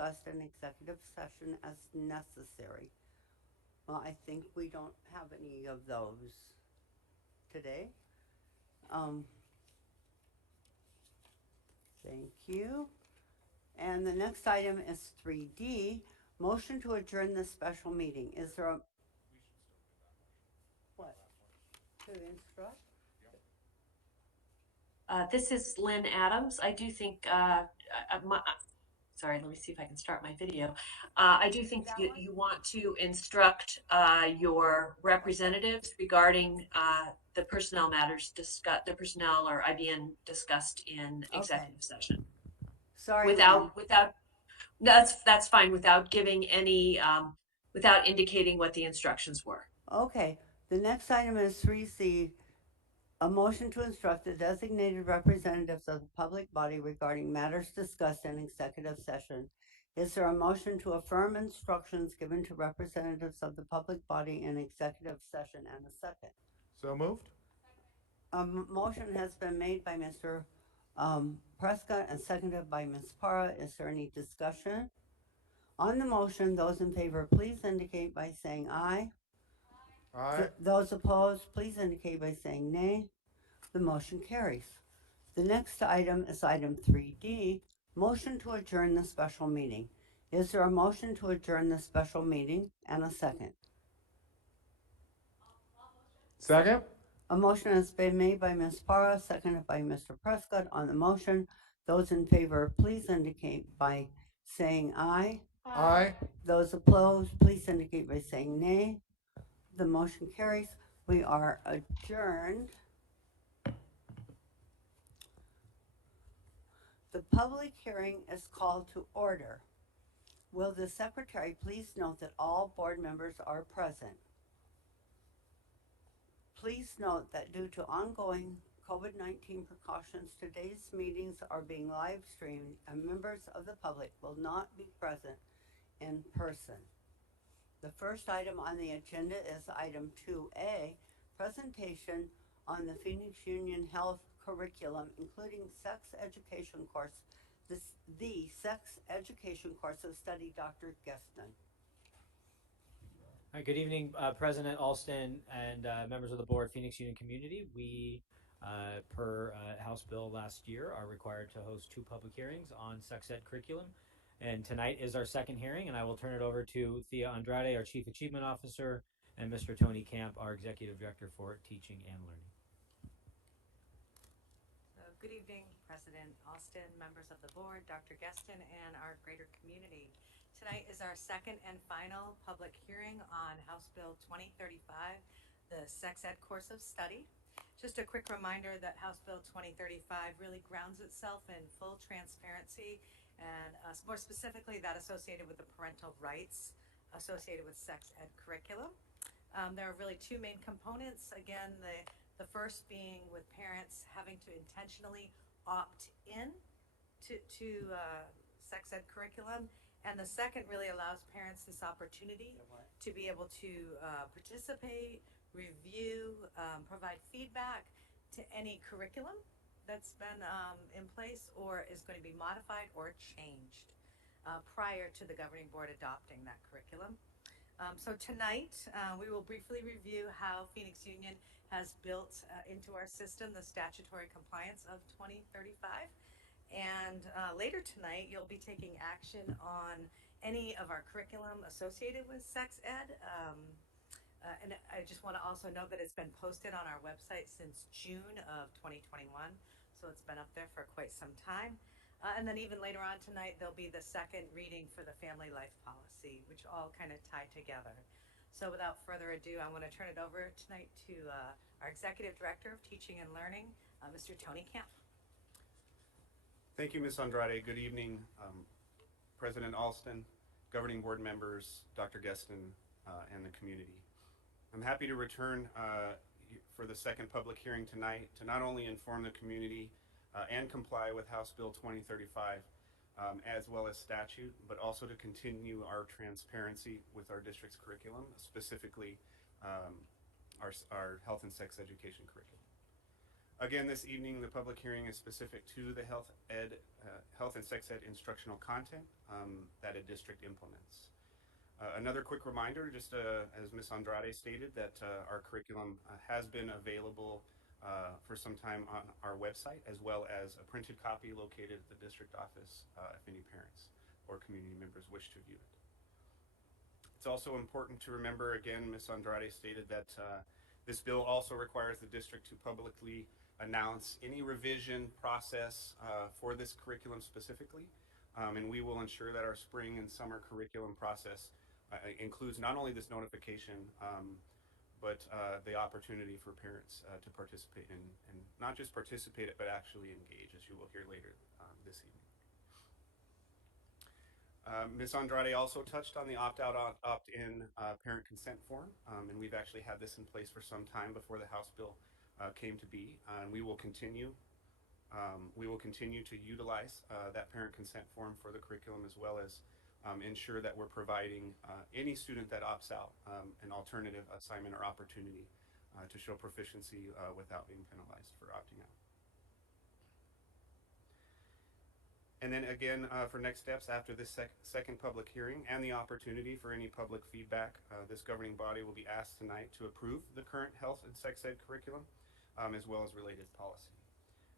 discussed in executive session as necessary. Well, I think we don't have any of those today. Um, Thank you. And the next item is 3D, motion to adjourn this special meeting. Is there a, what, to instruct? This is Lynn Adams. I do think, sorry, let me see if I can start my video. I do think you want to instruct your representatives regarding the personnel matters discussed, the personnel or IBN discussed in executive session. Sorry, Without, that's fine, without giving any, without indicating what the instructions were. Okay, the next item is 3C, a motion to instruct the designated representatives of the public body regarding matters discussed in executive session. Is there a motion to affirm instructions given to representatives of the public body in executive session and a second? So moved. A motion has been made by Mr. Prescott and seconded by Ms. Para. Is there any discussion? On the motion, those in favor, please indicate by saying aye. Aye. Those opposed, please indicate by saying nay. The motion carries. The next item is item 3D, motion to adjourn the special meeting. Is there a motion to adjourn the special meeting and a second? Second. A motion has been made by Ms. Para, seconded by Mr. Prescott. On the motion, those in favor, please indicate by saying aye. Aye. Those opposed, please indicate by saying nay. The motion carries. We are adjourned. The public hearing is called to order. Will the secretary please note that all board members are present? Please note that due to ongoing COVID-19 precautions, today's meetings are being live streamed and members of the public will not be present in person. The first item on the agenda is item 2A, presentation on the Phoenix Union Health curriculum, including sex education course, the sex education course of study, Dr. Geston. Hi, good evening, President Alston and members of the board, Phoenix Union Community. We, per House Bill last year, are required to host 2 public hearings on sex ed curriculum. And tonight is our second hearing, and I will turn it over to Thea Andrade, our Chief Achievement Officer, and Mr. Tony Camp, our Executive Director for Teaching and Learning. Good evening, President Alston, members of the board, Dr. Geston, and our greater community. Tonight is our second and final public hearing on House Bill 2035, the sex ed course of study. Just a quick reminder that House Bill 2035 really grounds itself in full transparency and more specifically that associated with the parental rights associated with sex ed curriculum. There are really 2 main components. Again, the first being with parents having to intentionally opt in to sex ed curriculum. And the second really allows parents this opportunity to be able to participate, review, provide feedback to any curriculum that's been in place or is going to be modified or changed prior to the governing board adopting that curriculum. So tonight, we will briefly review how Phoenix Union has built into our system the statutory compliance of 2035. And later tonight, you'll be taking action on any of our curriculum associated with sex ed. And I just want to also note that it's been posted on our website since June of 2021. So it's been up there for quite some time. And then even later on tonight, there'll be the second reading for the family life policy, which all kind of tie together. So without further ado, I want to turn it over tonight to our Executive Director of Teaching and Learning, Mr. Tony Camp. Thank you, Ms. Andrade. Good evening, President Alston, governing board members, Dr. Geston, and the community. I'm happy to return for the second public hearing tonight to not only inform the community and comply with House Bill 2035 as well as statute, but also to continue our transparency with our district's curriculum, specifically our health and sex education curriculum. Again, this evening, the public hearing is specific to the health and sex ed instructional content that a district implements. Another quick reminder, just as Ms. Andrade stated, that our curriculum has been available for some time on our website, as well as a printed copy located at the district office if any parents or community members wish to view it. It's also important to remember, again, Ms. Andrade stated that this bill also requires the district to publicly announce any revision process for this curriculum specifically, and we will ensure that our spring and summer curriculum process includes not only this notification, but the opportunity for parents to participate and not just participate, but actually engage, as you will hear later this evening. Ms. Andrade also touched on the opt-out, opt-in parent consent form, and we've actually had this in place for some time before the House bill came to be, and we will continue to utilize that parent consent form for the curriculum, as well as ensure that we're providing any student that opts out an alternative assignment or opportunity to show proficiency without being penalized for opting out. And then again, for next steps after this second public hearing and the opportunity for any public feedback, this governing body will be asked tonight to approve the current health and sex ed curriculum, as well as related policy.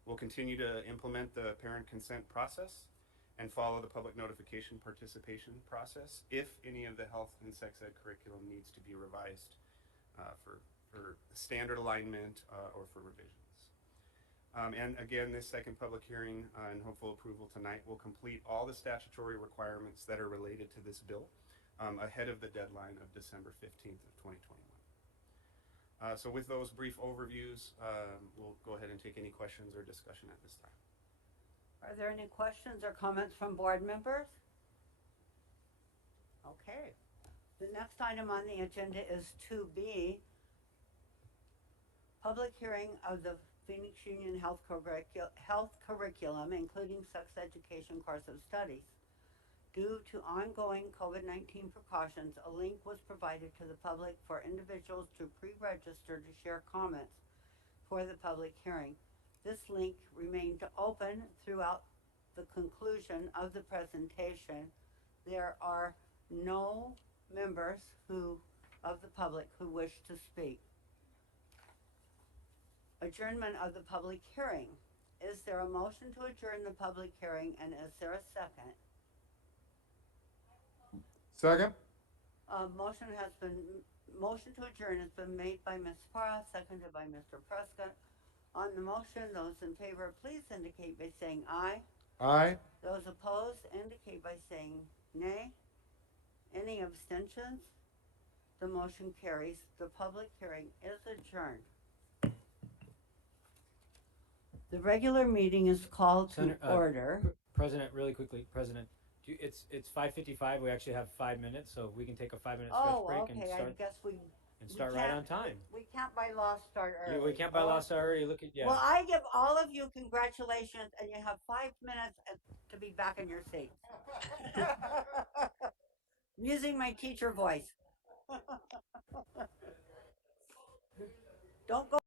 We'll continue to implement the parent consent process and follow the public notification participation process if any of the health and sex ed curriculum needs to be revised for standard alignment or for revisions. And again, this second public hearing and hopeful approval tonight will complete all the statutory requirements that are related to this bill ahead of the deadline of December 15th of 2021. So with those brief overviews, we'll go ahead and take any questions or discussion at this time. Are there any questions or comments from board members? Okay. The next item on the agenda is 2B, public hearing of the Phoenix Union Health Curriculum, including sex education course of studies. Due to ongoing COVID-19 precautions, a link was provided to the public for individuals to pre-register to share comments for the public hearing. This link remained open throughout the conclusion of the presentation. There are no members of the public who wish to speak. Adjournment of the public hearing. Is there a motion to adjourn the public hearing, and is there a second? Second? Motion to adjourn has been made by Ms. Parra, seconded by Mr. Prescott. On the motion, those in favor, please indicate by saying aye. Aye. Those opposed, indicate by saying nay. Any abstentions? The motion carries. The public hearing is adjourned. The regular meeting is called to Senator, order. President, really quickly, President, it's 5:55. We actually have 5 minutes, so we can take a 5-minute stretch Oh, break okay, I guess we start right on time. We can't by law start early. We can't buy lost already. Look at Well, I give all of you congratulations, and you have 5 minutes to be back in your seat. Using my teacher voice. Don't go.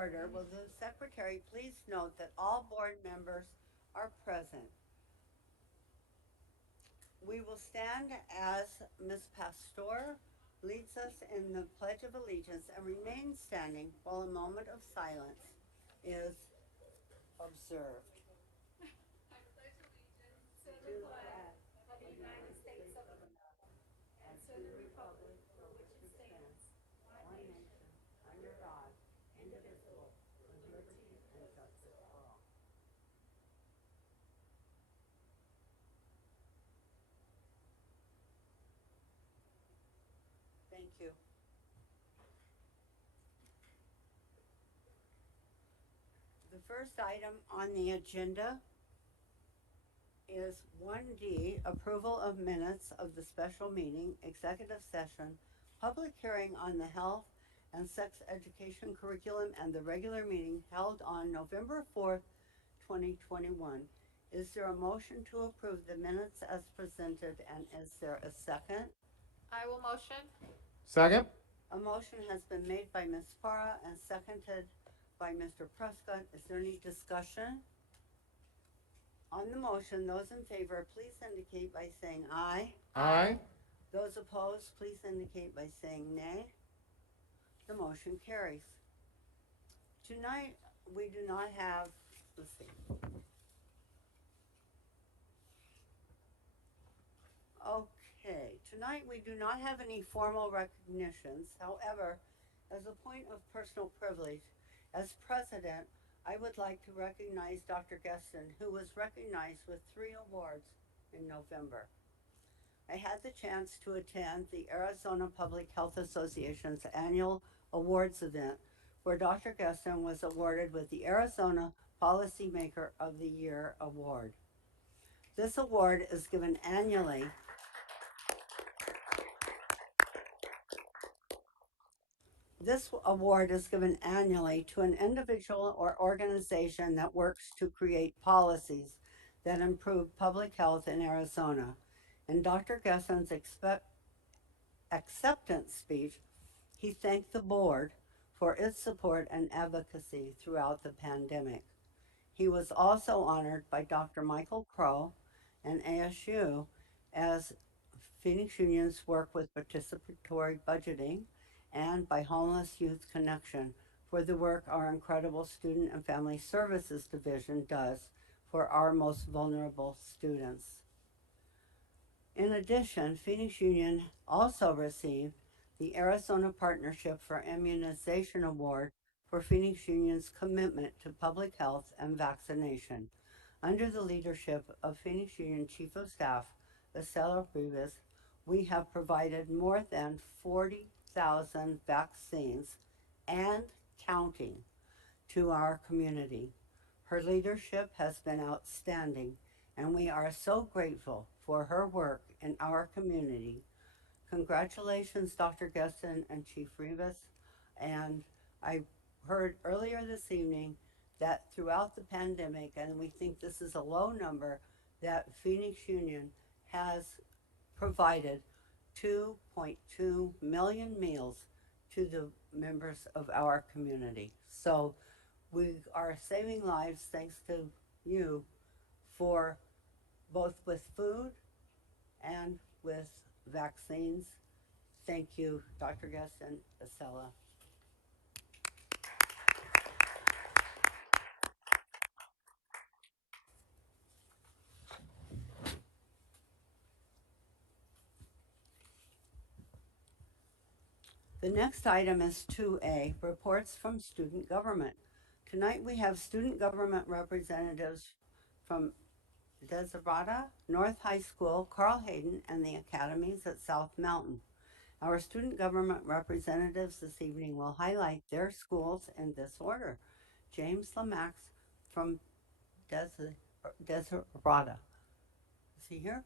order, will the secretary please note that all board members are present? We will stand as Ms. Pastor leads us in the Pledge of Allegiance and remain standing while a moment of silence is observed. Thank you. The first item on the agenda is 1D, approval of minutes of the special meeting, executive session, public hearing on the health and sex education curriculum, and the regular meeting held on November 4th, 2021. Is there a motion to approve the minutes as presented, and is there a second? I will motion. Second? A motion has been made by Ms. Farah and seconded by Mr. Prescott. Is there any discussion? On the motion, those in favor, please indicate by saying aye. Aye. Those opposed, please indicate by saying nay. The motion carries. Tonight, we do not have, let's see. Okay, tonight we do not have any formal recognitions. However, as a point of personal privilege, as president, I would like to recognize Dr. Geston, who was recognized with 3 awards in November. I had the chance to attend the Arizona Public Health Association's annual awards event, where Dr. Geston was awarded with the Arizona Policymaker of the Year award. This award is given annually This award is given annually to an individual or organization that works to create policies that improve public health in Arizona. In Dr. Geston's acceptance speech, he thanked the board for its support and advocacy throughout the pandemic. He was also honored by Dr. Michael Crow and ASU as Phoenix Union's work with participatory budgeting, and by Homeless Youth Connection for the work our incredible Student and Family Services Division does for our most vulnerable students. In addition, Phoenix Union also received the Arizona Partnership for Immunization Award for Phoenix Union's commitment to public health and vaccination. Under the leadership of Phoenix Union Chief of Staff, Estela Rivas, we have provided more than 40,000 vaccines and counting to our community. Her leadership has been outstanding, and we are so grateful for her work in our community. Congratulations, Dr. Geston and Chief Rivas. And I heard earlier this evening that throughout the pandemic, and we think this is a low number, that Phoenix Union has provided 2.2 million meals to the members of our community. So we are saving lives thanks to you for both with food and with vaccines. Thank you, Dr. Geston, Estela. The next item is 2A, reports from student government. Tonight we have student government representatives from Desirata, North High School, Carl Hayden, and the academies at South Mountain. Our student government representatives this evening will highlight their schools in this order. James Lamax from Desirata. Is he here?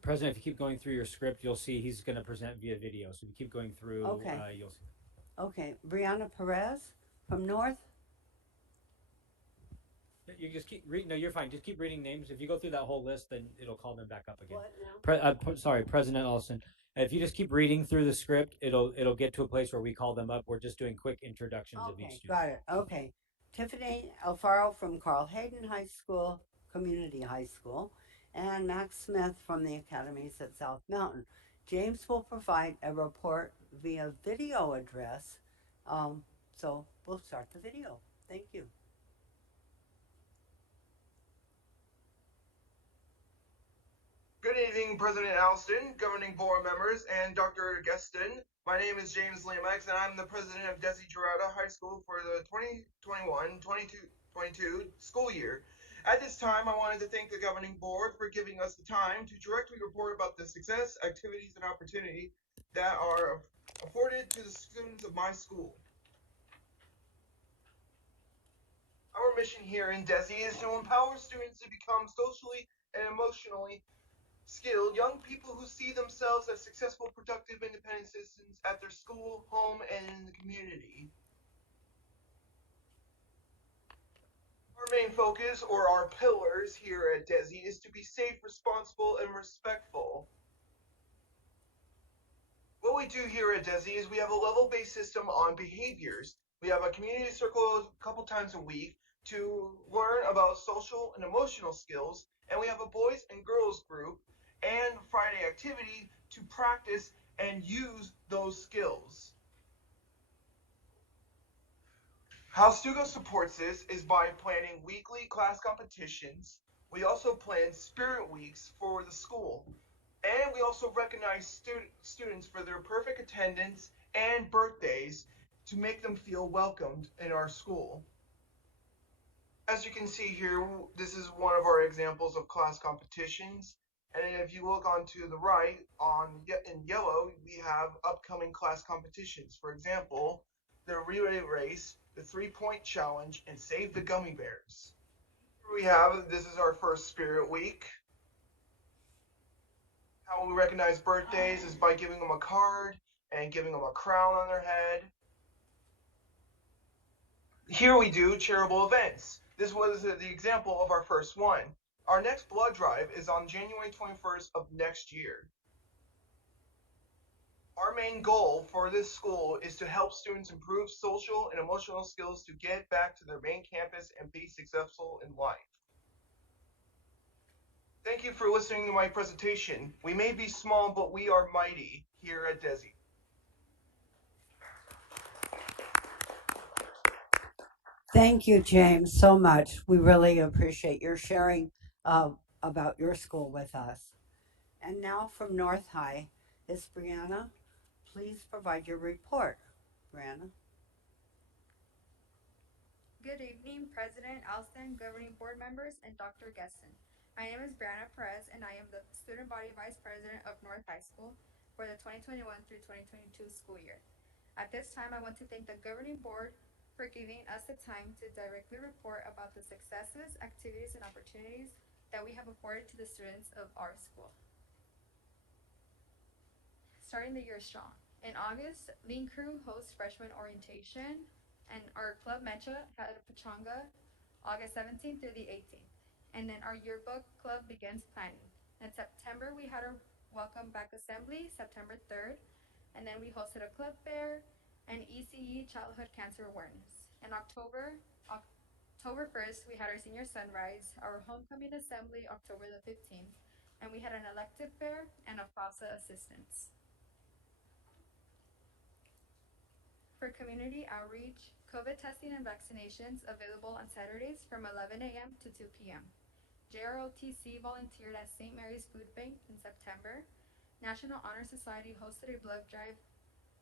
President, if you keep going through your script, you'll see he's going to present via video. So if you keep going through, Okay. You'll see. Okay, Brianna Perez from North. You just keep reading. No, you're fine. Just keep reading names. If you go through that whole list, then it'll call them back up again. What now? Sorry, President Alston. If you just keep reading through the script, it'll get to a place where we call them up. We're just doing quick introductions of each Okay, student. got it. Okay. Tiffany Alfaro from Carl Hayden High School, Community High School, and Max Smith from the academies at South Mountain. James will provide a report via video address. So we'll start the video. Thank you. Good evening, President Alston, governing board members, and Dr. Geston. My name is James Lemex, and I'm the president of Desi Gerarda High School for the 2021-22 school year. At this time, I wanted to thank the governing board for giving us the time to directly report about the success, activities, and opportunity that are afforded to the students of my school. Our mission here in Desi is to empower students to become socially and emotionally skilled young people who see themselves as successful, productive, independent citizens at their school, home, and in the community. Our main focus, or our pillars here at Desi, is to be safe, responsible, and respectful. What we do here at Desi is we have a level-based system on behaviors. We have a community circle a couple times a week to learn about social and emotional skills, and we have a boys and girls group and Friday activity to practice and use those skills. How Stugo supports this is by planning weekly class competitions. We also plan spirit weeks for the school. And we also recognize students for their perfect attendance and birthdays to make them feel welcomed in our school. As you can see here, this is one of our examples of class competitions. And if you look onto the right, in yellow, we have upcoming class competitions. For example, the relay race, the 3-point challenge, and Save the Gummy Bears. This is our first Spirit Week. How we recognize birthdays is by giving them a card and giving them a crown on their head. Here we do charitable events. This was the example of our first one. Our next blood drive is on January 21st of next year. Our main goal for this school is to help students improve social and emotional skills to get back to their main campus and be successful in life. Thank you for listening to my presentation. We may be small, but we are mighty here at Desi. Thank you, James, so much. We really appreciate your sharing about your school with us. And now from North High is Brianna. Please provide your report. Brianna. Good evening, President Alston, governing board members, and Dr. Geston. My name is Brianna Perez, and I am the Student Body Vice President of North High School for the 2021 through 2022 school year. At this time, I want to thank the governing board for giving us the time to directly report about the successes, activities, and opportunities that we have afforded to the students of our school. Starting the year strong. In August, Lean Crew hosts freshman orientation, and our Club Mecha had a pachanga August 17th through the 18th. And then our yearbook club begins planning. In September, we had our welcome back assembly, September 3rd, and then we hosted a club fair and ECE childhood cancer awareness. In October 1st, we had our senior sunrise, our homecoming assembly, October the 15th, and we had an elective fair and a FAFSA assistance. For community outreach, COVID testing and vaccinations available on Saturdays from 11 a.m. to 2 p.m. JROTC volunteered at St. Mary's Food Bank in September. National Honor Society hosted a blood drive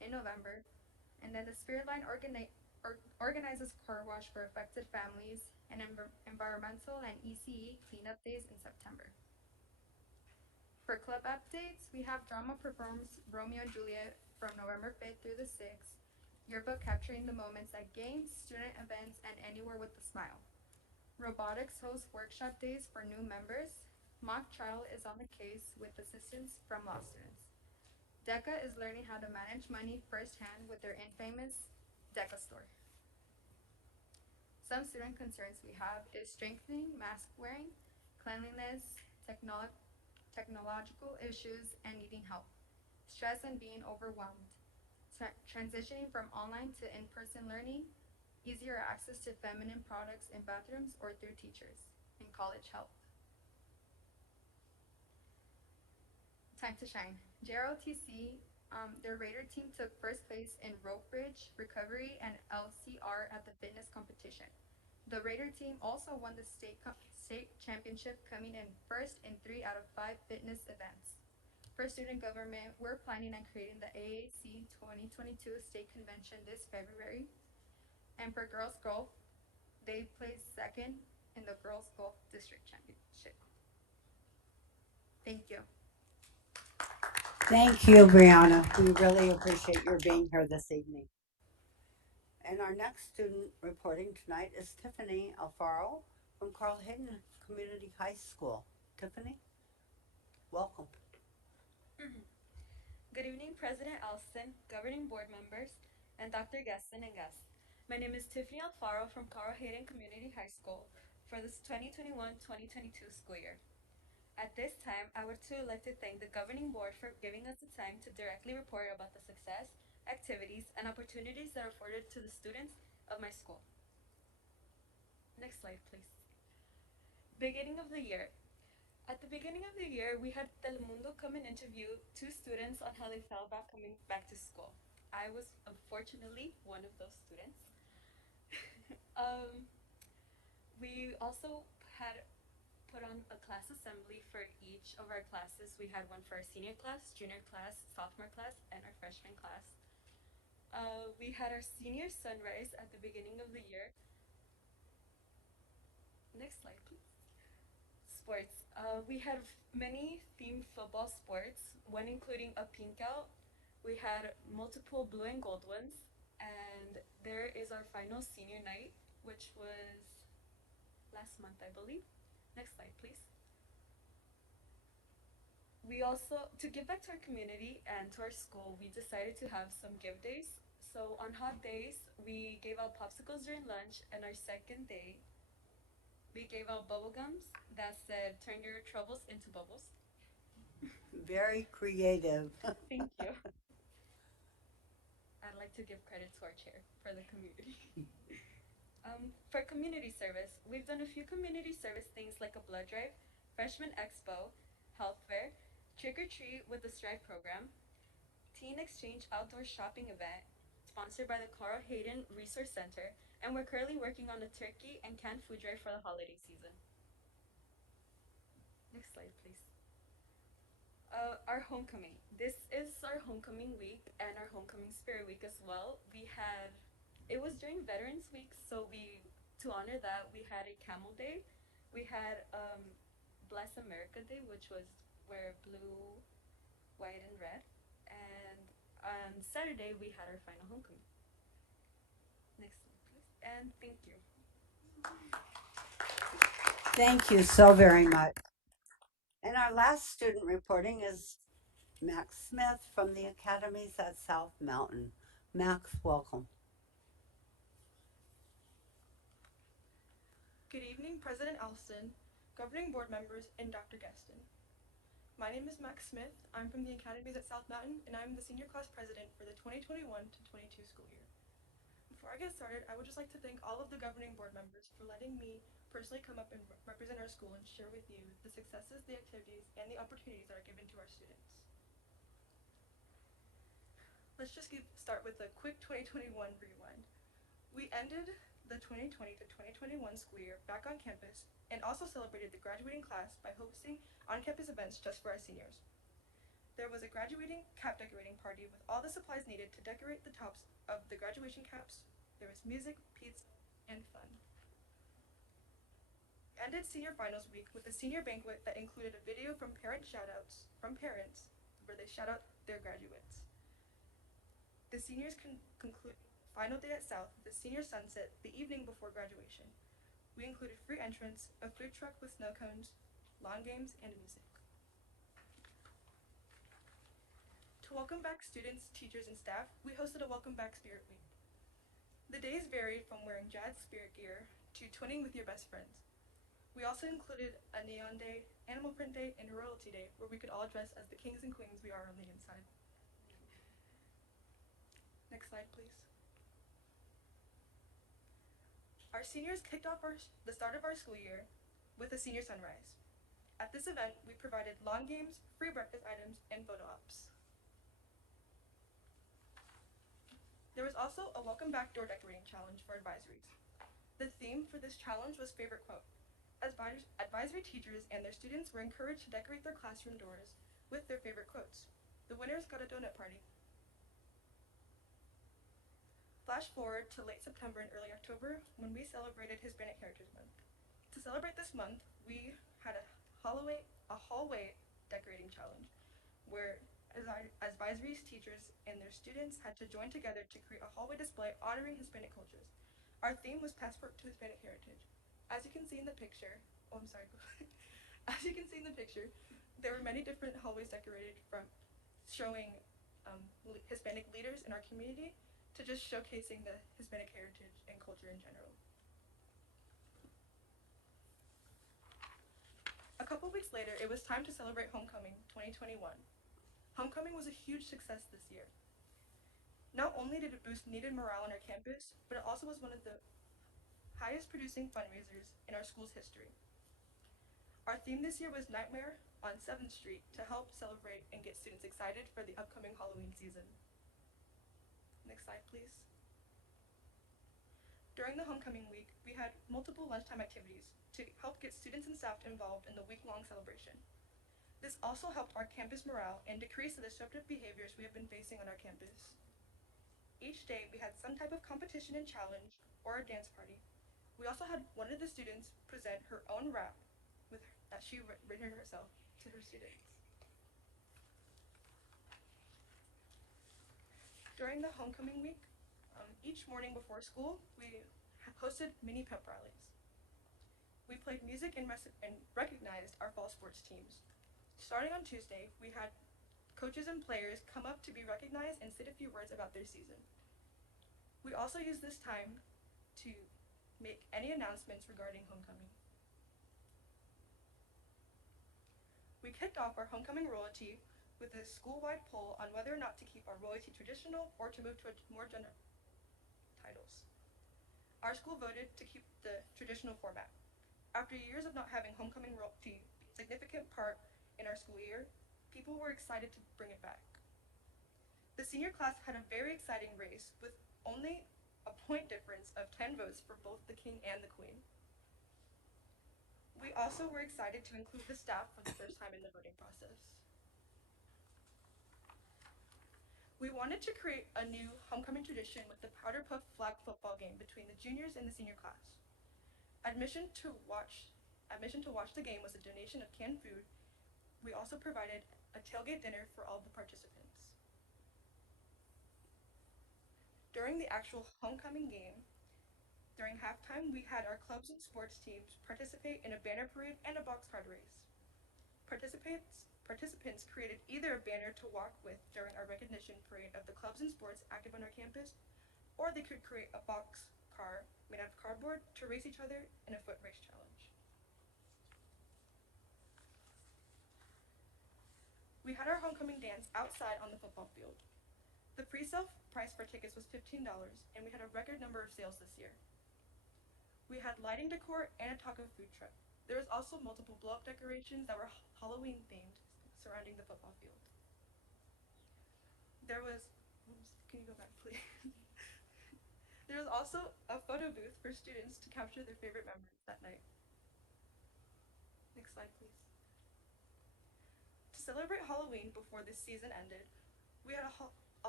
in November. And then the Spirit Line organizes car wash for affected families and environmental and ECE cleanup days in September. For club updates, we have drama performs Romeo and Juliet from November 5th through the 6th. Yearbook capturing the moments at games, student events, and anywhere with a smile. Robotics hosts workshop days for new members. Mock trial is on the case with assistance from law students. DECA is learning how to manage money firsthand with their infamous DECA store. Some student concerns we have is strengthening mask wearing, cleanliness, technological issues, and needing help. stress and being overwhelmed, transitioning from online to in-person learning, easier access to feminine products in bathrooms or through teachers, and college help. Time to shine. JROTC, their Raider team took first place in rope bridge, recovery, and LCR at the fitness competition. The Raider team also won the state championship, coming in first in 3 out of 5 fitness events. For student government, we're planning on creating the AAC 2022 state convention this February. And for girls golf, they placed second in the girls golf district championship. Thank you. Thank you, Brianna. We really appreciate your being here this evening. And our next student reporting tonight is Tiffany Alfaro from Carl Hayden Community High School. Tiffany, welcome. Good evening, President Alston, governing board members, and Dr. Gaston and guests. My name is Tiffany Alfaro from Carl Hayden Community High School for this 2021-2022 school year. At this time, I would too like to thank the governing board for giving us the time to directly report about the success, activities, and opportunities that are afforded to the students of my school. Next slide, please. Beginning of the year. At the beginning of the year, we had Telemundo come and interview 2 students on how they felt about coming back to school. I was unfortunately one of those students. We also had put on a class assembly for each of our classes. We had one for our senior class, junior class, sophomore class, and our freshman class. We had our senior sunrise at the beginning of the year. Next slide, please. Sports. We had many themed football sports, one including a pink out. We had multiple blue and gold ones, and there is our final senior night, which was last month, I believe. Next slide, please. We also, to give back to our community and to our school, we decided to have some give days. So on hot days, we gave out popsicles during lunch, and our second day, we gave out bubble gums that said, "Turn your troubles into bubbles." Very creative. Thank you. I'd like to give credit to our chair for the community. For community service, we've done a few community service things like a blood drive, freshman expo, health fair, trick or treat with the Strive program, teen exchange outdoor shopping event sponsored by the Carl Hayden Resource Center, and we're currently working on a turkey and canned food drive for the holiday season. Next slide, please. Our homecoming. This is our homecoming week and our homecoming spirit week as well. It was during Veterans Week, so to honor that, we had a camel day. We had Bless America Day, which was wear blue, white, and red. And on Saturday, we had our final homecoming. Next slide, please. And thank you. Thank you so very much. And our last student reporting is Max Smith from the Academies at South Mountain. Max, welcome. Good evening, President Alston, governing board members, and Dr. Gaston. My name is Max Smith. I'm from the Academies at South Mountain, and I'm the senior class president for the 2021-22 school year. Before I get started, I would just like to thank all of the governing board members for letting me personally come up and represent our school and share with you the successes, the activities, and the opportunities that are given to our students. Let's just start with a quick 2021 rewind. We ended the 2020 to 2021 school year back on campus and also celebrated the graduating class by hosting on-campus events just for our seniors. There was a graduating cap decorating party with all the supplies needed to decorate the tops of the graduation caps. There was music, pizza, and fun. Ended senior finals week with a senior banquet that included a video from parent shoutouts from parents where they shout out their graduates. The seniors conclude final day at South with a senior sunset the evening before graduation. We included free entrance, a food truck with snow cones, lawn games, and music. To welcome back students, teachers, and staff, we hosted a Welcome Back Spirit Week. The days varied from wearing jazz spirit gear to twinning with your best friends. We also included a neon day, animal print day, and a royalty day where we could all dress as the kings and queens we are on the inside. slide, please. Our seniors kicked off the start of our school year with a senior sunrise. At this event, we provided lawn games, free breakfast items, and photo ops. There was also a welcome back door decorating challenge for advisories. The theme for this challenge was favorite quote. Advisory teachers and their students were encouraged to decorate their classroom doors with their favorite quotes. The winners got a donut party. Flash forward to late September and early October when we celebrated Hispanic Heritage Month. To celebrate this month, we had a hallway decorating challenge where advisories, teachers, and their students had to join together to create a hallway display honoring Hispanic cultures. Our theme was Passport to Hispanic Heritage. As you can see in the picture, as you can see in the picture, there were many different hallways decorated from showing Hispanic leaders in our community to just showcasing the Hispanic heritage and culture in general. A couple weeks later, it was time to celebrate Homecoming 2021. Homecoming was a huge success this year. Not only did it boost needed morale on our campus, but it also was one of the highest producing fundraisers in our school's history. Our theme this year was Nightmare on 7th Street to help celebrate and get students excited for the upcoming Halloween season. Next slide, please. During the homecoming week, we had multiple lunchtime activities to help get students and staff involved in the week-long celebration. This also helped our campus morale and decrease the disruptive behaviors we have been facing on our campus. Each day, we had some type of competition and challenge or a dance party. We also had one of the students present her own rap that she written herself to her students. During the homecoming week, each morning before school, we hosted mini pep rallies. We played music and recognized our fall sports teams. Starting on Tuesday, we had coaches and players come up to be recognized and say a few words about their season. We also used this time to make any announcements regarding homecoming. We kicked off our homecoming royalty with a school-wide poll on whether or not to keep our royalty traditional or to move to more gender titles. Our school voted to keep the traditional format. After years of not having homecoming royalty a significant part in our school year, people were excited to bring it back. The senior class had a very exciting race with only a point difference of 10 votes for both the king and the queen. We also were excited to include the staff for the first time in the voting process. We wanted to create a new homecoming tradition with the Powder Puff flag football game between the juniors and the senior class. Admission to watch the game was a donation of canned food. We also provided a tailgate dinner for all the participants. During the actual homecoming game, during halftime, we had our clubs and sports teams participate in a banner parade and a box card race. Participants created either a banner to walk with during our recognition parade of the clubs and sports active on our campus, or they could create a box car made out of cardboard to race each other in a foot race challenge. We had our homecoming dance outside on the football field. The pre-sale price for tickets was $15, and we had a record number of sales this year. We had lighting decor and a taco food truck. There was also multiple blow-up decorations that were Halloween themed surrounding the football field. There was, can you go back please? There was also a photo booth for students to capture their favorite memories that night. Next slide, please. To celebrate Halloween before this season ended, we had a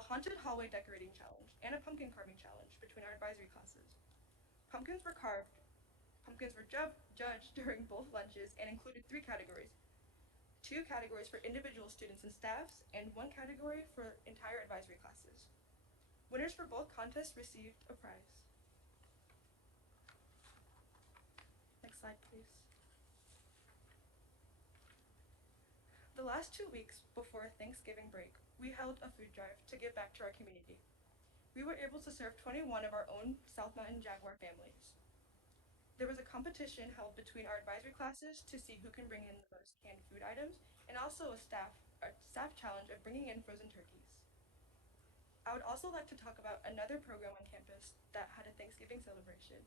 haunted hallway decorating challenge and a pumpkin carving challenge between our advisory classes. Pumpkins were carved. Pumpkins were judged during both lunches and included 3 categories. 2 categories for individual students and staffs, and 1 category for entire advisory classes. Winners for both contests received a prize. Next slide, please. The last 2 weeks before Thanksgiving break, we held a food drive to give back to our community. We were able to serve 21 of our own South Mountain Jaguar families. There was a competition held between our advisory classes to see who can bring in the most canned food items, and also a staff challenge of bringing in frozen turkeys. I would also like to talk about another program on campus that had a Thanksgiving celebration.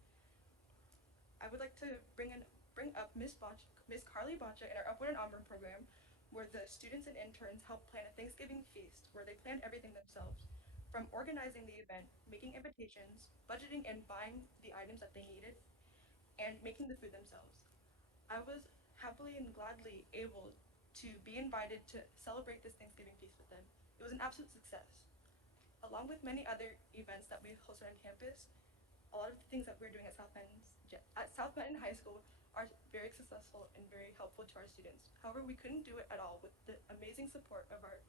I would like to bring up Miss Carly Bacha in our Upward and Onward program, where the students and interns helped plan a Thanksgiving feast where they planned everything themselves, from organizing the event, making invitations, budgeting and buying the items that they needed, and making the food themselves. I was happily and gladly able to be invited to celebrate this Thanksgiving feast with them. It was an absolute success. Along with many other events that we hosted on campus, a lot of the things that we're doing at South Benton High School are very successful and very helpful to our students. However, we couldn't do it at all with the amazing support of our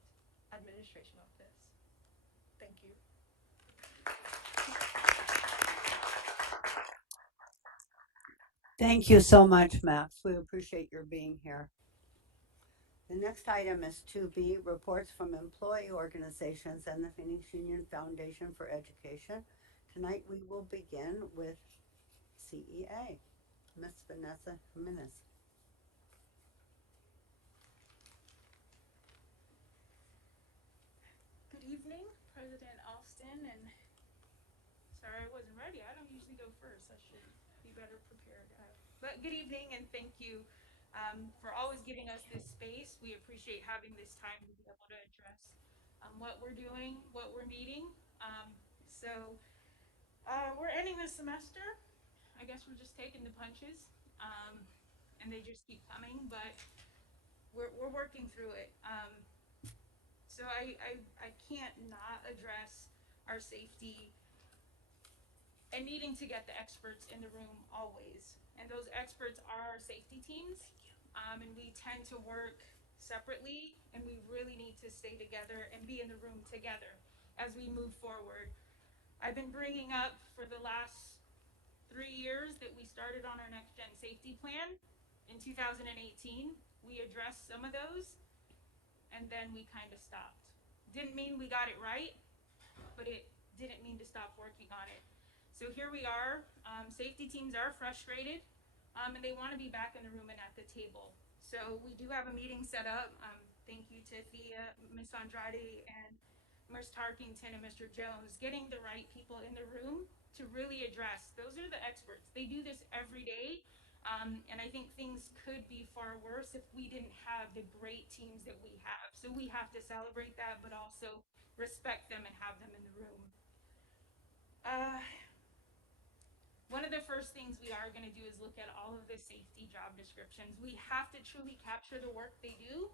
administration office. Thank you. Thank you so much, Max. We appreciate your being here. The next item is 2B, reports from employee organizations and the Phoenix Union Foundation for Education. Tonight we will begin with CEA, Ms. Vanessa Jimenez. Good evening, President Alston, and sorry I wasn't ready. I don't usually go first. I should be better prepared. But good evening, and thank you for always giving us this space. We appreciate having this time to be able to address what we're doing, what we're meeting. We're ending the semester. I guess we're just taking the punches, and they just keep coming, but we're working through it. So I can't not address our safety and needing to get the experts in the room always. And those experts are our safety teams. And we tend to work separately, and we really need to stay together and be in the room together as we move forward. I've been bringing up for the last 3 years that we started on our next gen safety plan in 2018. We addressed some of those, and then we kind of stopped. Didn't mean we got it right, but it didn't mean to stop working on it. So here we are. Safety teams are frustrated, and they want to be back in the room and at the table. So we do have a meeting set up. Thank you to Thea, Ms. Andrade, and Ms. Tarkington and Mr. Jones, getting the right people in the room to really address. Those are the experts. They do this every day. And I think things could be far worse if we didn't have the great teams that we have. So we have to celebrate that, but also respect them and have them in the room. One of the first things we are going to do is look at all of the safety job descriptions. We have to truly capture the work they do.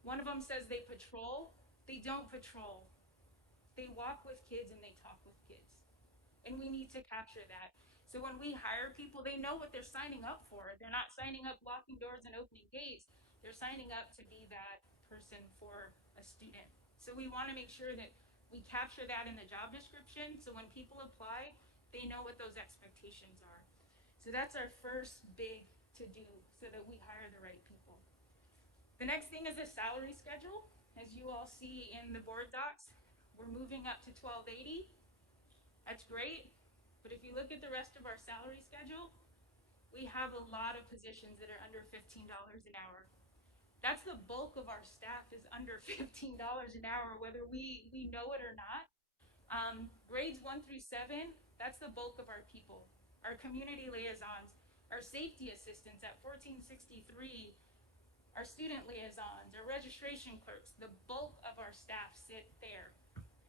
One of them says they patrol. They don't patrol. They walk with kids and they talk with kids. And we need to capture that. So when we hire people, they know what they're signing up for. They're not signing up locking doors and opening gates. They're signing up to be that person for a student. So we want to make sure that we capture that in the job description. So when people apply, they know what those expectations are. So that's our first big to do so that we hire the right people. The next thing is a salary schedule. As you all see in the board docs, we're moving up to $12.80. That's great. But if you look at the rest of our salary schedule, we have a lot of positions that are under $15 an hour. That's the bulk of our staff is under $15 an hour, whether we know it or not. Grades 1 through 7, that's the bulk of our people. Our community liaisons, our safety assistants at 1463, our student liaisons, our registration clerks, the bulk of our staff sit there.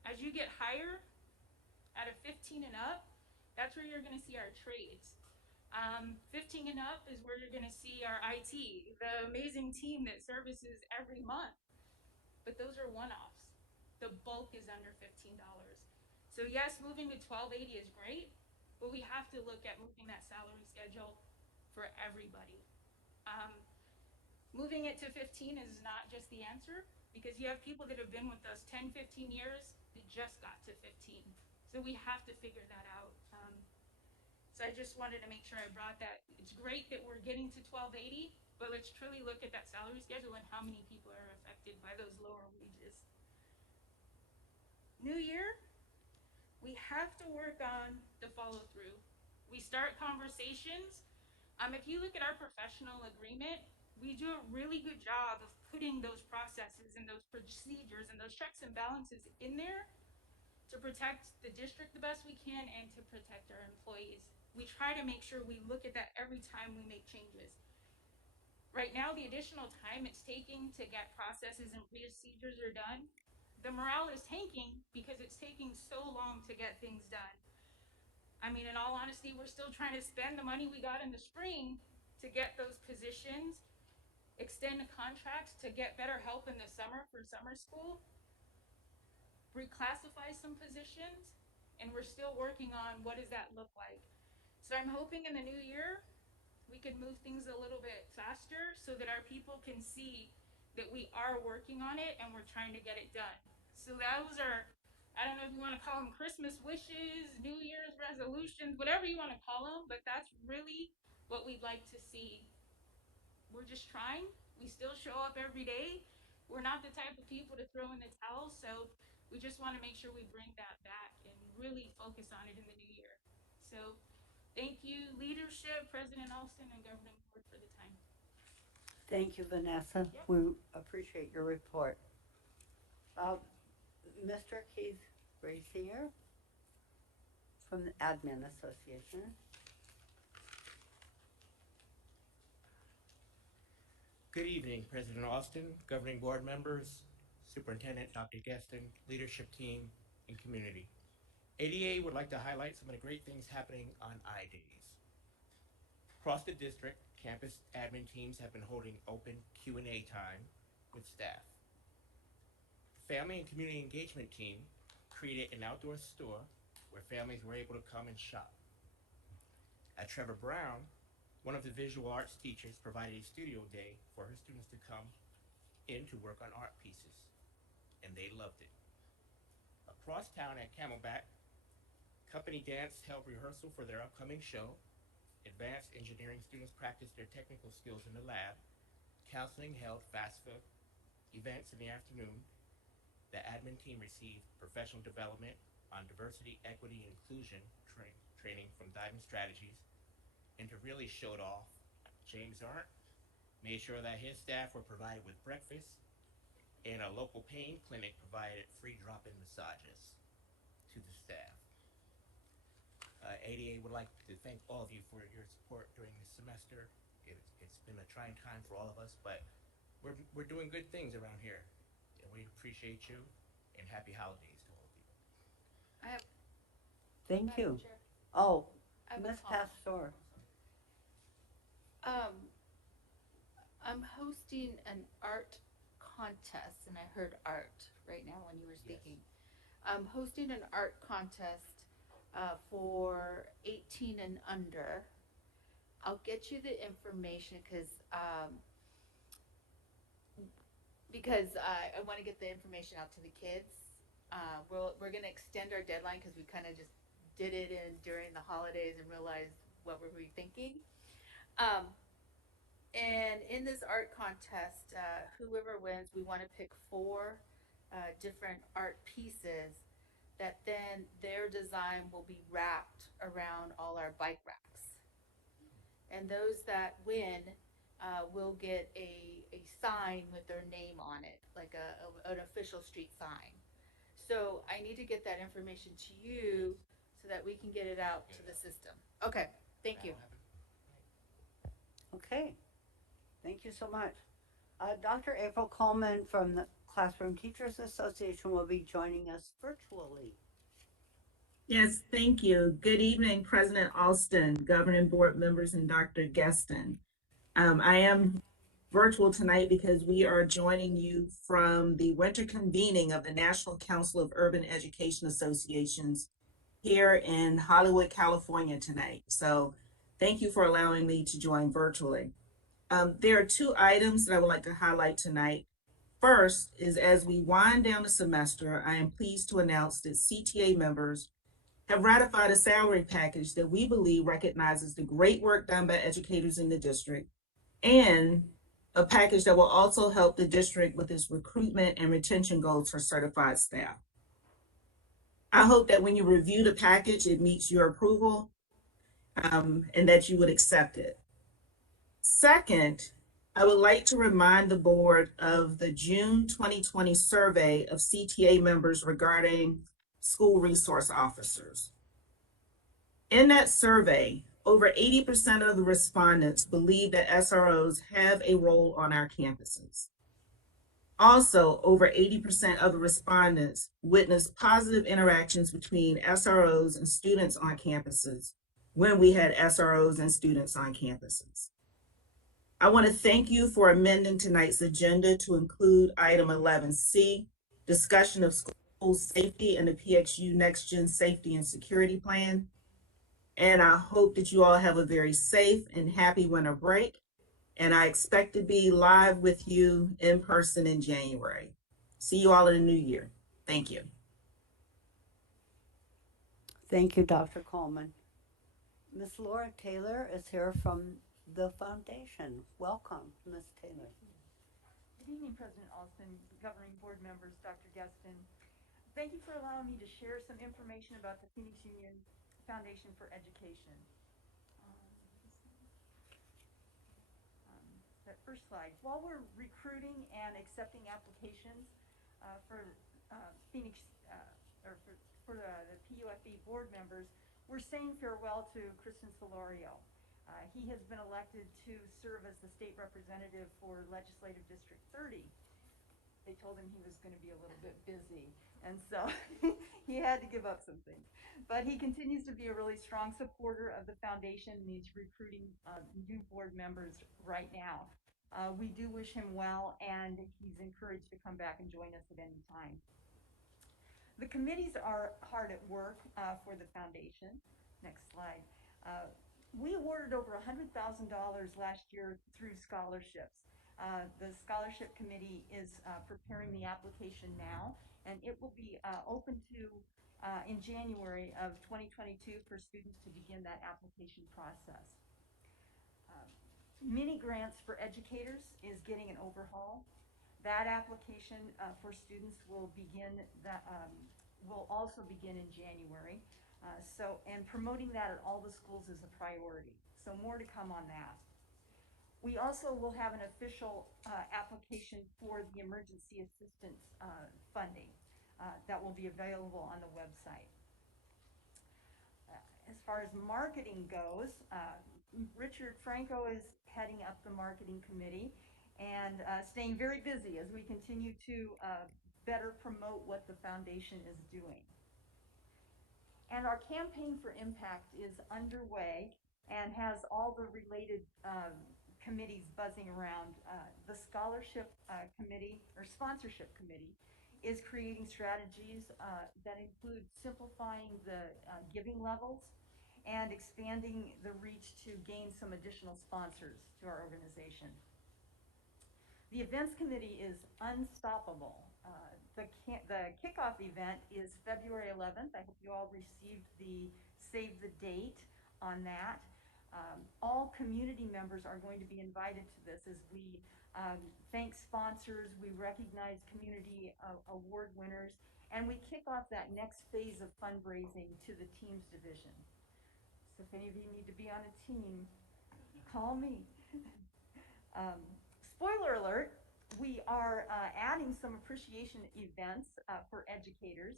As you get higher, at a 15 and up, that's where you're going to see our trades. 15 and up is where you're going to see our IT, the amazing team that services every month. But those are one-offs. The bulk is under $15. So yes, moving to $12.80 is great, but we have to look at moving that salary schedule for everybody. Moving it to 15 is not just the answer, because you have people that have been with us 10, 15 years that just got to 15. So we have to figure that out. So I just wanted to make sure I brought that. It's great that we're getting to $12.80, but let's truly look at that salary schedule and how many people are affected by those lower wages. New year, we have to work on the follow through. We start conversations. If you look at our professional agreement, we do a really good job of putting those processes and those procedures and those checks and balances in there. to protect the district the best we can and to protect our employees. We try to make sure we look at that every time we make changes. Right now, the additional time it's taking to get processes and procedures are done, the morale is tanking because it's taking so long to get things done. I mean, in all honesty, we're still trying to spend the money we got in the spring to get those positions, extend the contracts to get better help in the summer for summer school, reclassify some positions, and we're still working on what does that look like. So I'm hoping in the new year, we can move things a little bit faster so that our people can see that we are working on it and we're trying to get it done. So those are, I don't know if you want to call them Christmas wishes, New Year's resolutions, whatever you want to call them, but that's really what we'd like to see. We're just trying. We still show up every day. We're not the type of people to throw in the towel, so we just want to make sure we bring that back and really focus on it in the new year. So thank you, leadership, President Alston, and Governing Board for the time. Thank you, Vanessa. Yep. We appreciate your report. Mr. Keith Gracier from the Admin Association. Good evening, President Alston, Governing Board members, Superintendent Dr. Guestin, leadership team, and community. ADA would like to highlight some of the great things happening on I-Days. Across the district, campus admin teams have been holding open Q&A time with staff. Family and community engagement team created an outdoor store where families were able to come and shop. At Trevor Brown, one of the visual arts teachers provided a studio day for her students to come in to work on art pieces, and they loved it. Across town at Camelback, company dance held rehearsal for their upcoming show. Advanced engineering students practiced their technical skills in the lab. Counseling held FAFSA events in the afternoon. The admin team received professional development on diversity, equity, and inclusion training from Diamond Strategies. And to really show it off, James Arndt made sure that his staff were provided with breakfast, and a local pain clinic provided free drop-in massages to the staff. ADA would like to thank all of you for your support during this semester. It's been a trying time for all of us, but we're doing good things around here. And we appreciate you, and happy holidays to all of you. Thank Madam you. Chair, Oh, I have a Ms. comment. Pastor. I'm hosting an art contest, and I heard art right now when you were speaking. I'm hosting an art contest for 18 and under. I'll get you the information because I want to get the information out to the kids. We're going to extend our deadline because we kind of just did it during the holidays and realized what were we thinking. And in this art contest, whoever wins, we want to pick 4 different art pieces that then their design will be wrapped around all our bike racks. And those that win will get a sign with their name on it, like an official street sign. So I need to get that information to you so that we can get it out to the system. Okay, thank you. Okay. Thank you so much. Dr. April Coleman from the Classroom Teachers Association will be joining us virtually. Yes, thank you. Good evening, President Alston, Governing Board members, and Dr. Guestin. I am virtual tonight because we are joining you from the winter convening of the National Council of Urban Education Associations here in Hollywood, California tonight. So thank you for allowing me to join virtually. There are 2 items that I would like to highlight tonight. First is, as we wind down the semester, I am pleased to announce that CTA members have ratified a salary package that we believe recognizes the great work done by educators in the district, and a package that will also help the district with its recruitment and retention goals for certified staff. I hope that when you review the package, it meets your approval and that you would accept it. Second, I would like to remind the board of the June 2020 survey of CTA members regarding school resource officers. In that survey, over 80% of the respondents believe that SROs have a role on our campuses. Also, over 80% of the respondents witnessed positive interactions between SROs and students on campuses when we had SROs and students on campuses. I want to thank you for amending tonight's agenda to include item 11C, discussion of school safety and the PXU Next Gen Safety and Security Plan. And I hope that you all have a very safe and happy winter break. And I expect to be live with you in person in January. See you all in the new year. Thank you. Thank you, Dr. Coleman. Ms. Laura Taylor is here from the foundation. Welcome, Ms. Taylor. Good evening, President Alston, governing board members, Dr. Geston. Thank you for allowing me to share some information about the Phoenix Union Foundation for Education. That first slide. While we're recruiting and accepting applications for Phoenix for the PUFE board members, we're saying farewell to Kristen Solorio. He has been elected to serve as the state representative for Legislative District 30. They told him he was going to be a little bit busy, and so he had to give up some things. But he continues to be a really strong supporter of the foundation, and he's recruiting new board members right now. We do wish him well, and he's encouraged to come back and join us at any time. The committees are hard at work for the foundation. Next slide. We awarded over $100,000 last year through scholarships. The scholarship committee is preparing the application now, and it will be open to in January of 2022 for students to begin that application process. Mini Grants for Educators is getting an overhaul. That application for students will begin will also begin in January. And promoting that at all the schools is a priority. So more to come on that. We also will have an official application for the emergency assistance funding that will be available on the website. As far as marketing goes, Richard Franco is heading up the marketing committee and staying very busy as we continue to better promote what the foundation is doing. And our campaign for impact is underway and has all the related committees buzzing around. The scholarship committee or sponsorship committee is creating strategies that include simplifying the giving levels and expanding the reach to gain some additional sponsors to our organization. The events committee is unstoppable. The kickoff event is February 11th. I hope you all received the save the date on that. All community members are going to be invited to this as we thank sponsors, we recognize community award winners, and we kick off that next phase of fundraising to the teams division. So if any of you need to be on a team, call me. Spoiler alert, we are adding some appreciation events for educators,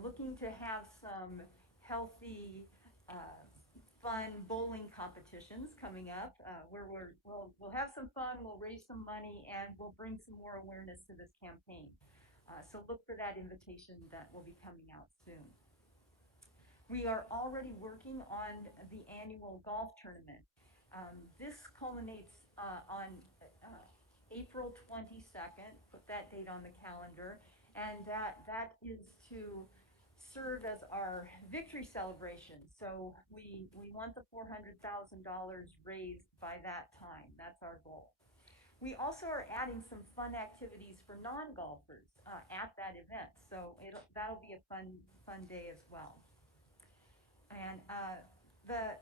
looking to have some healthy, fun bowling competitions coming up where we'll have some fun, we'll raise some money, and we'll bring some more awareness to this campaign. So look for that invitation that will be coming out soon. We are already working on the annual golf tournament. This culminates on April 22nd, put that date on the calendar, and that is to serve as our victory celebration. So we want the $400,000 raised by that time. That's our goal. We also are adding some fun activities for non-golfers at that event. So that'll be a fun day as well. And the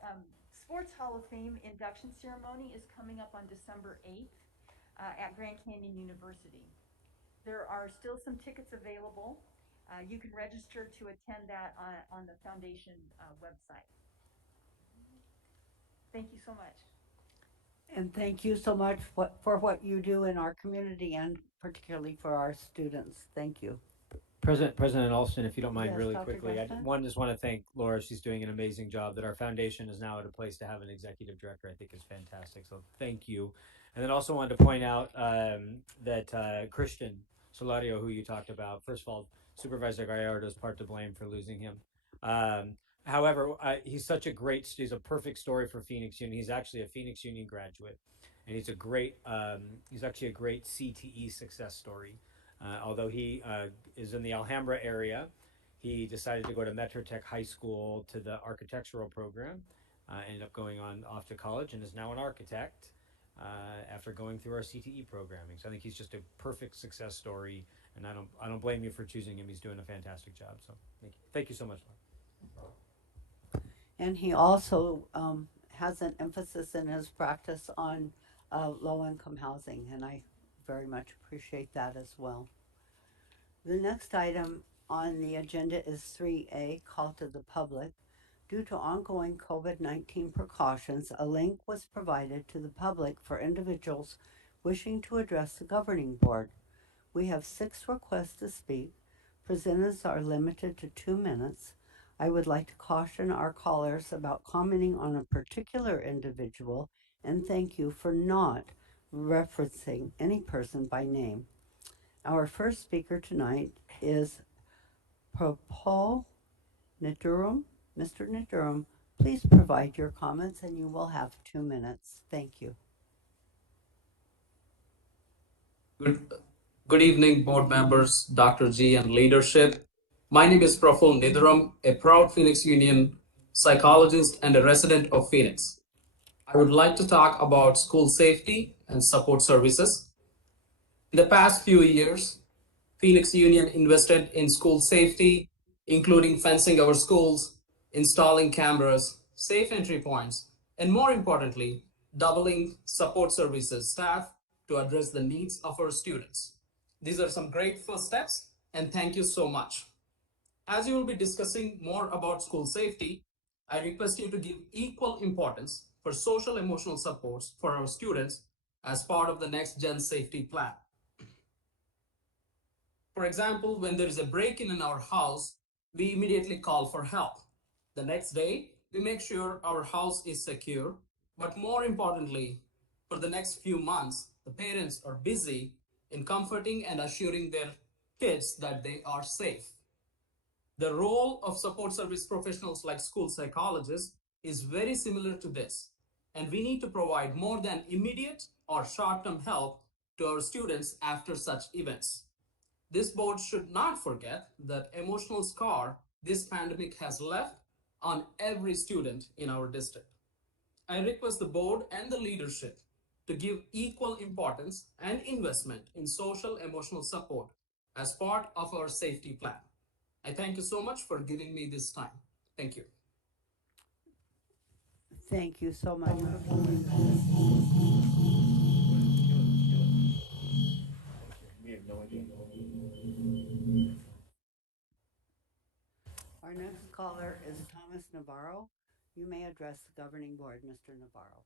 Sports Hall of Fame induction ceremony is coming up on December 8th. At Grand Canyon University. There are still some tickets available. You can register to attend that on the foundation website. Thank you so much. And thank you so much for what you do in our community and particularly for our students. Thank you. President Alston, if you don't mind, Yes, really Dr. quickly, I Gaston? just want to thank Laura. She's doing an amazing job. That our foundation is now at a place to have an executive director, I think is fantastic. So thank you. And then also wanted to point out that Christian Solario, who you talked about, first of all, Supervisor Gallardo is part to blame for losing him. However, he's such a great, he's a perfect story for Phoenix Union. He's actually a Phoenix Union graduate, and he's actually a great CTE success story. Although he is in the Alhambra area, he decided to go to Metro Tech High School to the architectural program. Ended up going off to college and is now an architect after going through our CTE programming. So I think he's just a perfect success story, and I don't blame you for choosing him. He's doing a fantastic job. So thank you so much, Laura. And he also has an emphasis in his practice on low-income housing, and I very much appreciate that as well. The next item on the agenda is 3A, call to the public. Due to ongoing COVID-19 precautions, a link was provided to the public for individuals wishing to address the governing board. We have 6 requests to speak. Presenters are limited to 2 minutes. I would like to caution our callers about commenting on a particular individual and thank you for not referencing any person by name. Our first speaker tonight is Propal Nadurum. Mr. Nadurum, please provide your comments and you will have 2 minutes. Thank you. Good evening, board members, Dr. G, and leadership. My name is Praful Nidhuram, a proud Phoenix Union psychologist and a resident of Phoenix. I would like to talk about school safety and support services. In the past few years, Phoenix Union invested in school safety, including fencing our schools, installing cameras, safe entry points, and more importantly, doubling support services staff to address the needs of our students. These are some great first steps, and thank you so much. As you will be discussing more about school safety, I request you to give equal importance for social emotional supports for our students as part of the Next Gen Safety Plan. For example, when there is a break-in in our house, we immediately call for help. The next day, we make sure our house is secure, but more importantly, for the next few months, the parents are busy in comforting and assuring their kids that they are safe. The role of support service professionals like school psychologists is very similar to this, and we need to provide more than immediate or short-term help to our students after such events. This board should not forget that emotional scar this pandemic has left on every student in our district. I request the board and the leadership to give equal importance and investment in social emotional support as part of our safety plan. I thank you so much for giving me this time. Thank you. Thank you so much. We have no idea. Our next caller is Thomas Navarro. You may address the governing board, Mr. Navarro.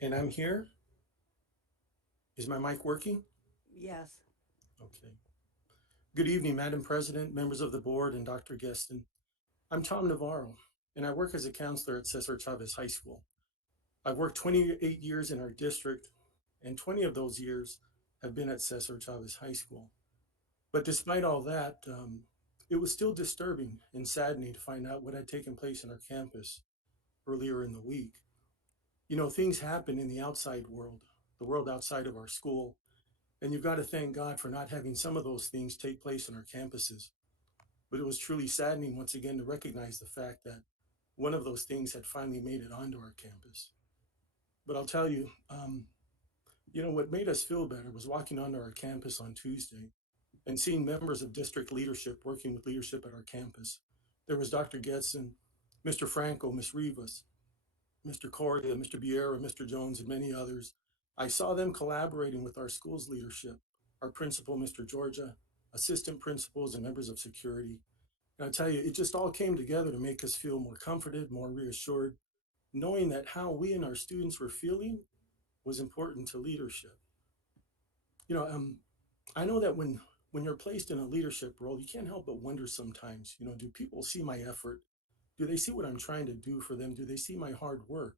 And I'm here. Is my mic working? Yes. Okay. Good evening, Madam President, members of the board, and Dr. Geston. I'm Tom Navarro, and I work as a counselor at Cesar Chavez High School. I've worked 28 years in our district, and 20 of those years have been at Cesar Chavez High School. But despite all that, it was still disturbing and saddening to find out what had taken place in our campus earlier in the week. You know, things happen in the outside world, the world outside of our school, and you've got to thank God for not having some of those things take place on our campuses. But it was truly saddening once again to recognize the fact that one of those things had finally made it onto our campus. But I'll tell you, you know, what made us feel better was walking onto our campus on Tuesday and seeing members of district leadership working with leadership at our campus. There was Dr. Getson, Mr. Franco, Ms. Rivas, Mr. Cordia, Mr. Biera, Mr. Jones, and many others. I saw them collaborating with our school's leadership, our principal, Mr. Georgia, assistant principals, and members of security. And I tell you, it just all came together to make us feel more comforted, more reassured, knowing that how we and our students were feeling was important to leadership. I know that when you're placed in a leadership role, you can't help but wonder sometimes, do people see my effort? Do they see what I'm trying to do for them? Do they see my hard work?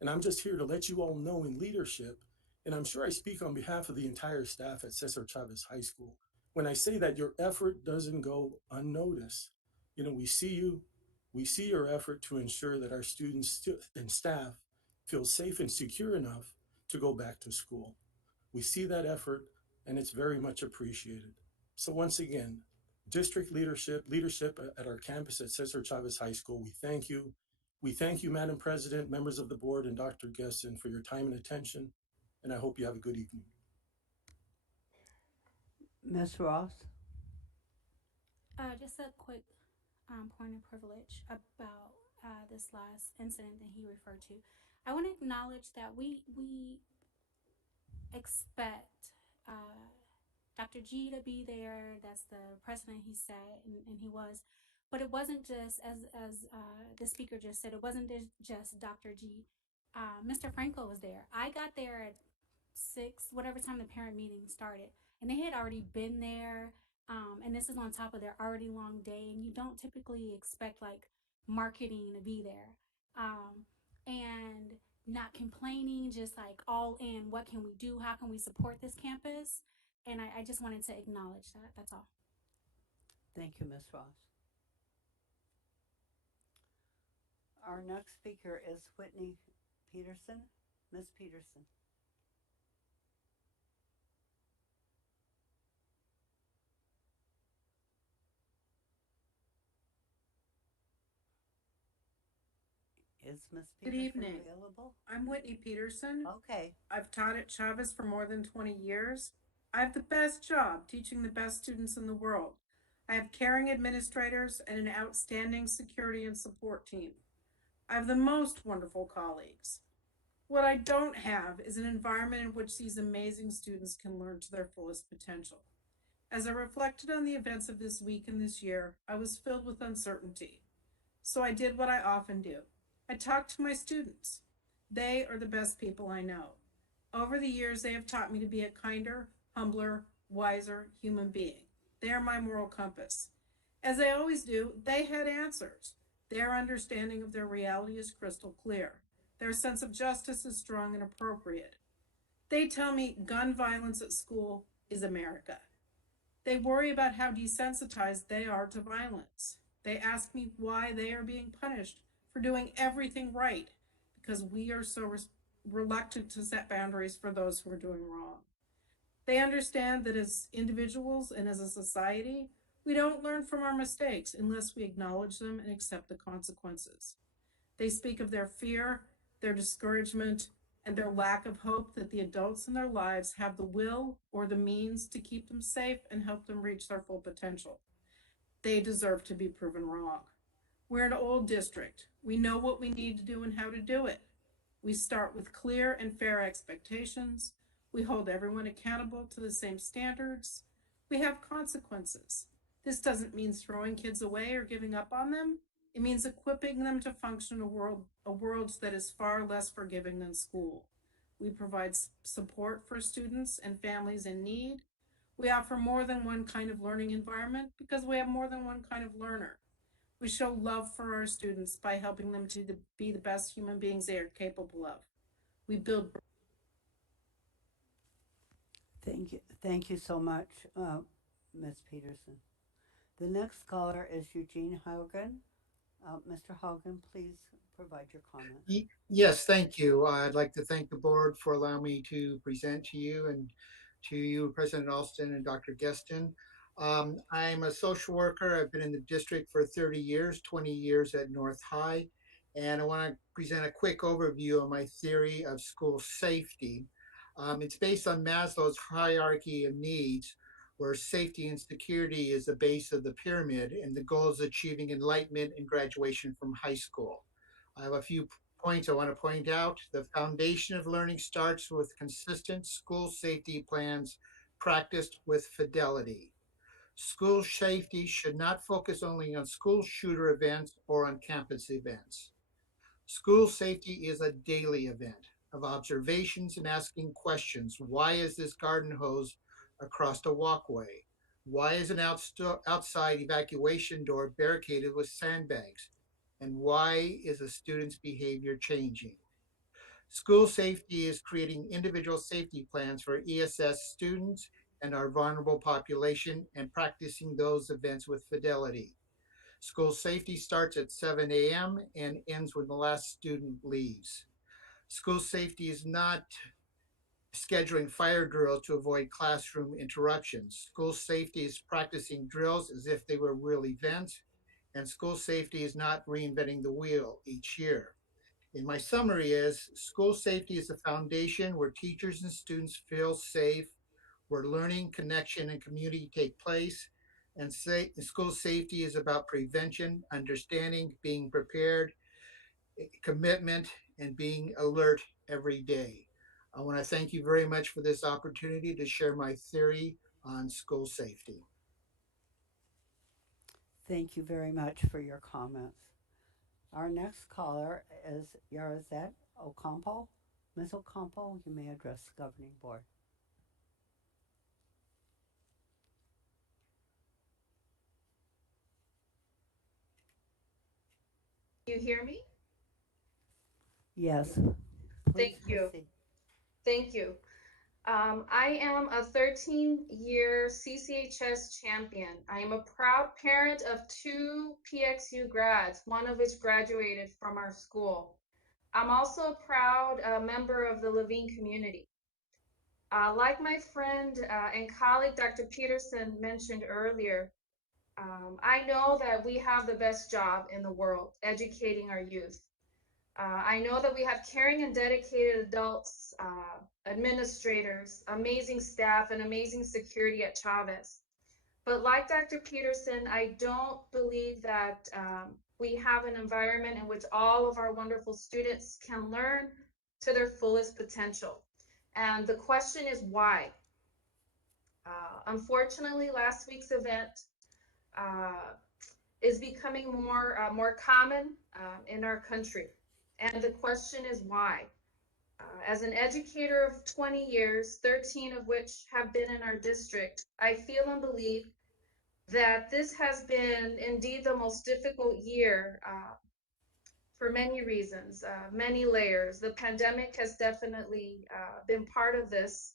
And I'm just here to let you all know in leadership, and I'm sure I speak on behalf of the entire staff at Cesar Chavez High School, when I say that your effort doesn't go unnoticed. We see you, we see your effort to ensure that our students and staff feel safe and secure enough to go back to school. We see that effort, and it's very much appreciated. So once again, district leadership at our campus at Cesar Chavez High School, we thank you. We thank you, Madam President, members of the board, and Dr. Gesson for your time and attention, and I hope you have a good evening. Ms. Ross? Just a quick point of privilege about this last incident that he referred to. I want to acknowledge that we expect Dr. G to be there. That's the president, he said, and he was. But it wasn't just, as the speaker just said, it wasn't just Dr. G. Mr. Franco was there. I got there at 6, whatever time the parent meeting started, and they had already been there. And this is on top of their already long day, and you don't typically expect like marketing to be there. And not complaining, just like all in, what can we do? How can we support this campus? And I just wanted to acknowledge that. That's all. Thank you, Ms. Ross. Our next speaker is Whitney Peterson. Ms. Peterson. Is Ms. Good Peterson evening. available? I'm Whitney Peterson. Okay. I've taught at Chavez for more than 20 years. I have the best job teaching the best students in the world. I have caring administrators and an outstanding security and support team. I have the most wonderful colleagues. What I don't have is an environment in which these amazing students can learn to their fullest potential. As I reflected on the events of this week and this year, I was filled with uncertainty. So I did what I often do. I talked to my students. They are the best people I know. Over the years, they have taught me to be a kinder, humbler, wiser human being. They are my moral compass. As they always do, they had answers. Their understanding of their reality is crystal clear. Their sense of justice is strong and appropriate. They tell me gun violence at school is America. They worry about how desensitized they are to violence. They ask me why they are being punished for doing everything right, because we are so reluctant to set boundaries for those who are doing wrong. They understand that as individuals and as a society, we don't learn from our mistakes unless we acknowledge them and accept the consequences. They speak of their fear, their discouragement, and their lack of hope that the adults in their lives have the will or the means to keep them safe and help them reach their full potential. They deserve to be proven wrong. We're an old district. We know what we need to do and how to do it. We start with clear and fair expectations. We hold everyone accountable to the same standards. We have consequences. This doesn't mean throwing kids away or giving up on them. It means equipping them to function in a world that is far less forgiving than school. We provide support for students and families in need. We offer more than one kind of learning environment because we have more than one kind of learner. We show love for our students by helping them to be the best human beings they are capable of. We build. Thank you so much, Ms. Peterson. The next caller is Eugene Haugen. Mr. Haugen, please provide your comment. Yes, thank you. I'd like to thank the board for allowing me to present to you and to you, President Alston and Dr. Geston. I'm a social worker. I've been in the district for 30 years, 20 years at North High, and I want to present a quick overview of my theory of school safety. It's based on Maslow's hierarchy of needs, where safety and security is the base of the pyramid, and the goal is achieving enlightenment and graduation from high school. I have a few points I want to point out. The foundation of learning starts with consistent school safety plans practiced with fidelity. School safety should not focus only on school shooter events or on campus events. School safety is a daily event of observations and asking questions. Why is this garden hose across a walkway? Why is an outside evacuation door barricaded with sandbags? And why is a student's behavior changing? School safety is creating individual safety plans for ESS students and our vulnerable population and practicing those events with fidelity. School safety starts at 7 a.m. and ends when the last student leaves. School safety is not scheduling fire drills to avoid classroom interruptions. School safety is practicing drills as if they were real events, and school safety is not reinventing the wheel each year. And my summary is school safety is the foundation where teachers and students feel safe, where learning, connection, and community take place. And school safety is about prevention, understanding, being prepared, commitment, and being alert every day. I want to thank you very much for this opportunity to share my theory on school safety. Thank you very much for your comments. Our next caller is Yarazette Ocampo. Ms. Ocampo, you may address the governing board. You hear me? Yes. Thank you. Thank you. I am a 13-year CCHS champion. I am a proud parent of 2 PXU grads, one of which graduated from our school. I'm also a proud member of the Levine community. Like my friend and colleague, Dr. Peterson, mentioned earlier, I know that we have the best job in the world, educating our youth. I know that we have caring and dedicated adults, administrators, amazing staff, and amazing security at Chavez. But like Dr. Peterson, I don't believe that we have an environment in which all of our wonderful students can learn to their fullest potential. And the question is why? Unfortunately, last week's event is becoming more common in our country. And the question is why? As an educator of 20 years, 13 of which have been in our district, I feel and believe that this has been indeed the most difficult year for many reasons, many layers. The pandemic has definitely been part of this.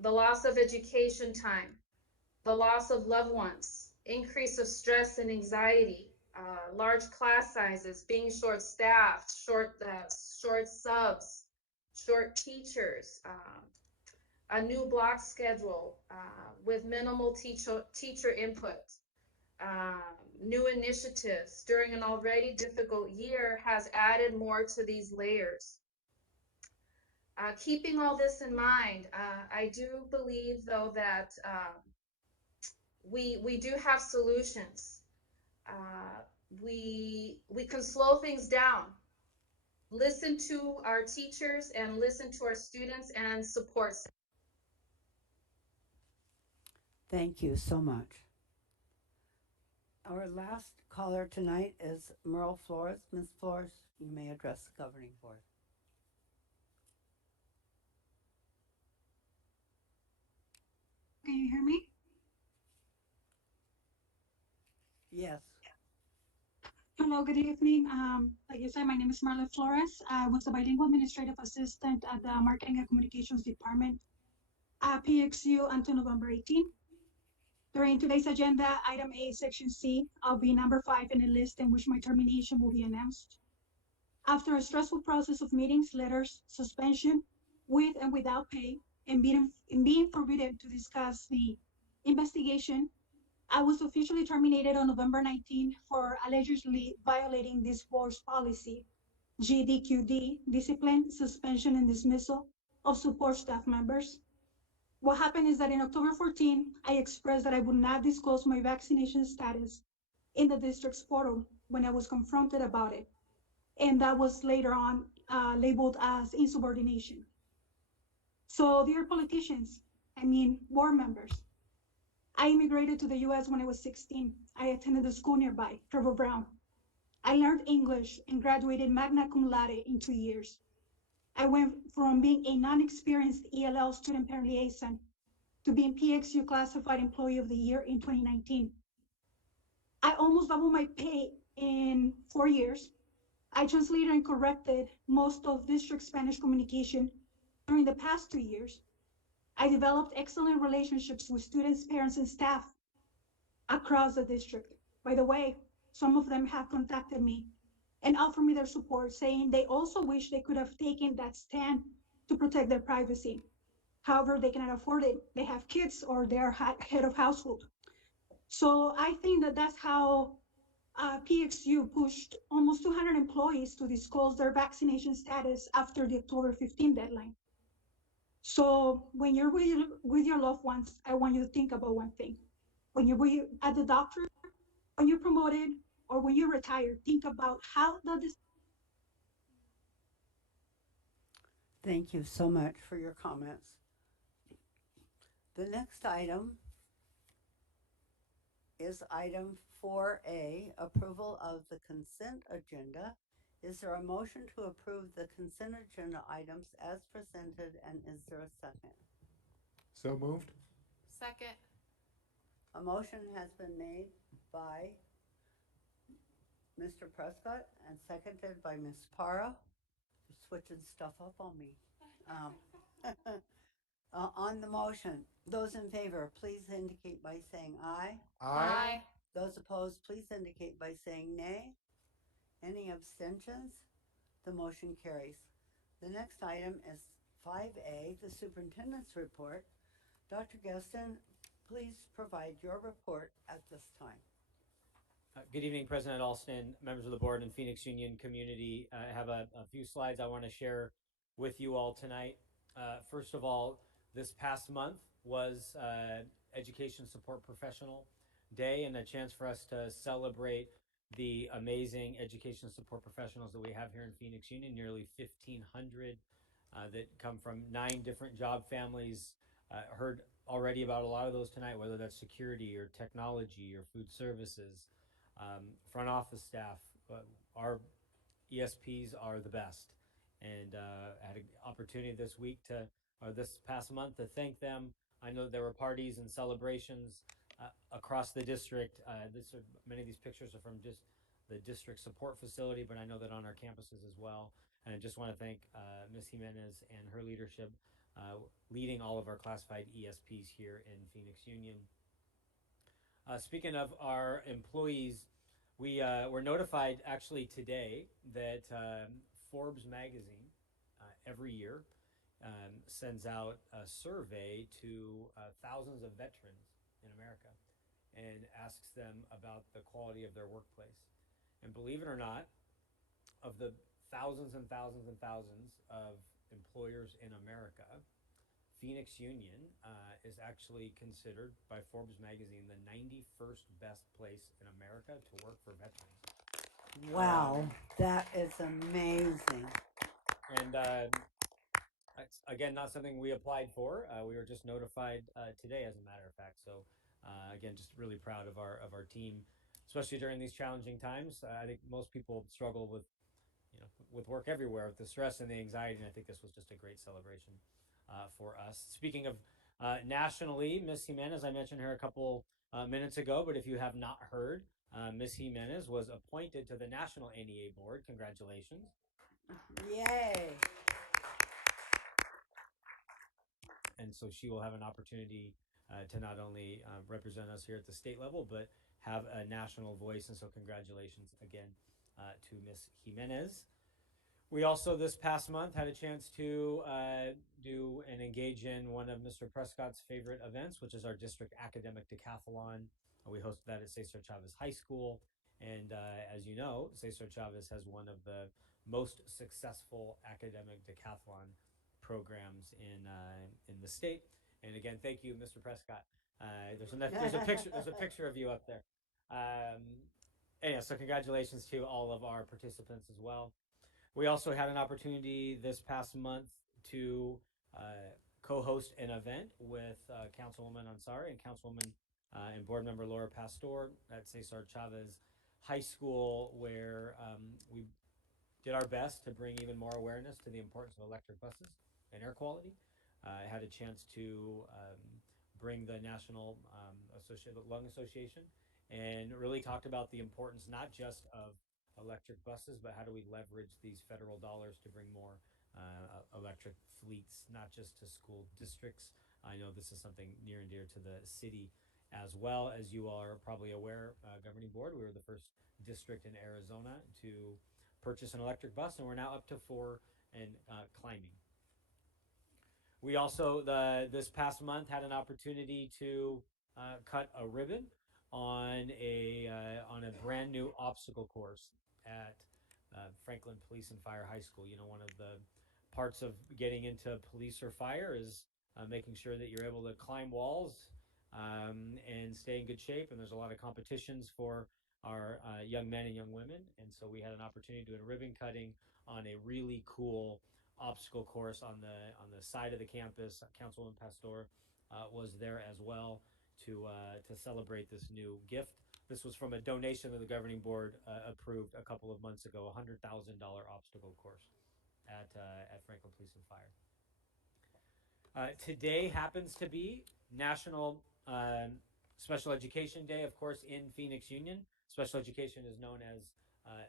The loss of education time, the loss of loved ones, increase of stress and anxiety, large class sizes, being short-staffed, short subs, short teachers, a new block schedule with minimal teacher input, new initiatives during an already difficult year has added more to these layers. Keeping all this in mind, I do believe, though, that we do have solutions. We can slow things down, listen to our teachers and listen to our students and support. Thank you so much. Our last caller tonight is Merle Flores. Ms. Flores, you may address the governing board. Can you hear me? Yes. Hello, good evening. Like you said, my name is Marla Flores. I was a bilingual administrative assistant at the Marketing and Communications Department at PXU until November 18. During today's agenda, item A, section C, I'll be number 5 in a list in which my termination will be announced. After a stressful process of meetings, letters, suspension, with and without pay, and being forbidden to discuss the investigation, I was officially terminated on November 19 for allegedly violating this board's policy, GDQD, discipline, suspension, and dismissal of support staff members. What happened is that in October 14, I expressed that I would not disclose my vaccination status in the district's portal when I was confronted about it. And that was later on labeled as insubordination. So dear politicians, board members, I immigrated to the US when I was 16. I attended a school nearby, Trevor Brown. I learned English and graduated magna cum laude in 2 years. I went from being a non-experienced ELL student parent liaison to being PXU Classified Employee of the Year in 2019. I almost doubled my pay in 4 years. I translated and corrected most of district Spanish communication during the past 2 years. I developed excellent relationships with students, parents, and staff across the district. By the way, some of them have contacted me and offered me their support, saying they also wish they could have taken that stand to protect their privacy. However, they cannot afford it. They have kids or they're head of household. So I think that that's how PXU pushed almost 200 employees to disclose their vaccination status after the October 15 deadline. So when you're with your loved ones, I want you to think about one thing. When you're at the doctor, when you're promoted, or when you're retired, think about how does. Thank you so much for your comments. The next item is item 4A, approval of the consent agenda. Is there a motion to approve the consent agenda items as presented, and is there a second? So moved. Second. A motion has been made by Mr. Prescott and seconded by Ms. Para. You're switching stuff up on me. On the motion, those in favor, please indicate by saying aye. Aye. Those opposed, please indicate by saying nay. Any abstentions? The motion carries. The next item is 5A, the superintendent's report. Dr. Gaston, please provide your report at this time. Good evening, President Alston, members of the board, and Phoenix Union community. I have a few slides I want to share with you all tonight. First of all, this past month was Education Support Professional Day, and a chance for us to celebrate the amazing education support professionals that we have here in Phoenix Union, nearly 1,500 that come from 9 different job families. Heard already about a lot of those tonight, whether that's security or technology or food services, front office staff. Our ESPs are the best, and I had an opportunity this week or this past month to thank them. I know there were parties and celebrations across the district. Many of these pictures are from just the district support facility, but I know that on our campuses as well. And I just want to thank Ms. Jimenez and her leadership leading all of our classified ESPs here in Phoenix Union. Speaking of our employees, we were notified actually today that Forbes magazine every year sends out a survey to thousands of veterans in America and asks them about the quality of their workplace. And believe it or not, of the thousands and thousands and thousands of employers in America, Phoenix Union is actually considered by Forbes magazine the 91st best place in America to work for veterans. Wow, that is amazing. And it's, again, not something we applied for. We were just notified today, as a matter of fact. So again, just really proud of our team, especially during these challenging times. I think most people struggle with work everywhere, with the stress and the anxiety, and I think this was just a great celebration for us. Speaking of nationally, Ms. Jimenez, I mentioned her a couple minutes ago, but if you have not heard, Ms. Jimenez was appointed to the National NEA Board. Congratulations. Yay. And so she will have an opportunity to not only represent us here at the state level, but have a national voice. And so congratulations again to Ms. Jimenez. We also, this past month, had a chance to do and engage in one of Mr. Prescott's favorite events, which is our district academic decathlon. We hosted that at Cesar Chavez High School. And as you know, Cesar Chavez has one of the most successful academic decathlon programs in the state. And again, thank you, Mr. Prescott. There's a picture of you up there. Anyway, so congratulations to all of our participants as well. We also had an opportunity this past month to co-host an event with Councilwoman Ansari and Councilwoman and Board Member Laura Pastor at Cesar Chavez high school where we did our best to bring even more awareness to the importance of electric buses and air quality. I had a chance to bring the National Lung Association and really talked about the importance not just of electric buses, but how do we leverage these federal dollars to bring more electric fleets, not just to school districts. I know this is something near and dear to the city as well. As you are probably aware, governing board, we were the first district in Arizona to purchase an electric bus, and we're now up to 4 and climbing. We also, this past month, had an opportunity to cut a ribbon on a brand new obstacle course at Franklin Police and Fire High School. You know, one of the parts of getting into police or fire is making sure that you're able to climb walls and stay in good shape. And there's a lot of competitions for our young men and young women. And so we had an opportunity to do a ribbon cutting on a really cool obstacle course on the side of the campus. Councilwoman Pastor was there as well to celebrate this new gift. This was from a donation that the governing board approved a couple of months ago, a $100,000 obstacle course at Franklin Police and Fire. Today happens to be National Special Education Day, of course, in Phoenix Union. Special education is known as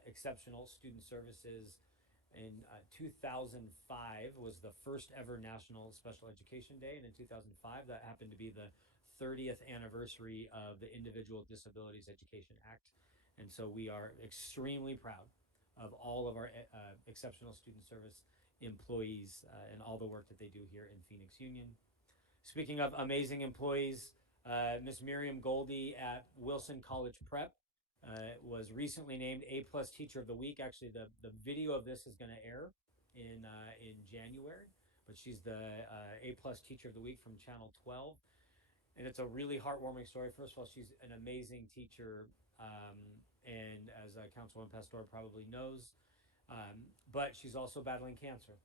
Exceptional Student Services. In 2005 was the first ever National Special Education Day, and in 2005 that happened to be the 30th anniversary of the Individual Disabilities Education Act. And so we are extremely proud of all of our exceptional student service employees and all the work that they do here in Phoenix Union. Speaking of amazing employees, Miss Miriam Goldie at Wilson College Prep was recently named A+ Teacher of the Week. Actually, the video of this is going to air in January, but she's the A+ Teacher of the Week from Channel 12. And it's a really heartwarming story. First of all, she's an amazing teacher, and as Councilwoman Pastor probably knows, but she's also battling cancer.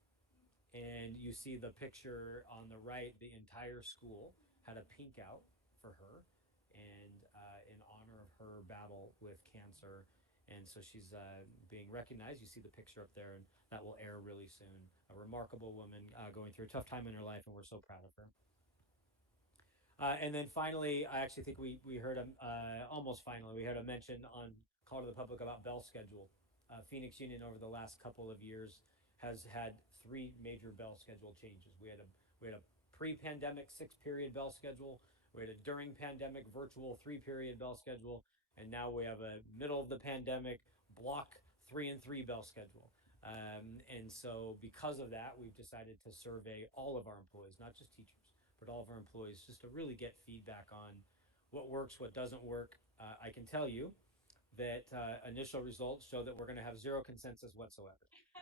And you see the picture on the right, the entire school had a pink out for her, and in honor of her battle with cancer. And so she's being recognized. You see the picture up there, and that will air really soon. A remarkable woman going through a tough time in her life, and we're so proud of her. And then finally, I actually think we heard almost finally, we heard a mention on Call to the Public about bell schedule. Phoenix Union over the last couple of years has had 3 major bell schedule changes. We had a pre-pandemic 6-period bell schedule. We had a during pandemic virtual 3-period bell schedule, and now we have a middle of the pandemic block 3 and 3 bell schedule. And so because of that, we've decided to survey all of our employees, not just teachers, but all of our employees, just to really get feedback on what works, what doesn't work. I can tell you that initial results show that we're going to have 0 consensus whatsoever.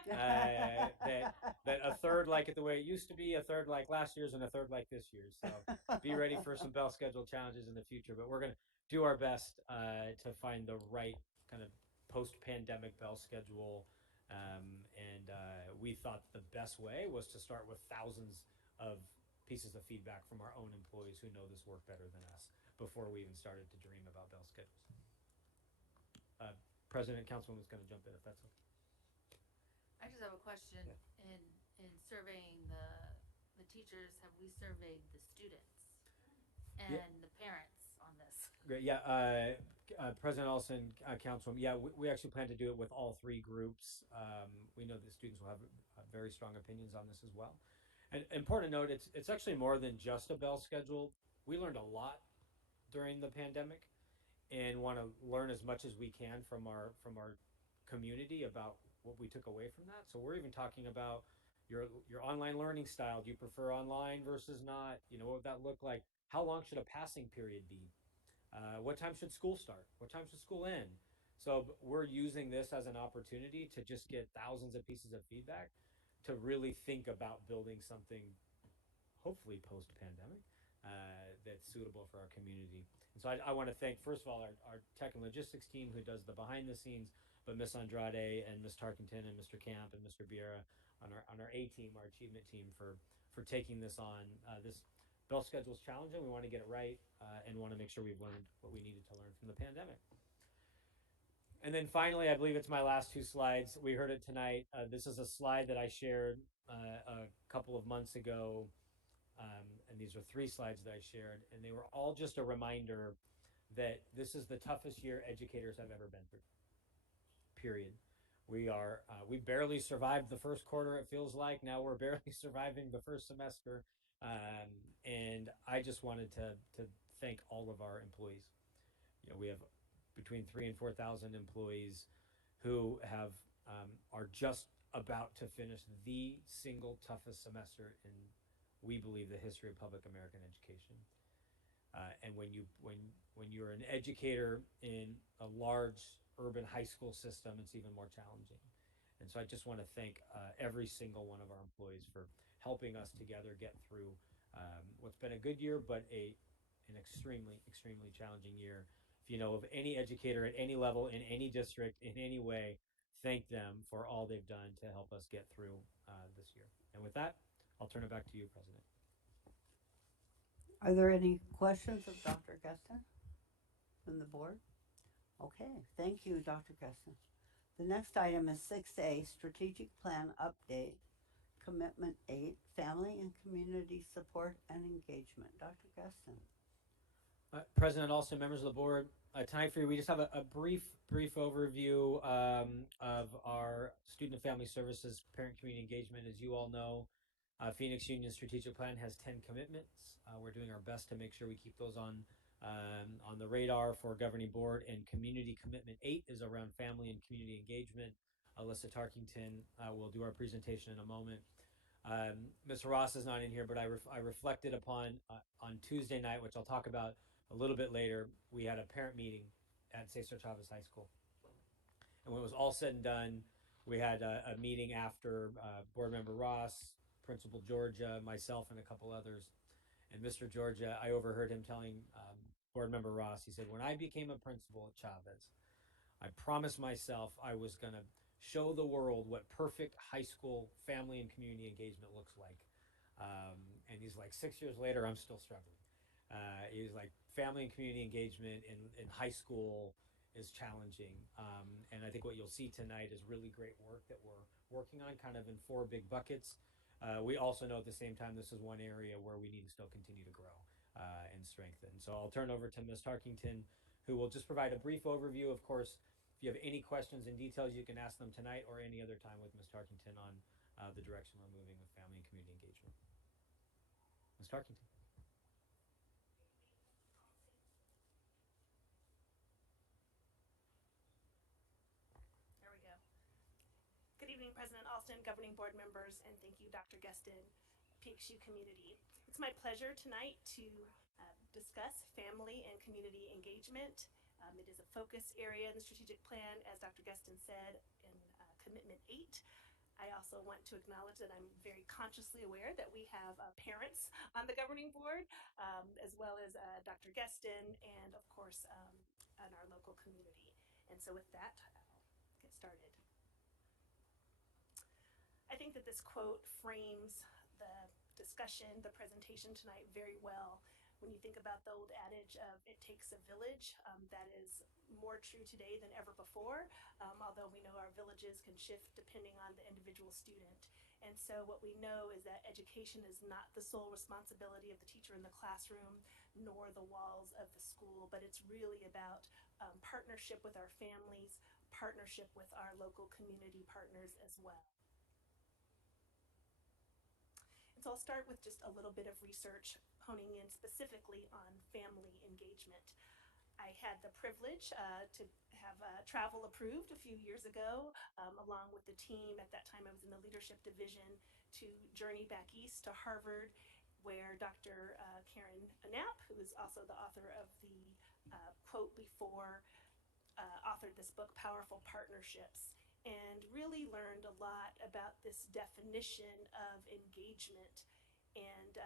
That a third like it the way it used to be, a third like last year's, and a third like this year's. So be ready for some bell schedule challenges in the future. But we're going to do our best to find the right kind of post-pandemic bell schedule. And we thought the best way was to start with thousands of pieces of feedback from our own employees who know this work better than us before we even started to dream about bell schedules. President, Councilwoman's going to jump in if that's okay. I just have a question. In surveying the teachers, have we surveyed the students and the parents on this? Great. Yeah. President Olson, Councilwoman. Yeah, we actually plan to do it with all 3 groups. We know that students will have very strong opinions on this as well. And important to note, it's actually more than just a bell schedule. We learned a lot during the pandemic, and want to learn as much as we can from our community about what we took away from that. So we're even talking about your online learning style. Do you prefer online versus not? You know, what would that look like? How long should a passing period be? What time should school start? What time should school end? So we're using this as an opportunity to just get thousands of pieces of feedback to really think about building something, hopefully post-pandemic, that's suitable for our community. And so I want to thank, first of all, our tech and logistics team who does the behind the scenes, but Ms. Andrade and Ms. Tarkenton and Mr. Camp and Mr. Biera on our A team, our achievement team, for taking this on. This bell schedule is challenging. We want to get it right and want to make sure we've learned what we needed to learn from the pandemic. And then finally, I believe it's my last two slides. We heard it tonight. This is a slide that I shared a couple of months ago. And these are 3 slides that I shared, and they were all just a reminder that this is the toughest year educators have ever been through, period. We barely survived the first quarter, it feels like. Now we're barely surviving the first semester. And I just wanted to thank all of our employees. We have between 3,000 and 4,000 employees who are just about to finish the single toughest semester in, we believe, the history of public American education. And when you're an educator in a large urban high school system, it's even more challenging. And so I just want to thank every single one of our employees for helping us together get through what's been a good year, but an extremely, extremely challenging year. If you know of any educator at any level, in any district, in any way, thank them for all they've done to help us get through this year. And with that, I'll turn it back to you, President. Are there any questions of Dr. Gustin from the board? Okay, thank you, Dr. Gustin. The next item is 6A, Strategic Plan Update, Commitment 8, Family and Community Support and Engagement. Dr. Gustin. President Alston, members of the board, tonight for you, we just have a brief overview of our Student and Family Services Parent Community Engagement. As you all know, Phoenix Union Strategic Plan has 10 commitments. We're doing our best to make sure we keep those on the radar for governing board. And community commitment 8 is around family and community engagement. Alyssa Tarkington will do our presentation in a moment. Mr. Ross is not in here, but I reflected upon on Tuesday night, which I'll talk about a little bit later. We had a parent meeting at Cesar Chavez High School. And when it was all said and done, we had a meeting after board member Ross, Principal Georgia, myself, and a couple others. And Mr. Georgia, I overheard him telling board member Ross, he said, when I became a principal at Chavez, I promised myself I was going to show the world what perfect high school family and community engagement looks like. And he's like, 6 years later, I'm still struggling. He's like, family and community engagement in high school is challenging. And I think what you'll see tonight is really great work that we're working on kind of in 4 big buckets. We also know at the same time this is one area where we need to still continue to grow and strengthen. So I'll turn over to Ms. Tarkington, who will just provide a brief overview. Of course, if you have any questions and details, you can ask them tonight or any other time with Ms. Tarkington on the direction we're moving with family and community engagement. Ms. Tarkington. There we go. Good evening, President Alston, governing board members, and thank you, Dr. Gustin, PXU community. It's my pleasure tonight to discuss family and community engagement. It is a focus area in the strategic plan, as Dr. Gustin said, in Commitment 8. I also want to acknowledge that I'm very consciously aware that we have parents on the governing board, as well as Dr. Gustin, and of course, in our local community. And so with that, I'll get started. I think that this quote frames the discussion, the presentation tonight very well. When you think about the old adage of it takes a village, that is more true today than ever before, although we know our villages can shift depending on the individual student. And so what we know is that education is not the sole responsibility of the teacher in the classroom, nor the walls of the school, but it's really about partnership with our families, partnership with our local community partners as well. So I'll start with just a little bit of research honing in specifically on family engagement. I had the privilege to have travel approved a few years ago, along with the team. At that time I was in the leadership division, to journey back east to Harvard, where Dr. Karen Knapp, who is also the author of the quote before, authored this book, Powerful Partnerships, and really learned a lot about this definition of engagement. And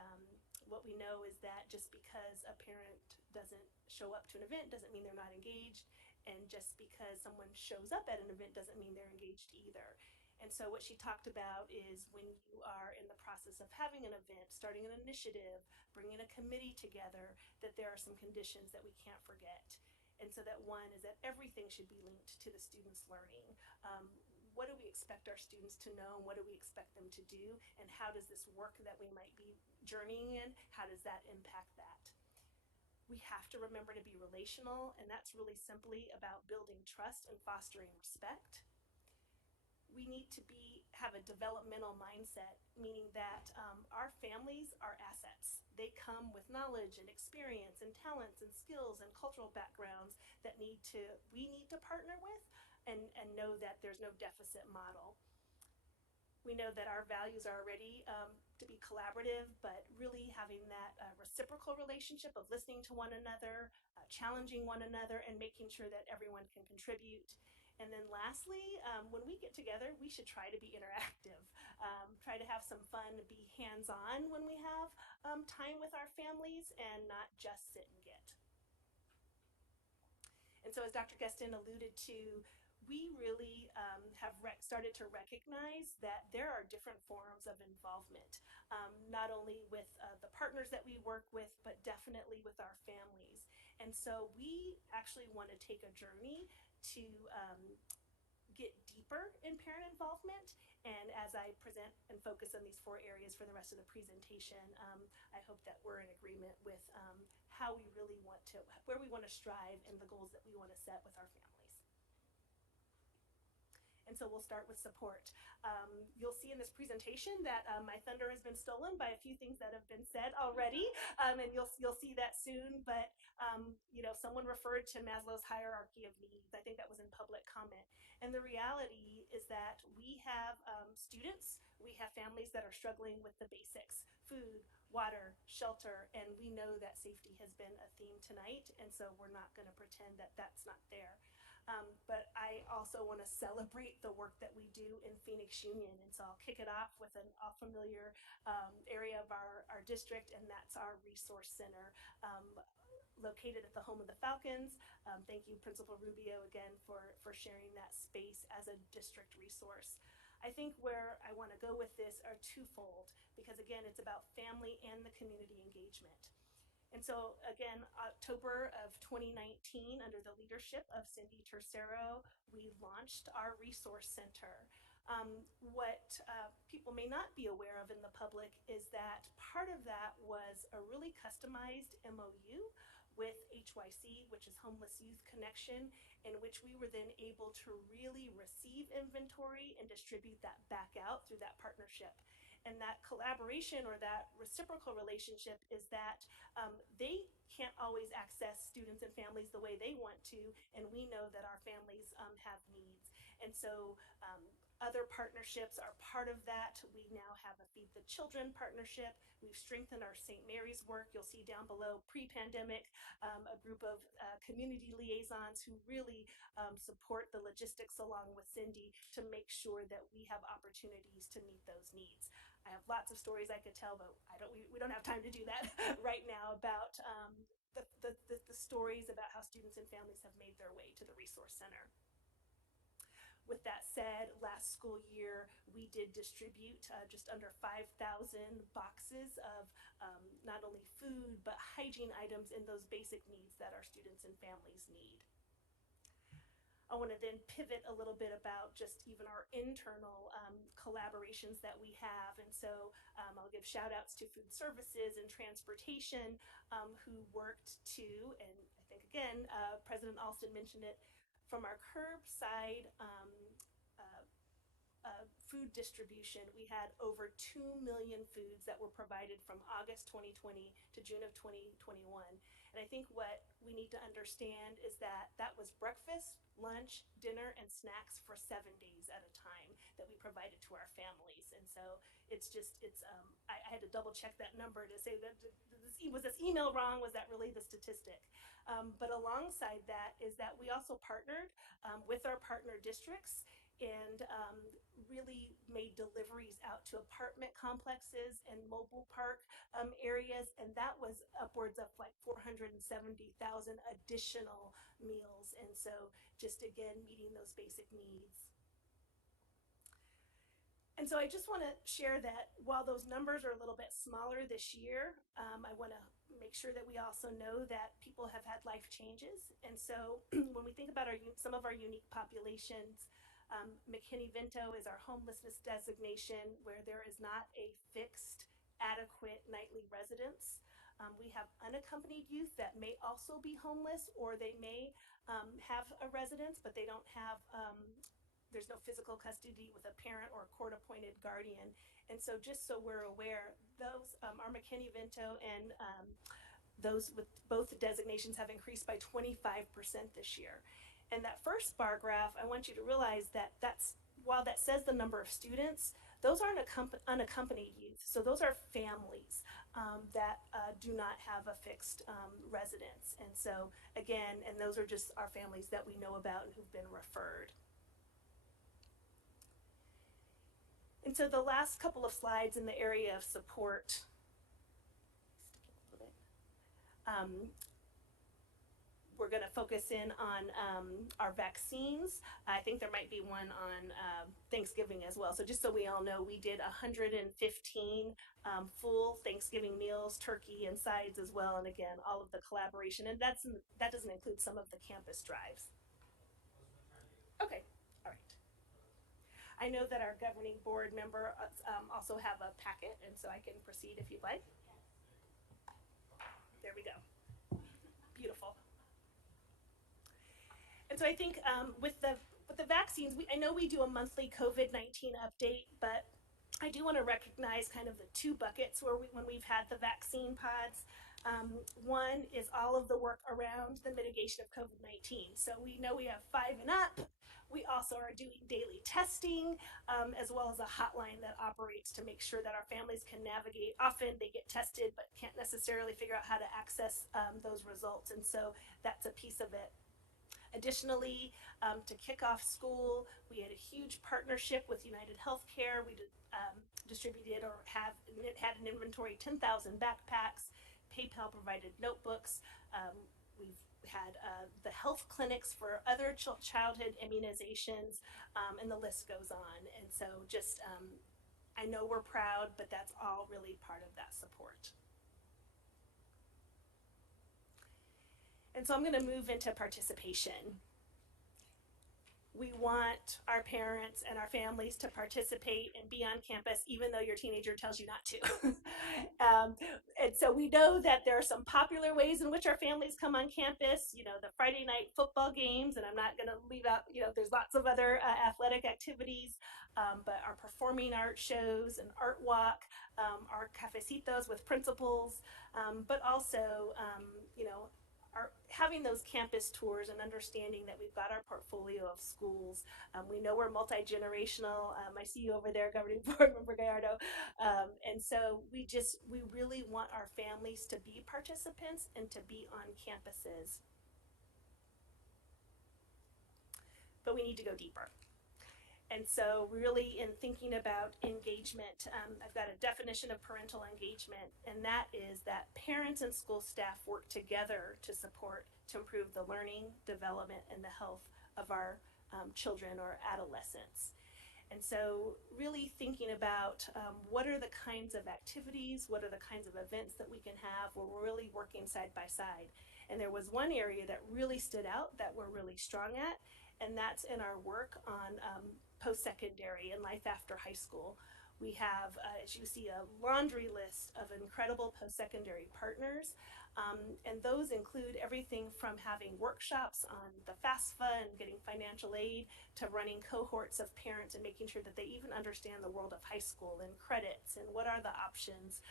what we know is that just because a parent doesn't show up to an event doesn't mean they're not engaged, and just because someone shows up at an event doesn't mean they're engaged either. And so what she talked about is when you are in the process of having an event, starting an initiative, bringing a committee together, that there are some conditions that we can't forget. And so that one is that everything should be linked to the students' learning. What do we expect our students to know, and what do we expect them to do, and how does this work that we might be journeying in, how does that impact that? We have to remember to be relational, and that's really simply about building trust and fostering respect. We need to have a developmental mindset, meaning that our families are assets. They come with knowledge and experience and talents and skills and cultural backgrounds that we need to partner with, and know that there's no deficit model. We know that our values are already to be collaborative, but really having that reciprocal relationship of listening to one another, challenging one another, and making sure that everyone can contribute. And then lastly, when we get together, we should try to be interactive, try to have some fun, be hands-on when we have time with our families, and not just sit and get. And so as Dr. Guestin alluded to, we really have started to recognize that there are different forms of involvement, not only with the partners that we work with, but definitely with our families. And so we actually want to take a journey to get deeper in parent involvement. And as I present and focus on these 4 areas for the rest of the presentation, I hope that we're in agreement with how we really want to, where we want to strive, and the goals that we want to set with our families. And so we'll start with support. You'll see in this presentation that my thunder has been stolen by a few things that have been said already, and you'll see that soon. But someone referred to Maslow's hierarchy of needs. I think that was in public comment. And the reality is that we have students, we have families that are struggling with the basics: food, water, shelter, and we know that safety has been a theme tonight. And so we're not going to pretend that that's not there. But I also want to celebrate the work that we do in Phoenix Union. And so I'll kick it off with an familiar area of our district, and that's our resource center located at the home of the Falcons. Thank you, Principal Rubio, again, for sharing that space as a district resource. I think where I want to go with this are twofold, because again, it's about family and the community engagement. And so again, October of 2019, under the leadership of Cindy Tercero, we launched our resource center. What people may not be aware of in the public is that part of that was a really customized MOU with HYC, which is Homeless Youth Connection, in which we were then able to really receive inventory and distribute that back out through that partnership. And that collaboration, or that reciprocal relationship, is that they can't always access students and families the way they want to, and we know that our families have needs. And so other partnerships are part of that. We now have a Feed the Children partnership. We've strengthened our St. Mary's work. You'll see down below, pre-pandemic, a group of community liaisons who really support the logistics along with Cindy to make sure that we have opportunities to meet those needs. I have lots of stories I could tell, but we don't have time to do that right now about the stories about how students and families have made their way to the Resource Center. With that said, last school year, we did distribute just under 5,000 boxes of not only food, but hygiene items and those basic needs that our students and families need. I want to then pivot a little bit about just even our internal collaborations that we have. And so I'll give shout outs to food services and transportation who worked to, and I think again, President Alston mentioned it, from our curbside food distribution, we had over 2 million foods that were provided from August 2020 to June of 2021. And I think what we need to understand is that that was breakfast, lunch, dinner, and snacks for 7 days at a time that we provided to our families. And so I had to double check that number to say that, was this email wrong? Was that really the statistic? But alongside that is that we also partnered with our partner districts and really made deliveries out to apartment complexes and mobile park areas, and that was upwards of like 470,000 additional meals. And so just again, meeting those basic needs. And so I just want to share that while those numbers are a little bit smaller this year, I want to make sure that we also know that people have had life changes. And so when we think about some of our unique populations, McKinney-Vento is our homelessness designation where there is not a fixed, adequate nightly residence. We have unaccompanied youth that may also be homeless, or they may have a residence, but they don't have there's no physical custody with a parent or a court-appointed guardian. And so just so we're aware, those our McKinney-Vento and those with both designations have increased by 25% this year. And that first bar graph, I want you to realize that while that says the number of students, those aren't unaccompanied youth. So those are families that do not have a fixed residence. And so again, and those are just our families that we know about and who've been referred. And so the last couple of slides in the area of support, we're going to focus in on our vaccines. I think there might be one on Thanksgiving as well. So just so we all know, we did 115 full Thanksgiving meals, turkey and sides as well. And again, all of the collaboration, and that doesn't include some of the campus drives. Okay. I know that our governing board member also have a packet, and so I can proceed if you'd like. There we go. Beautiful. And so I think with the vaccines, I know we do a monthly COVID-19 update, but I do want to recognize kind of the two buckets when we've had the vaccine pods. One is all of the work around the mitigation of COVID-19. So we know we have 5 and up. We also are doing daily testing, as well as a hotline that operates to make sure that our families can navigate. Often they get tested, but can't necessarily figure out how to access those results. And so that's a piece of it. Additionally, to kick off school, we had a huge partnership with United Healthcare. We distributed or had an inventory of 10,000 backpacks. PayPal provided notebooks. We've had the health clinics for other childhood immunizations, and the list goes on. And so just, I know we're proud, but that's all really part of that support. And so I'm going to move into participation. We want our parents and our families to participate and be on campus, even though your teenager tells you not to. And so we know that there are some popular ways in which our families come on campus, the Friday night football games, and I'm not going to leave out, there's lots of other athletic activities, but our performing art shows and art walk, our cafecitos with principals, but also, having those campus tours and understanding that we've got our portfolio of schools. We know we're multi-generational. I see you over there, Governing Board Member Gallardo. And so we really want our families to be participants and to be on campuses. But we need to go deeper. And so really in thinking about engagement, I've got a definition of parental engagement, and that is that parents and school staff work together to improve the learning, development, and the health of our children or adolescents. And so really thinking about what are the kinds of activities, what are the kinds of events that we can have where we're really working side by side. And there was one area that really stood out that we're really strong at, and that's in our work on post-secondary and life after high school. We have, as you see, a laundry list of incredible post-secondary partners, and those include everything from having workshops on the FAFSA and getting financial aid to running cohorts of parents and making sure that they even understand the world of high school and credits and what are the options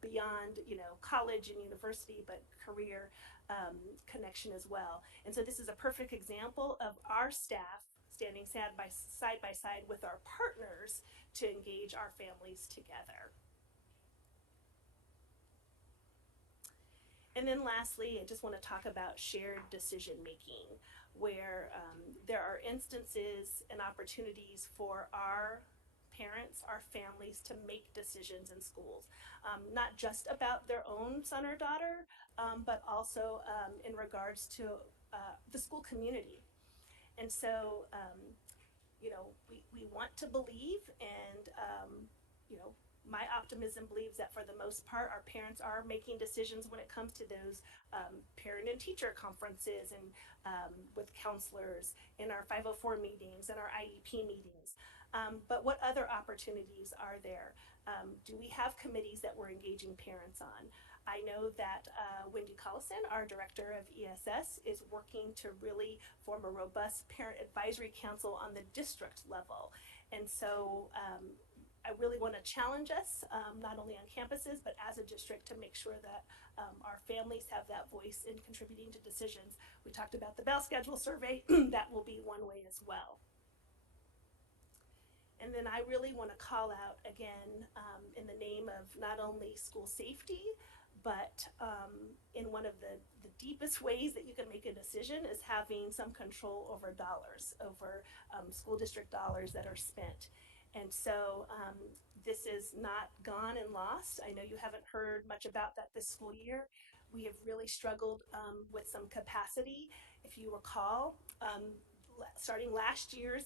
beyond, college and university, but career connection as well. And so this is a perfect example of our staff standing side by side with our partners to engage our families together. And then lastly, I just want to talk about shared decision making, where there are instances and opportunities for our parents, our families to make decisions in schools, not just about their own son or daughter, but also in regards to the school community. And so, we want to believe, and my optimism believes that for the most part, our parents are making decisions when it comes to those parent and teacher conferences and with counselors in our 504 meetings and our IEP meetings. But what other opportunities are there? Do we have committees that we're engaging parents on? I know that Wendy Collison, our director of ESS, is working to really form a robust parent advisory council on the district level. And so I really want to challenge us, not only on campuses, but as a district, to make sure that our families have that voice in contributing to decisions. We talked about the Bell Schedule survey. That will be one way as well. And then I really want to call out again, in the name of not only school safety, but in one of the deepest ways that you can make a decision is having some control over dollars, over school district dollars that are spent. And so this is not gone and lost. I know you haven't heard much about that this school year. We have really struggled with some capacity. If you recall, starting last year's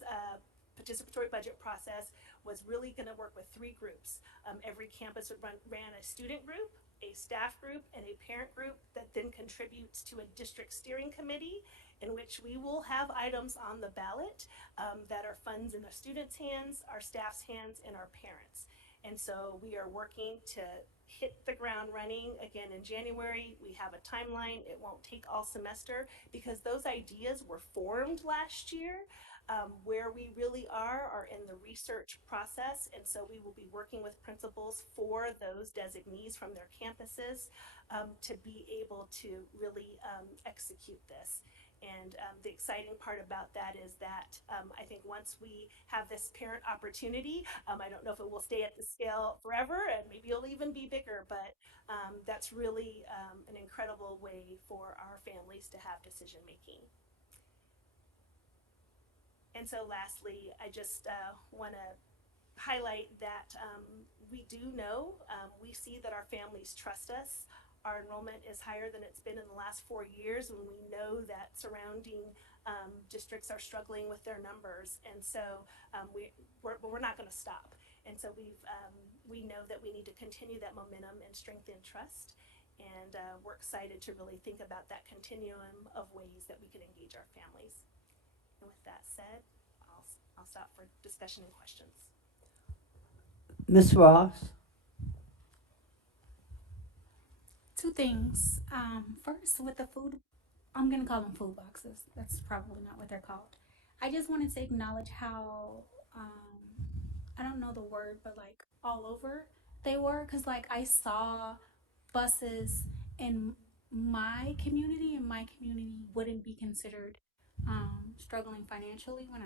participatory budget process was really going to work with 3 groups. Every campus ran a student group, a staff group, and a parent group that then contributes to a district steering committee, in which we will have items on the ballot that are funds in the students' hands, our staff's hands, and our parents. And so we are working to hit the ground running again in January. We have a timeline. It won't take all semester because those ideas were formed last year. Where we really are in the research process, and so we will be working with principals for those designees from their campuses to be able to really execute this. And the exciting part about that is that I think once we have this parent opportunity, I don't know if it will stay at the scale forever, and maybe it'll even be bigger, but that's really an incredible way for our families to have decision making. And so lastly, I just want to highlight that we do know, we see that our families trust us. Our enrollment is higher than it's been in the last 4 years, and we know that surrounding districts are struggling with their numbers. And so we're not going to stop. And so we know that we need to continue that momentum and strengthen trust. And we're excited to really think about that continuum of ways that we can engage our families. And with that said, I'll stop for discussion and questions. Ms. Ross? 2 things. First, with the food, I'm going to call them food boxes. That's probably not what they're called. I just wanted to acknowledge how, I don't know the word, but like all over they were. Because like I saw buses in my community, and my community wouldn't be considered struggling financially when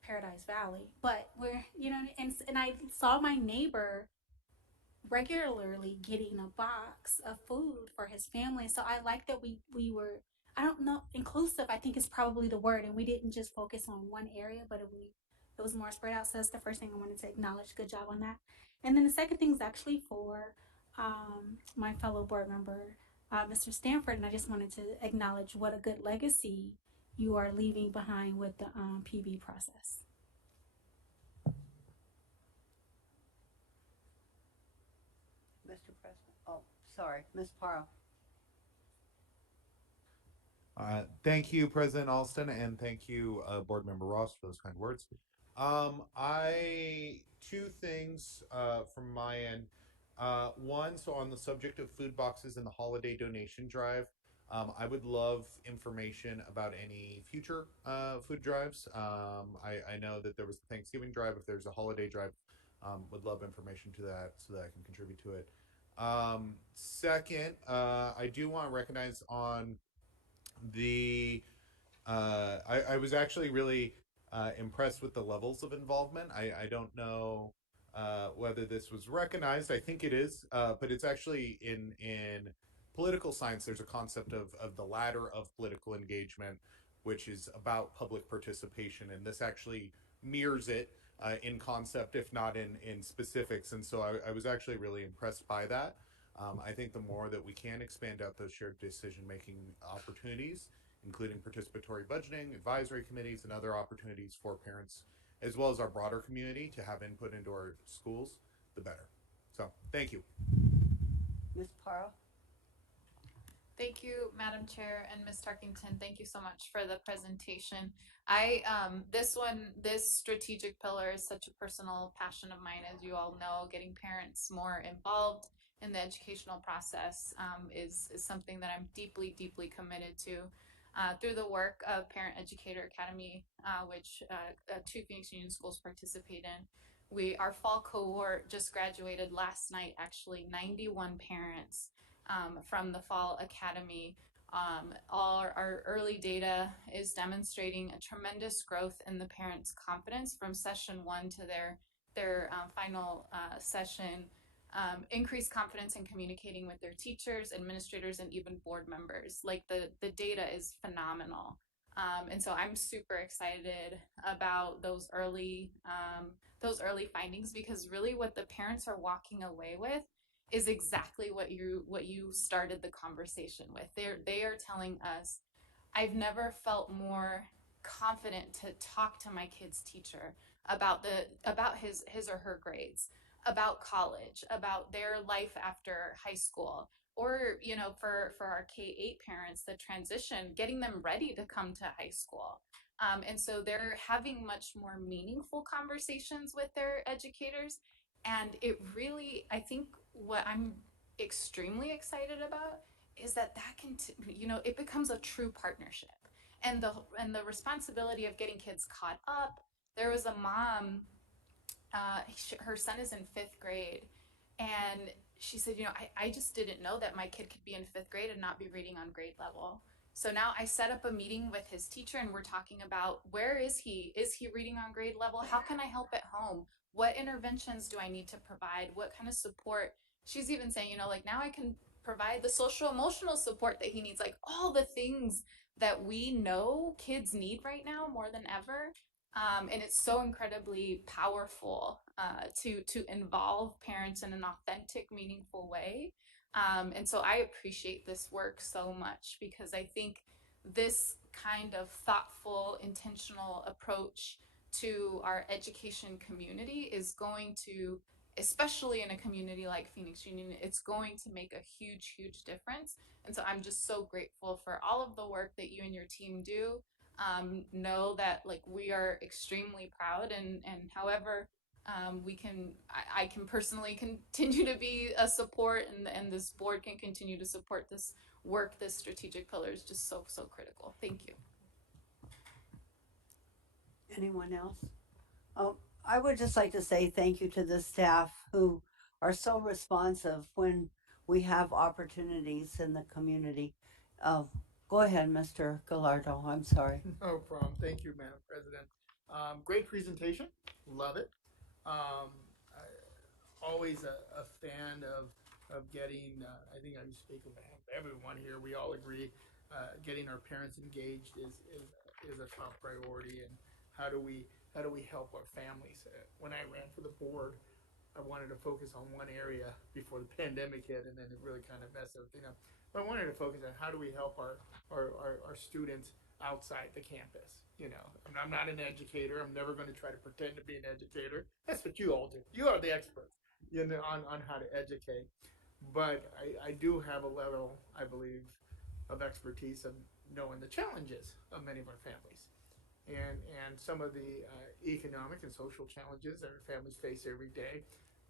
Paradise Valley, but we're, and I saw my neighbor regularly getting a box of food for his family. So I like that we were, I don't know, inclusive, I think is probably the word, and we didn't just focus on one area, but it was more spread out. So that's the first thing I wanted to acknowledge. Good job on that. And then the second thing is actually for my fellow board member, Mr. Stanford, and I just wanted to acknowledge what a good legacy you are leaving behind with the PB process. Mr. President. Oh, sorry, Ms. Parra. Thank you, President Alston, and thank you, Board Member Ross, for those kind words. 2 things from my end. One, so on the subject of food boxes and the holiday donation drive, I would love information about any future food drives. I know that there was the Thanksgiving drive. If there's a holiday drive, would love information to that so that I can contribute to it. Second, I do want to recognize on the I was actually really impressed with the levels of involvement. I don't know whether this was recognized. I think it is, but it's actually in political science. There's a concept of the ladder of political engagement, which is about public participation, and this actually mirrors it in concept, if not in specifics. And so I was actually really impressed by that. I think the more that we can expand out those shared decision-making opportunities including participatory budgeting, advisory committees, and other opportunities for parents, as well as our broader community, to have input into our schools, the better. So, thank you. Ms. Parra? Thank you, Madam Chair, and Ms. Tarkington. Thank you so much for the presentation. This strategic pillar is such a personal passion of mine, as you all know. Getting parents more involved in the educational process is something that I'm deeply, deeply committed to. Through the work of Parent Educator Academy, which 2 Phoenix Union schools participate in, our fall cohort just graduated last night, actually, 91 parents from the Fall Academy. All our early data is demonstrating a tremendous growth in the parents' confidence from session 1 to their final session. Increased confidence in communicating with their teachers, administrators, and even board members. Like the data is phenomenal. And so I'm super excited about those early findings, because really what the parents are walking away with is exactly what you started the conversation with. They are telling us, I've never felt more confident to talk to my kid's teacher about his or her grades, about college, about their life after high school, or for our K-8 parents, the transition, getting them ready to come to high school. And so they're having much more meaningful conversations with their educators. And it really, I think what I'm extremely excited about is that can, it becomes a true partnership. And the responsibility of getting kids caught up. There was a mom, her son is in 5th grade, and she said, I just didn't know that my kid could be in 5th grade and not be reading on grade level. So now I set up a meeting with his teacher, and we're talking about, where is he? Is he reading on grade level? How can I help at home? What interventions do I need to provide? What kind of support? She's even saying, now I can provide the social emotional support that he needs, like all the things that we know kids need right now more than ever. And it's so incredibly powerful to involve parents in an authentic, meaningful way. And so I appreciate this work so much, because I think this kind of thoughtful, intentional approach to our education community is going to, especially in a community like Phoenix Union, it's going to make a huge, huge difference. And so I'm just so grateful for all of the work that you and your team do. Know that we are extremely proud, and however I can personally continue to be a support, and this board can continue to support this work. This strategic pillar is just so critical. Thank you. Anyone else? I would just like to say thank you to the staff who are so responsive when we have opportunities in the community. Go ahead, Mr. Gallardo. I'm sorry. No problem. Thank you, Madam President. Great presentation. Love it. Always a fan of getting, I think I speak of everyone here, we all agree, getting our parents engaged is a top priority. And how do we help our families? When I ran for the board, I wanted to focus on one area before the pandemic hit, and then it really kind of messed everything up. But I wanted to focus on how do we help our students outside the campus. I'm not an educator. I'm never going to try to pretend to be an educator. That's what you all do. You are the experts on how to educate. But I do have a level, I believe, of expertise of knowing the challenges of many of our families. And some of the economic and social challenges that our families face every day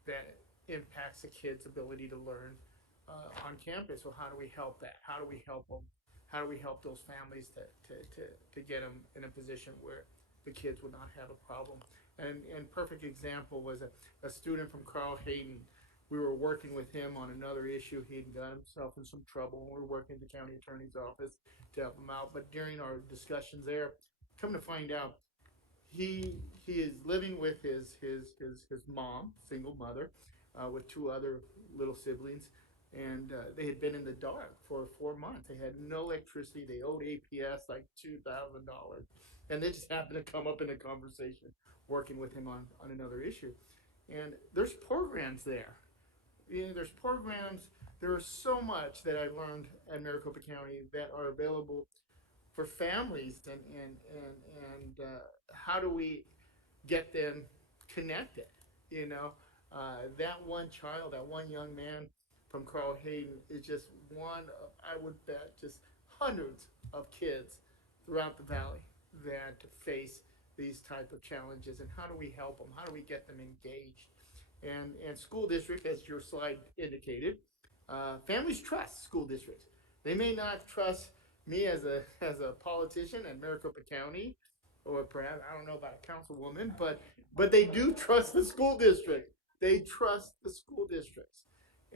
that impacts a kid's ability to learn on campus. So how do we help that? How do we help them? How do we help those families to get them in a position where the kids would not have a problem? And perfect example was a student from Carl Hayden. We were working with him on another issue. He had got himself in some trouble. We were working at the county attorney's office to help him out. But during our discussions there, come to find out, he is living with his mom, single mother, with 2 other little siblings, and they had been in the dark for 4 months. They had no electricity. They owed APS like $2,000, and they just happened to come up in a conversation working with him on another issue. And there's programs there. There's programs. There is so much that I learned at Maricopa County that are available for families, and how do we get them connected? You know, that one child, that one young man from Carl Hayden is just one of, I would bet, just hundreds of kids throughout the valley that face these type of challenges. And how do we help them? How do we get them engaged? And school district, as your slide indicated, families trust school districts. They may not trust me as a politician in Maricopa County, or perhaps, I don't know about a councilwoman, but they do trust the school district. They trust the school districts.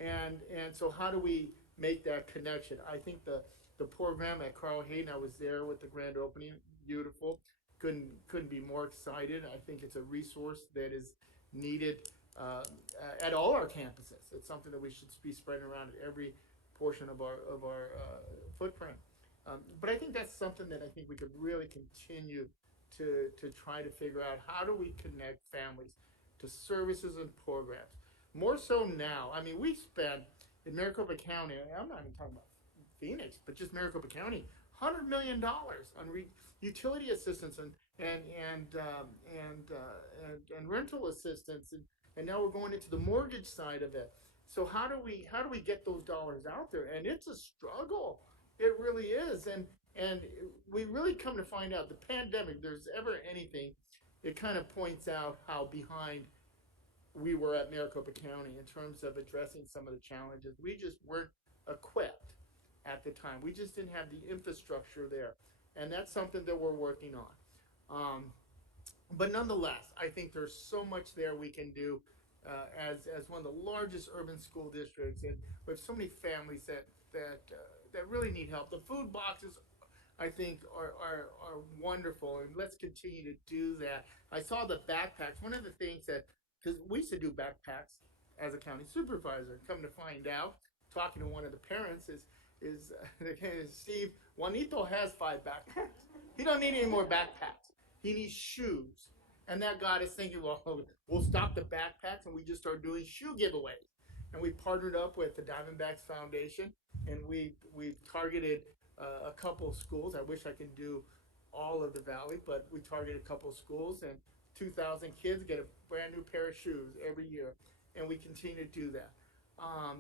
And so how do we make that connection? I think the program at Carl Hayden, I was there with the grand opening, beautiful. Couldn't be more excited. I think it's a resource that is needed at all our campuses. It's something that we should be spreading around at every portion of our footprint. But I think that's something that I think we could really continue to try to figure out. How do we connect families to services and programs? More so now. I mean, we spent in Maricopa County, I'm not even talking about Phoenix, but just Maricopa County, $100 million on utility assistance and rental assistance, and now we're going into the mortgage side of it. So how do we get those dollars out there? And it's a struggle. It really is. And we really come to find out the pandemic, there's ever anything, it kind of points out how behind we were at Maricopa County in terms of addressing some of the challenges. We just weren't equipped at the time. We just didn't have the infrastructure there. And that's something that we're working on. But nonetheless, I think there's so much there we can do as one of the largest urban school districts, and we have so many families that really need help. The food boxes, I think, are wonderful, and let's continue to do that. I saw the backpacks. One of the things that, because we used to do backpacks as a county supervisor, come to find out, talking to one of the parents, is Steve, Juanito has 5 backpacks. He don't need any more backpacks. He needs shoes. And that got us thinking, well, we'll stop the backpacks and we just start doing shoe giveaways. And we partnered up with the Diamondbacks Foundation, and we targeted a couple of schools. I wish I could do all of the valley, but we targeted a couple of schools, and 2,000 kids get a brand new pair of shoes every year. And we continue to do that.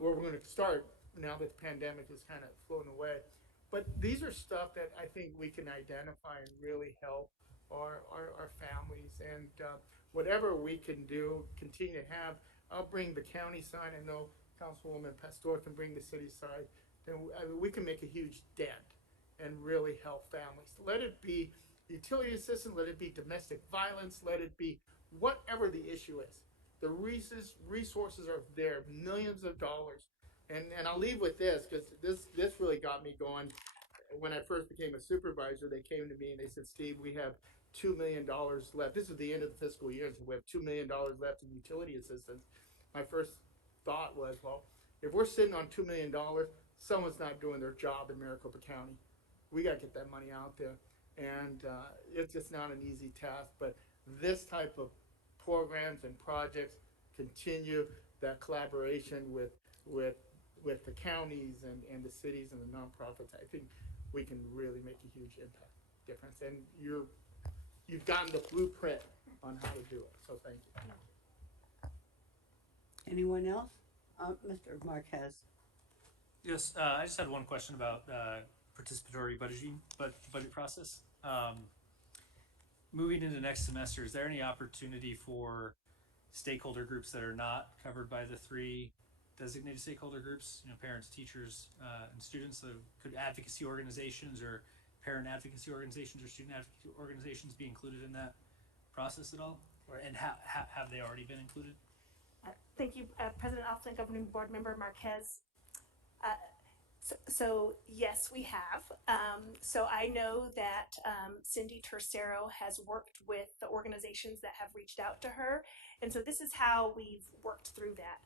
Where we're going to start now that the pandemic is kind of flown away. But these are stuff that I think we can identify and really help our families, and whatever we can do, continue to have. I'll bring the county side. I know Councilwoman Pastor can bring the city side. Then we can make a huge dent and really help families. Let it be utility assistance, let it be domestic violence, let it be whatever the issue is. The resources are there, millions of dollars. And I'll leave with this, because this really got me going. When I first became a supervisor, they came to me and they said, Steve, we have $2 million left. This is the end of the fiscal year, so we have $2 million left in utility assistance. My first thought was, well, if we're sitting on $2 million, someone's not doing their job in Maricopa County. We got to get that money out there. And it's just not an easy task, but this type of programs and projects continue that collaboration with the counties and the cities and the nonprofits. I think we can really make a huge difference. And you've gotten the blueprint on how to do it. So thank you. Anyone else? Mr. Marquez. Yes, I just had one question about participatory budget process. Moving into next semester, is there any opportunity for stakeholder groups that are not covered by the 3 designated stakeholder groups, parents, teachers, and students? So could advocacy organizations or parent advocacy organizations or student advocacy organizations be included in that process at all? And have they already been included? Thank you, President Austin, Governing Board Member Marquez. So yes, we have. So I know that Cindy Tercero has worked with the organizations that have reached out to her. And so this is how we've worked through that.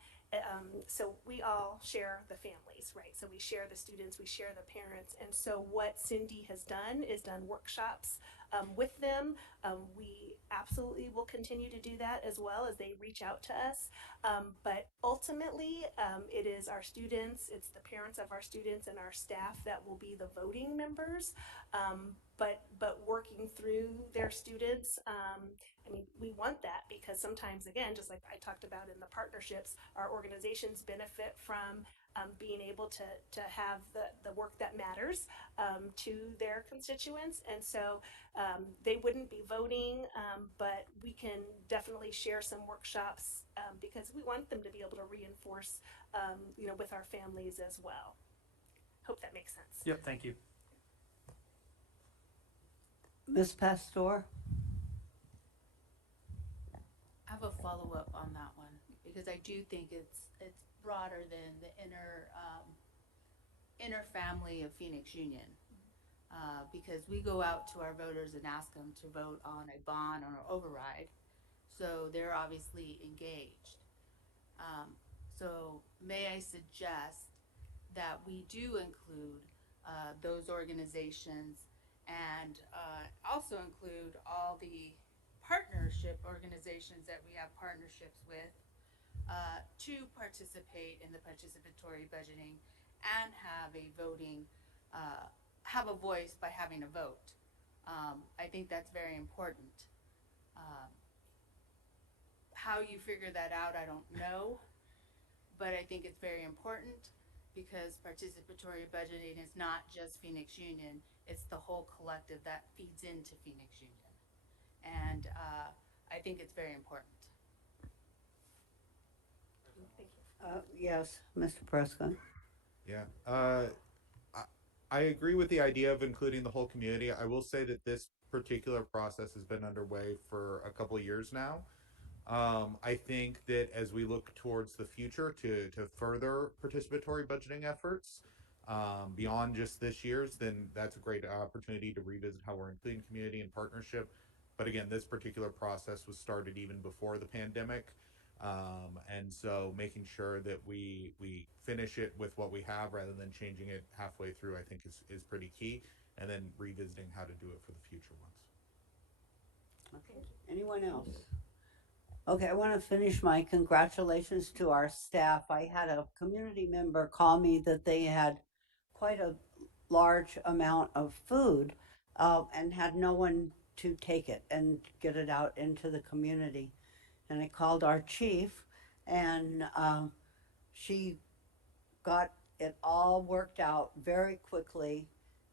So we all share the families, right? So we share the students, we share the parents. And so what Cindy has done is done workshops with them. We absolutely will continue to do that as well as they reach out to us. But ultimately, it is our students, it's the parents of our students and our staff that will be the voting members. But working through their students, I mean, we want that because sometimes, again, just like I talked about in the partnerships, our organizations benefit from being able to have the work that matters to their constituents. And so they wouldn't be voting, but we can definitely share some workshops because we want them to be able to reinforce, with our families as well. Hope that makes sense. Yep, thank you. Ms. Pastor? I have a follow-up on that one because I do think it's broader than the inner family of Phoenix Union. Because we go out to our voters and ask them to vote on a bond or an override, so they're obviously engaged. So may I suggest that we do include those organizations and also include all the partnership organizations that we have partnerships with to participate in the participatory budgeting and have a voting, have a voice by having a vote. I think that's very important. How you figure that out, I don't know, but I think it's very important because participatory budgeting is not just Phoenix Union, it's the whole collective that feeds into Phoenix Union. And I think it's very important. Yes, Mr. Prescott. Yeah. I agree with the idea of including the whole community. I will say that this particular process has been underway for a couple of years now. I think that as we look towards the future to further participatory budgeting efforts beyond just this year's, then that's a great opportunity to revisit how we're including community and partnership. But again, this particular process was started even before the pandemic. And so making sure that we finish it with what we have rather than changing it halfway through, I think is pretty key. And then revisiting how to do it for the future ones. Okay. Anyone else? Okay, I want to finish my congratulations to our staff. I had a community member call me that they had quite a large amount of food and had no one to take it and get it out into the community. And I called our chief, and she got it all worked out very quickly,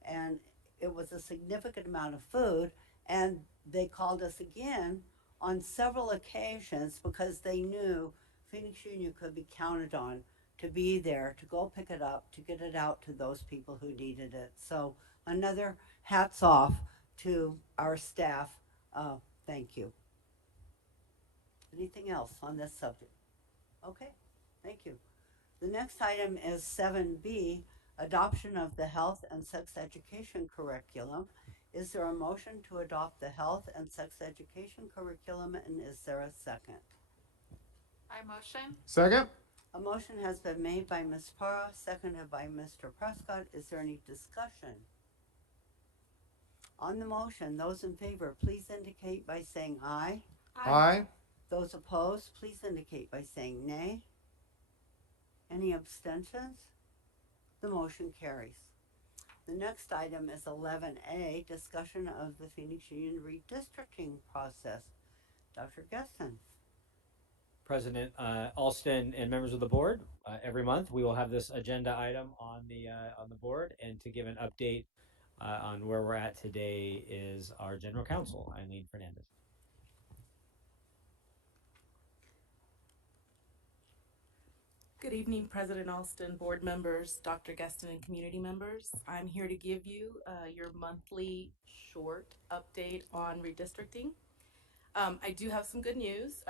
and it was a significant amount of food. And they called us again on several occasions because they knew Phoenix Union could be counted on to be there, to go pick it up, to get it out to those people who needed it. So another hats off to our staff. Thank you. Anything else on this subject? Okay, thank you. The next item is 7B, adoption of the health and sex education curriculum. Is there a motion to adopt the health and sex education curriculum, and is there a second? I motion. Second. A motion has been made by Ms. Parra, seconded by Mr. Prescott. Is there any discussion? On the motion, those in favor, please indicate by saying aye. Aye. Those opposed, please indicate by saying nay. Any abstentions? The motion carries. The next item is 11A, discussion of the Phoenix Union redistricting process. Dr. Geston. President Alston and members of the board, every month we will have this agenda item on the board, and to give an update on where we're at today is our General Counsel, Eileen Fernandez. Good evening, President Alston, board members, Dr. Geston, and community members. I'm here to give you your monthly short update on redistricting. I do have some good news.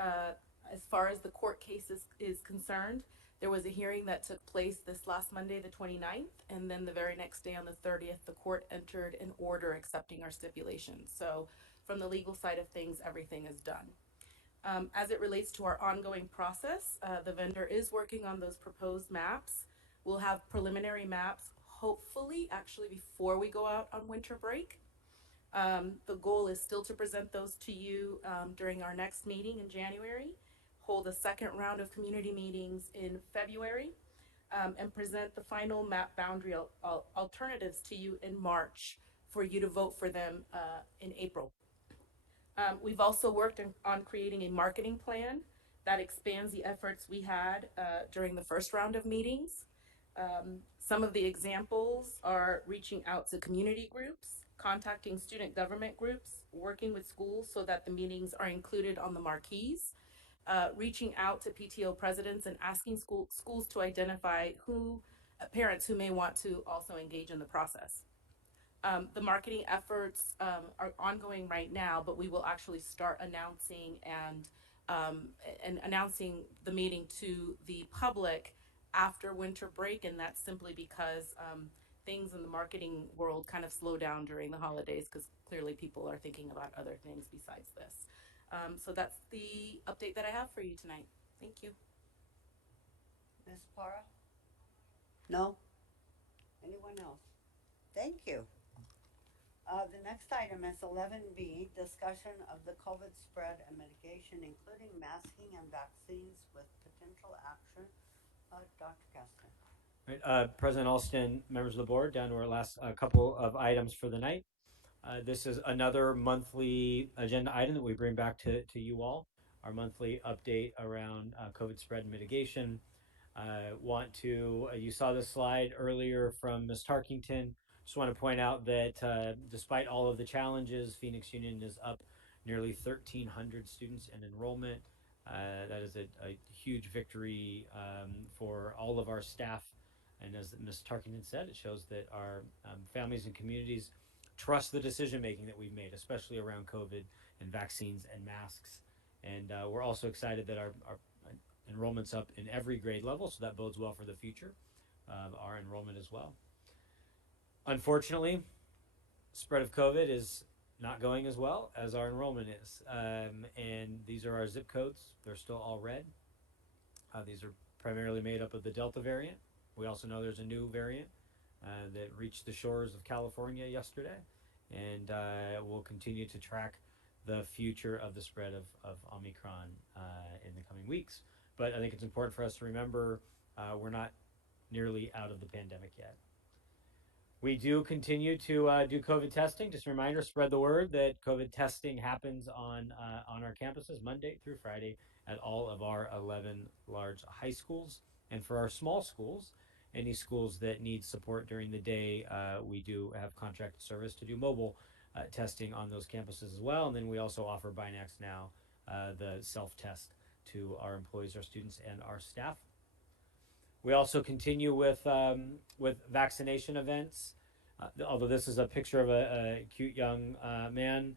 As far as the court case is concerned, there was a hearing that took place this last Monday, the 29th, and then the very next day on the 30th, the court entered an order accepting our stipulations. So from the legal side of things, everything is done. As it relates to our ongoing process, the vendor is working on those proposed maps. We'll have preliminary maps, hopefully, actually before we go out on winter break. The goal is still to present those to you during our next meeting in January, hold a second round of community meetings in February, and present the final map boundary alternatives to you in March for you to vote for them in April. We've also worked on creating a marketing plan that expands the efforts we had during the first round of meetings. Some of the examples are reaching out to community groups, contacting student government groups, working with schools so that the meetings are included on the marquees, reaching out to PTO presidents and asking schools to identify parents who may want to also engage in the process. The marketing efforts are ongoing right now, but we will actually start announcing and announcing the meeting to the public after winter break, and that's simply because things in the marketing world kind of slow down during the holidays because clearly people are thinking about other things besides this. So that's the update that I have for you tonight. Thank you. Ms. Para? No? Anyone else? Thank you. The next item is 11B, discussion of the COVID spread and mitigation, including masking and vaccines with potential action. Dr. Gaston. Right, President Alston, members of the board, down to our last couple of items for the night. This is another monthly agenda item that we bring back to you all, our monthly update around COVID spread and mitigation. You saw this slide earlier from Ms. Tarkington. Just want to point out that despite all of the challenges, Phoenix Union is up nearly 1,300 students in enrollment. That is a huge victory for all of our staff. And as Ms. Tarkington said, it shows that our families and communities trust the decision making that we've made, especially around COVID and vaccines and masks. And we're also excited that our enrollment's up in every grade level, so that bodes well for the future of our enrollment as well. Unfortunately, spread of COVID is not going as well as our enrollment is. And these are our zip codes. They're still all red. These are primarily made up of the Delta variant. We also know there's a new variant that reached the shores of California yesterday. And we'll continue to track the future of the spread of Omicron in the coming weeks. But I think it's important for us to remember we're not nearly out of the pandemic yet. We do continue to do COVID testing. Just a reminder, spread the word that COVID testing happens on our campuses Monday through Friday at all of our 11 large high schools. And for our small schools, any schools that need support during the day, we do have contracted service to do mobile testing on those campuses as well. And then we also offer Binax Now, the self-test to our employees, our students, and our staff. We also continue with vaccination events. Although this is a picture of a cute young man,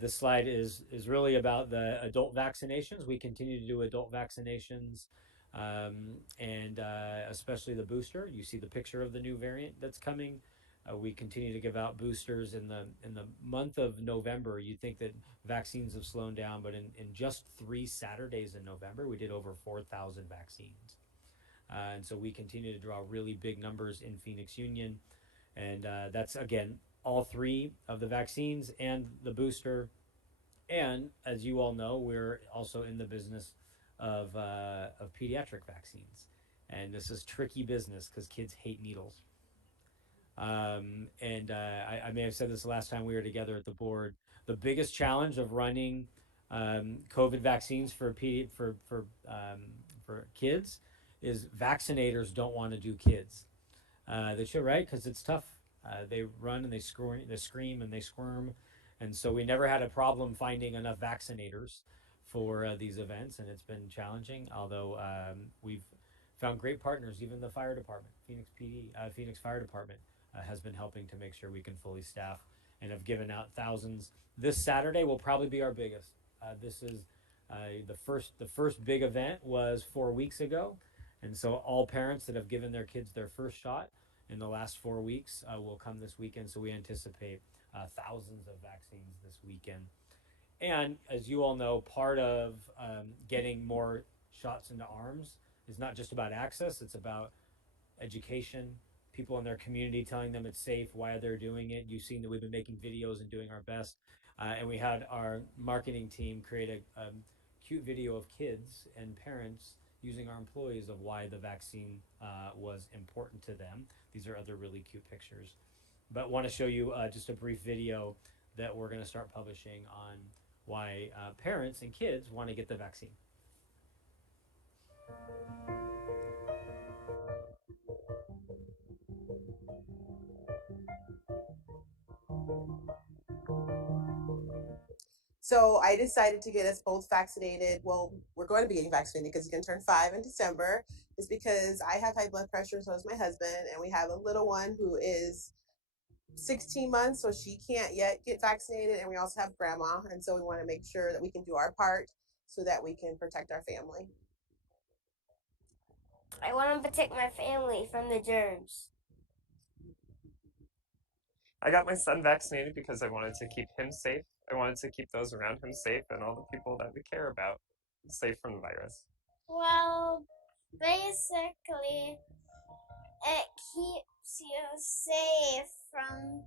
this slide is really about the adult vaccinations. We continue to do adult vaccinations, and especially the booster. You see the picture of the new variant that's coming. We continue to give out boosters in the month of November. You'd think that vaccines have slowed down, but in just 3 Saturdays in November, we did over 4,000 vaccines. And so we continue to draw really big numbers in Phoenix Union. And that's, again, all 3 of the vaccines and the booster. And as you all know, we're also in the business of pediatric vaccines. And this is tricky business because kids hate needles. I may have said this the last time we were together at the board. The biggest challenge of running COVID vaccines for kids is vaccinators don't want to do kids. They should, right? Because it's tough. They run and they scream and they squirm. And so we never had a problem finding enough vaccinators for these events, and it's been challenging, although we've found great partners. Even the fire department, Phoenix Fire Department has been helping to make sure we can fully staff and have given out thousands. This Saturday will probably be our biggest. This is the first big event was 4 weeks ago. And so all parents that have given their kids their first shot in the last 4 weeks will come this weekend. So we anticipate thousands of vaccines this weekend. And as you all know, part of getting more shots into arms is not just about access. It's about education, people in their community telling them it's safe, why they're doing it. You've seen that we've been making videos and doing our best. And we had our marketing team create a cute video of kids and parents using our employees of why the vaccine was important to them. These are other really cute pictures. But want to show you just a brief video that we're going to start publishing on why parents and kids want to get the vaccine. So I decided to get us both vaccinated. Well, we're going to be getting vaccinated because he's going to turn 5 in December. It's because I have high blood pressure, so does my husband, and we have a little one who is 16 months, so she can't yet get vaccinated, and we also have grandma, and so we want to make sure that we can do our part so that we can protect our family. I want to protect my family from the germs. I got my son vaccinated because I wanted to keep him safe. I wanted to keep those around him safe and all the people that we care about safe from the virus. Well, basically, it keeps you safe from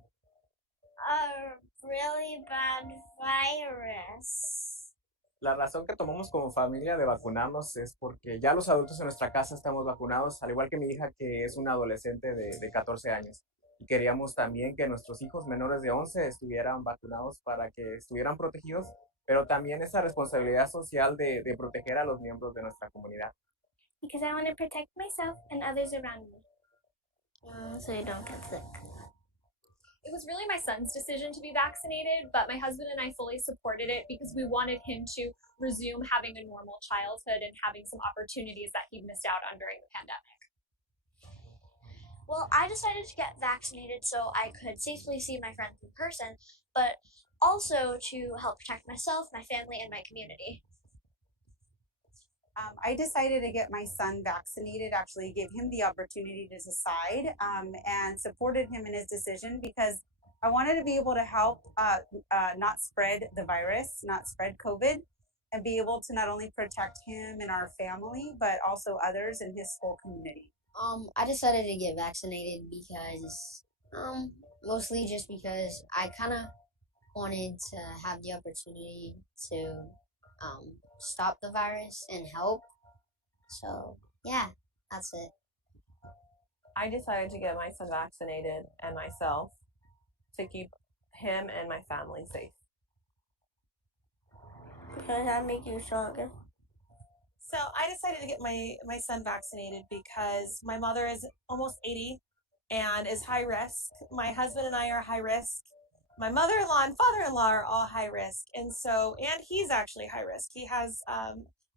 a really bad virus. La razón que tomamos como familia de vacunarnos es porque ya los adultos en nuestra casa estamos vacunados, al igual que mi hija que es una adolescente de 14 años. Y queríamos también que nuestros hijos menores de 11 estuvieran vacunados para que estuvieran protegidos, pero también esa responsabilidad social de proteger a los miembros de nuestra comunidad. Because I want to protect myself and others around me. So you don't get sick. It was really my son's decision to be vaccinated, but my husband and I fully supported it because we wanted him to resume having a normal childhood and having some opportunities that he'd missed out on during the pandemic. Well, I decided to get vaccinated so I could safely see my friends in person, but also to help protect myself, my family, and my community. I decided to get my son vaccinated, actually gave him the opportunity to decide, and supported him in his decision because I wanted to be able to help not spread the virus, not spread COVID, and be able to not only protect him and our family, but also others in his whole community. I decided to get vaccinated because, mostly just because I kind of wanted to have the opportunity to stop the virus and help. So, yeah, that's it. I decided to get my son vaccinated and myself to keep him and my family safe. Because I make you stronger. So I decided to get my son vaccinated because my mother is almost 80 and is high risk. My husband and I are high risk. My mother-in-law and father-in-law are all high risk. And he's actually high risk. He has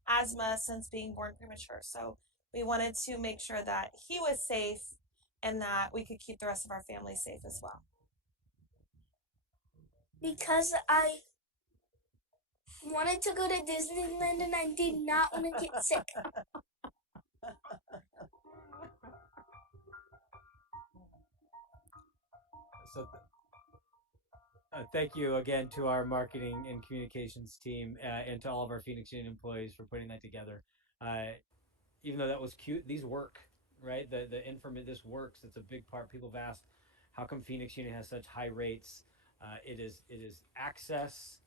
asthma since being born premature. So we wanted to make sure that he was safe and that we could keep the rest of our family safe as well. Because I wanted to go to Disneyland and I did not want to get sick. So thank you again to our marketing and communications team and to all of our Phoenix Union employees for putting that together. Even though that was cute, these work, right? This works. It's a big part. People have asked, how come Phoenix Union has such high rates? It is access,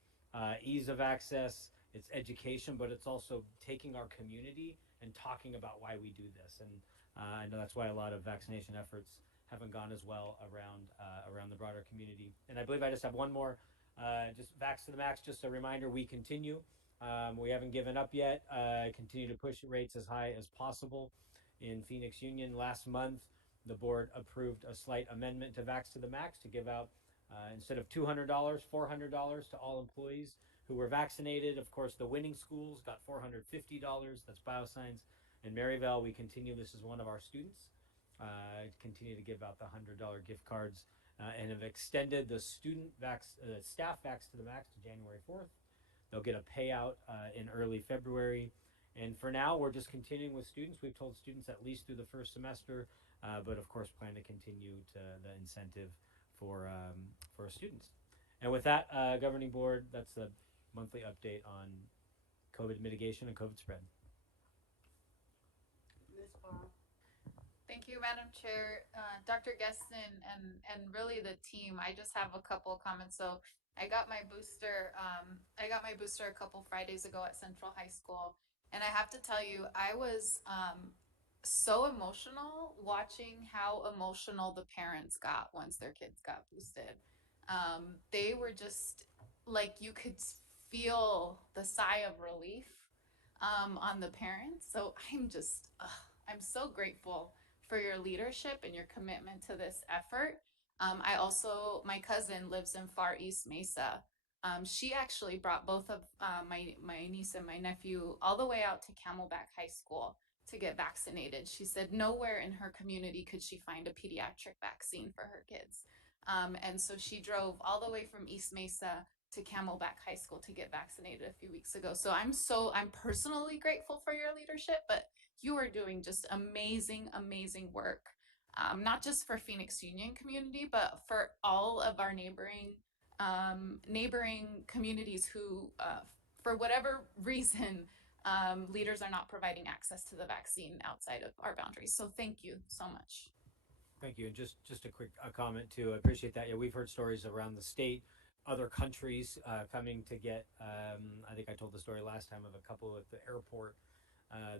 ease of access, it's education, but it's also taking our community and talking about why we do this. And I know that's why a lot of vaccination efforts haven't gone as well around the broader community. And I believe I just have one more, just Vax to the Max, just a reminder, we continue. We haven't given up yet. Continue to push rates as high as possible in Phoenix Union. Last month, the board approved a slight amendment to Vax to the Max to give out, instead of $200, $400 to all employees who were vaccinated. Of course, the winning schools got $450. That's Bioscience and Maryvale. We continue. This is one of our students. Continue to give out the $100 gift cards and have extended the staff Vax to the Max to January 4th. They'll get a payout in early February. And for now, we're just continuing with students. We've told students at least through the first semester, but of course plan to continue to the incentive for students. And with that, Governing Board, that's the monthly update on COVID mitigation and COVID spread. Thank you, Madam Chair, Dr. Geston, and really the team. I just have a couple of comments. So I got my booster. I got my booster a couple Fridays ago at Central High School, and I have to tell you, I was so emotional watching how emotional the parents got once their kids got boosted. They were just like, you could feel the sigh of relief on the parents. So I'm so grateful for your leadership and your commitment to this effort. My cousin lives in Far East Mesa. She actually brought both of my niece and my nephew all the way out to Camelback High School to get vaccinated. She said nowhere in her community could she find a pediatric vaccine for her kids. And so she drove all the way from East Mesa to Camelback High School to get vaccinated a few weeks ago. So I'm personally grateful for your leadership, but you are doing just amazing, amazing work. Not just for Phoenix Union community, but for all of our neighboring communities who, for whatever reason, leaders are not providing access to the vaccine outside of our boundaries. So thank you so much. Thank you. And just a quick comment too. I appreciate that. Yeah, we've heard stories around the state, other countries coming to get. I think I told the story last time of a couple at the airport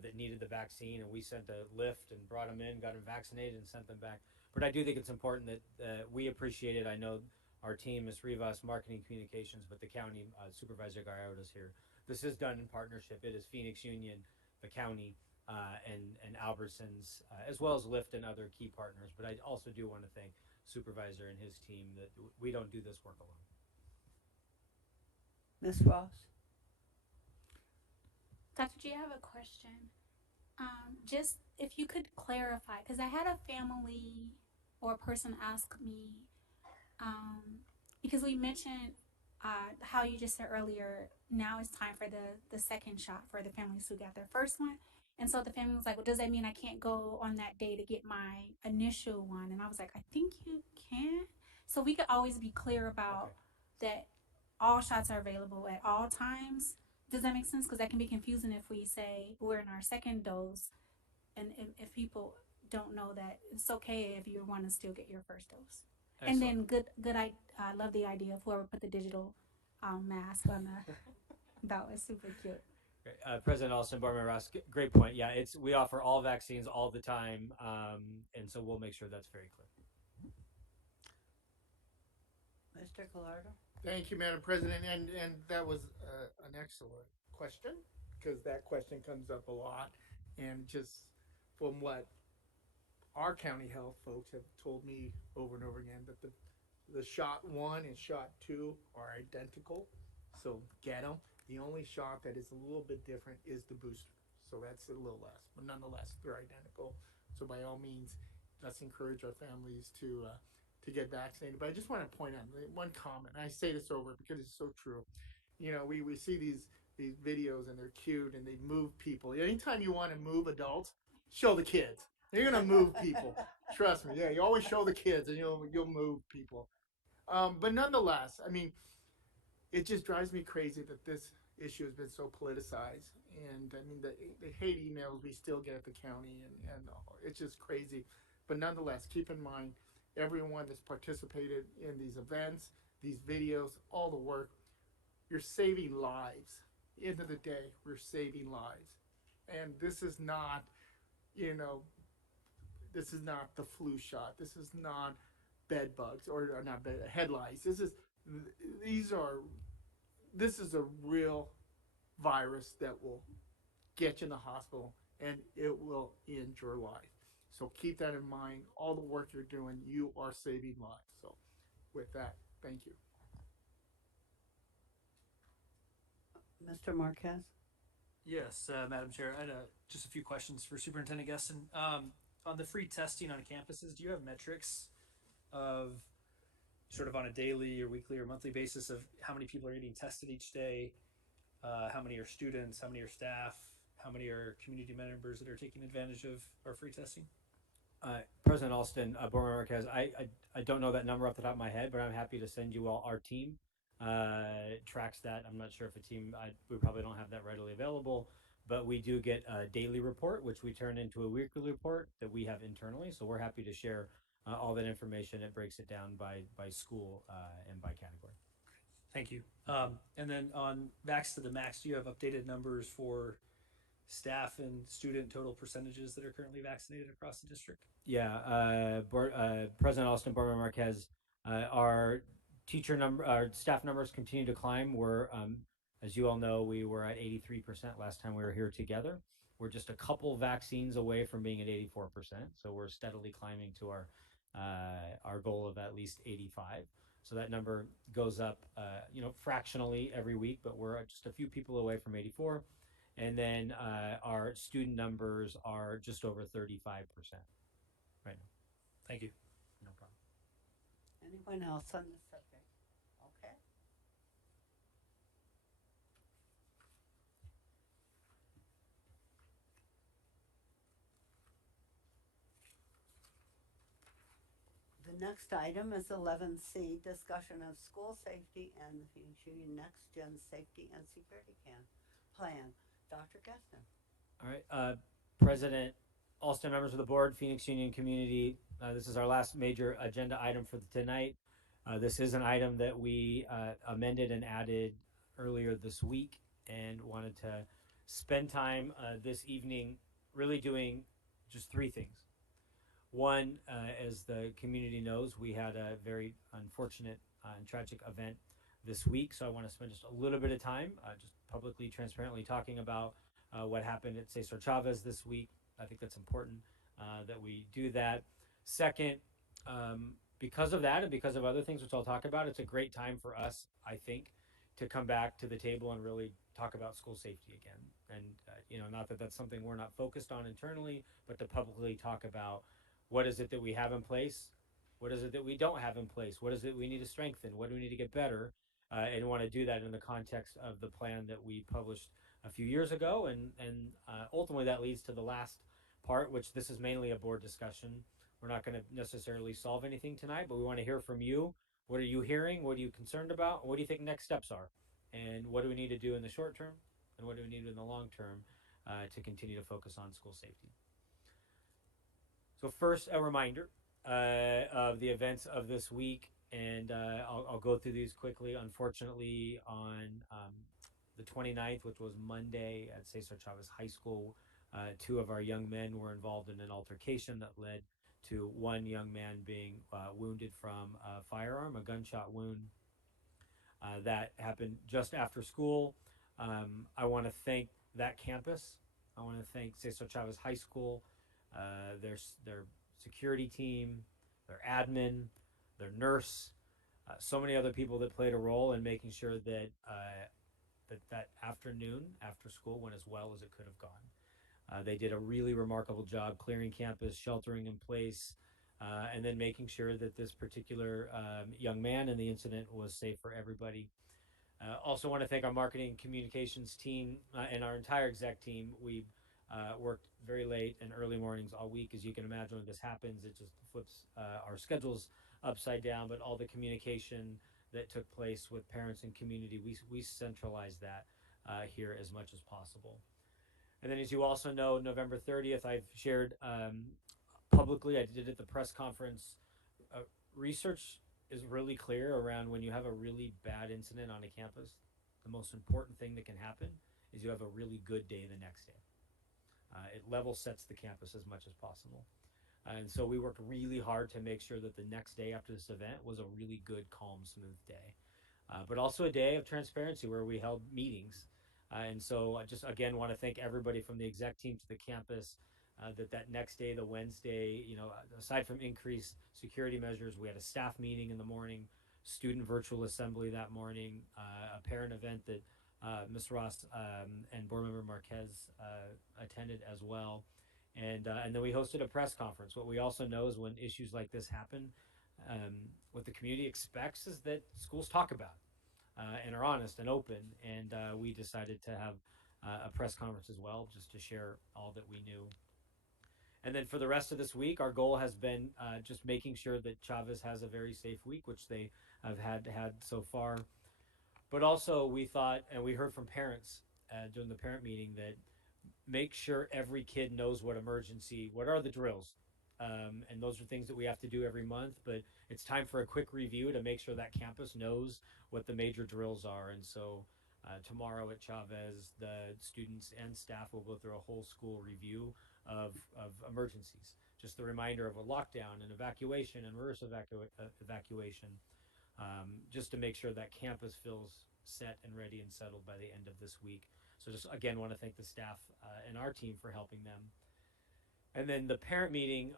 that needed the vaccine, and we sent a lift and brought them in, got them vaccinated, and sent them back. But I do think it's important that we appreciate it. I know our team is Rivas Marketing Communications, but the county Supervisor Gallardo is here. This is done in partnership. It is Phoenix Union, the county, and Albertsons, as well as Lyft and other key partners. But I also do want to thank Supervisor and his team that we don't do this work alone. Ms. Ross? Dr. G, I have a question. Just if you could clarify, because I had a family or a person ask me, because we mentioned how you just said earlier, now it's time for the second shot for the families who got their first one. And so the family was like, well, does that mean I can't go on that day to get my initial one? And I was like, I think you can. So we could always be clear about that all shots are available at all times. Does that make sense? Because that can be confusing if we say we're in our second dose, and if people don't know that it's okay if you want to still get your first dose. Excellent. And then I love the idea of whoever put the digital mask on the. That was super cute. President Alston, Board Member Ross, great point. Yeah, we offer all vaccines all the time, and so we'll make sure that's very clear. Mr. Gallardo? Thank you, Madam President, and that was an excellent question, because that question comes up a lot, and just from what our county health folks have told me over and over again, that the shot 1 and shot 2 are identical, so get them. The only shot that is a little bit different is the booster, so that's a little less, but nonetheless they're identical. So by all means, let's encourage our families to get vaccinated. But I just want to point out one comment. And I say this over because it's so true. You know, we see these videos and they're cute and they move people. Anytime you want to move adults, show the kids. You're gonna move people. Trust me. Yeah, you always show the kids and you'll move people. But nonetheless, I mean, it just drives me crazy that this issue has been so politicized. And I mean, the hate emails we still get at the county, and it's just crazy. But nonetheless, keep in mind, everyone that's participated in these events, these videos, all the work, you're saving lives. At the end of the day, we're saving lives. And this is not, this is not the flu shot. This is not bed bugs or not bed, head lice. This is a real virus that will get you in the hospital, and it will end your life. So keep that in mind. All the work you're doing, you are saving lives. So with that, thank you. Mr. Marquez? Yes, Madam Chair, I had just a few questions for Superintendent Geston. On the free testing on campuses, do you have metrics of sort of on a daily or weekly or monthly basis of how many people are getting tested each day? How many are students? How many are staff? How many are community members that are taking advantage of our free testing? President Alston, Board Member Marquez, I don't know that number off the top of my head, but I'm happy to send you all. Our team tracks that. I'm not sure if we probably don't have that readily available, but we do get a daily report, which we turn into a weekly report that we have internally. So we're happy to share all that information. It breaks it down by school and by category. Thank you. And then on Vax to the Max, do you have updated numbers for staff and student total percentages that are currently vaccinated across the district? Yeah, President Alston, Board Member Marquez, our staff numbers continue to climb. We're, as you all know, we were at 83% last time we were here together. We're just a couple vaccines away from being at 84%, so we're steadily climbing to our goal of at least 85. So that number goes up, fractionally every week, but we're just a few people away from 84. And then our student numbers are just over 35% right now. Thank you. No problem. Anyone else on the subject? Okay. The next item is 11C, discussion of school safety and the Phoenix Union Next Gen Safety and Security Plan. Dr. Gaston. All right, President Alston, members of the board, Phoenix Union community, this is our last major agenda item for tonight. This is an item that we amended and added earlier this week and wanted to spend time this evening really doing just three things. One, as the community knows, we had a very unfortunate and tragic event this week, so I want to spend just a little bit of time just publicly, transparently talking about what happened at Cesar Chavez this week. I think that's important that we do that. Second, because of that and because of other things which I'll talk about, it's a great time for us, I think, to come back to the table and really talk about school safety again. And not that that's something we're not focused on internally, but to publicly talk about what is it that we have in place, what is it that we don't have in place, what is it we need to strengthen, what do we need to get better, and want to do that in the context of the plan that we published a few years ago. And ultimately that leads to the last part, which this is mainly a board discussion. We're not going to necessarily solve anything tonight, but we want to hear from you. What are you hearing? What are you concerned about? What do you think next steps are? And what do we need to do in the short term? And what do we need in the long term to continue to focus on school safety? So first, a reminder of the events of this week, and I'll go through these quickly. Unfortunately, on the 29th, which was Monday at Cesar Chavez High School, two of our young men were involved in an altercation that led to one young man being wounded from a firearm, a gunshot wound. That happened just after school. I want to thank that campus. I want to thank Cesar Chavez High School, their security team, their admin, their nurse, so many other people that played a role in making sure that that afternoon after school went as well as it could have gone. They did a really remarkable job clearing campus, sheltering in place, and then making sure that this particular young man in the incident was safe for everybody. Also want to thank our marketing communications team and our entire exec team. We worked very late and early mornings all week. As you can imagine, when this happens, it just flips our schedules upside down, but all the communication that took place with parents and community, we centralized that here as much as possible. And then, as you also know, November 30th, I've shared publicly, I did at the press conference, research is really clear around when you have a really bad incident on a campus, the most important thing that can happen is you have a really good day the next day. It level sets the campus as much as possible. And so we worked really hard to make sure that the next day after this event was a really good, calm, smooth day. But also a day of transparency where we held meetings. And so I just, again, want to thank everybody from the exec team to the campus that next day, the Wednesday, aside from increased security measures, we had a staff meeting in the morning, student virtual assembly that morning, a parent event that Ms. Ross and Board Member Marquez attended as well. And then we hosted a press conference. What we also know is when issues like this happen, what the community expects is that schools talk about and are honest and open. And we decided to have a press conference as well, just to share all that we knew. And then for the rest of this week, our goal has been just making sure that Chavez has a very safe week, which they have had so far. But also we thought, and we heard from parents during the parent meeting, that make sure every kid knows what are the drills. And those are things that we have to do every month, but it's time for a quick review to make sure that campus knows what the major drills are. And so tomorrow at Chavez, the students and staff will go through a whole school review of emergencies. Just the reminder of a lockdown and evacuation and reverse evacuation, just to make sure that campus feels set and ready and settled by the end of this week. So just again, want to thank the staff and our team for helping them. And then the parent meeting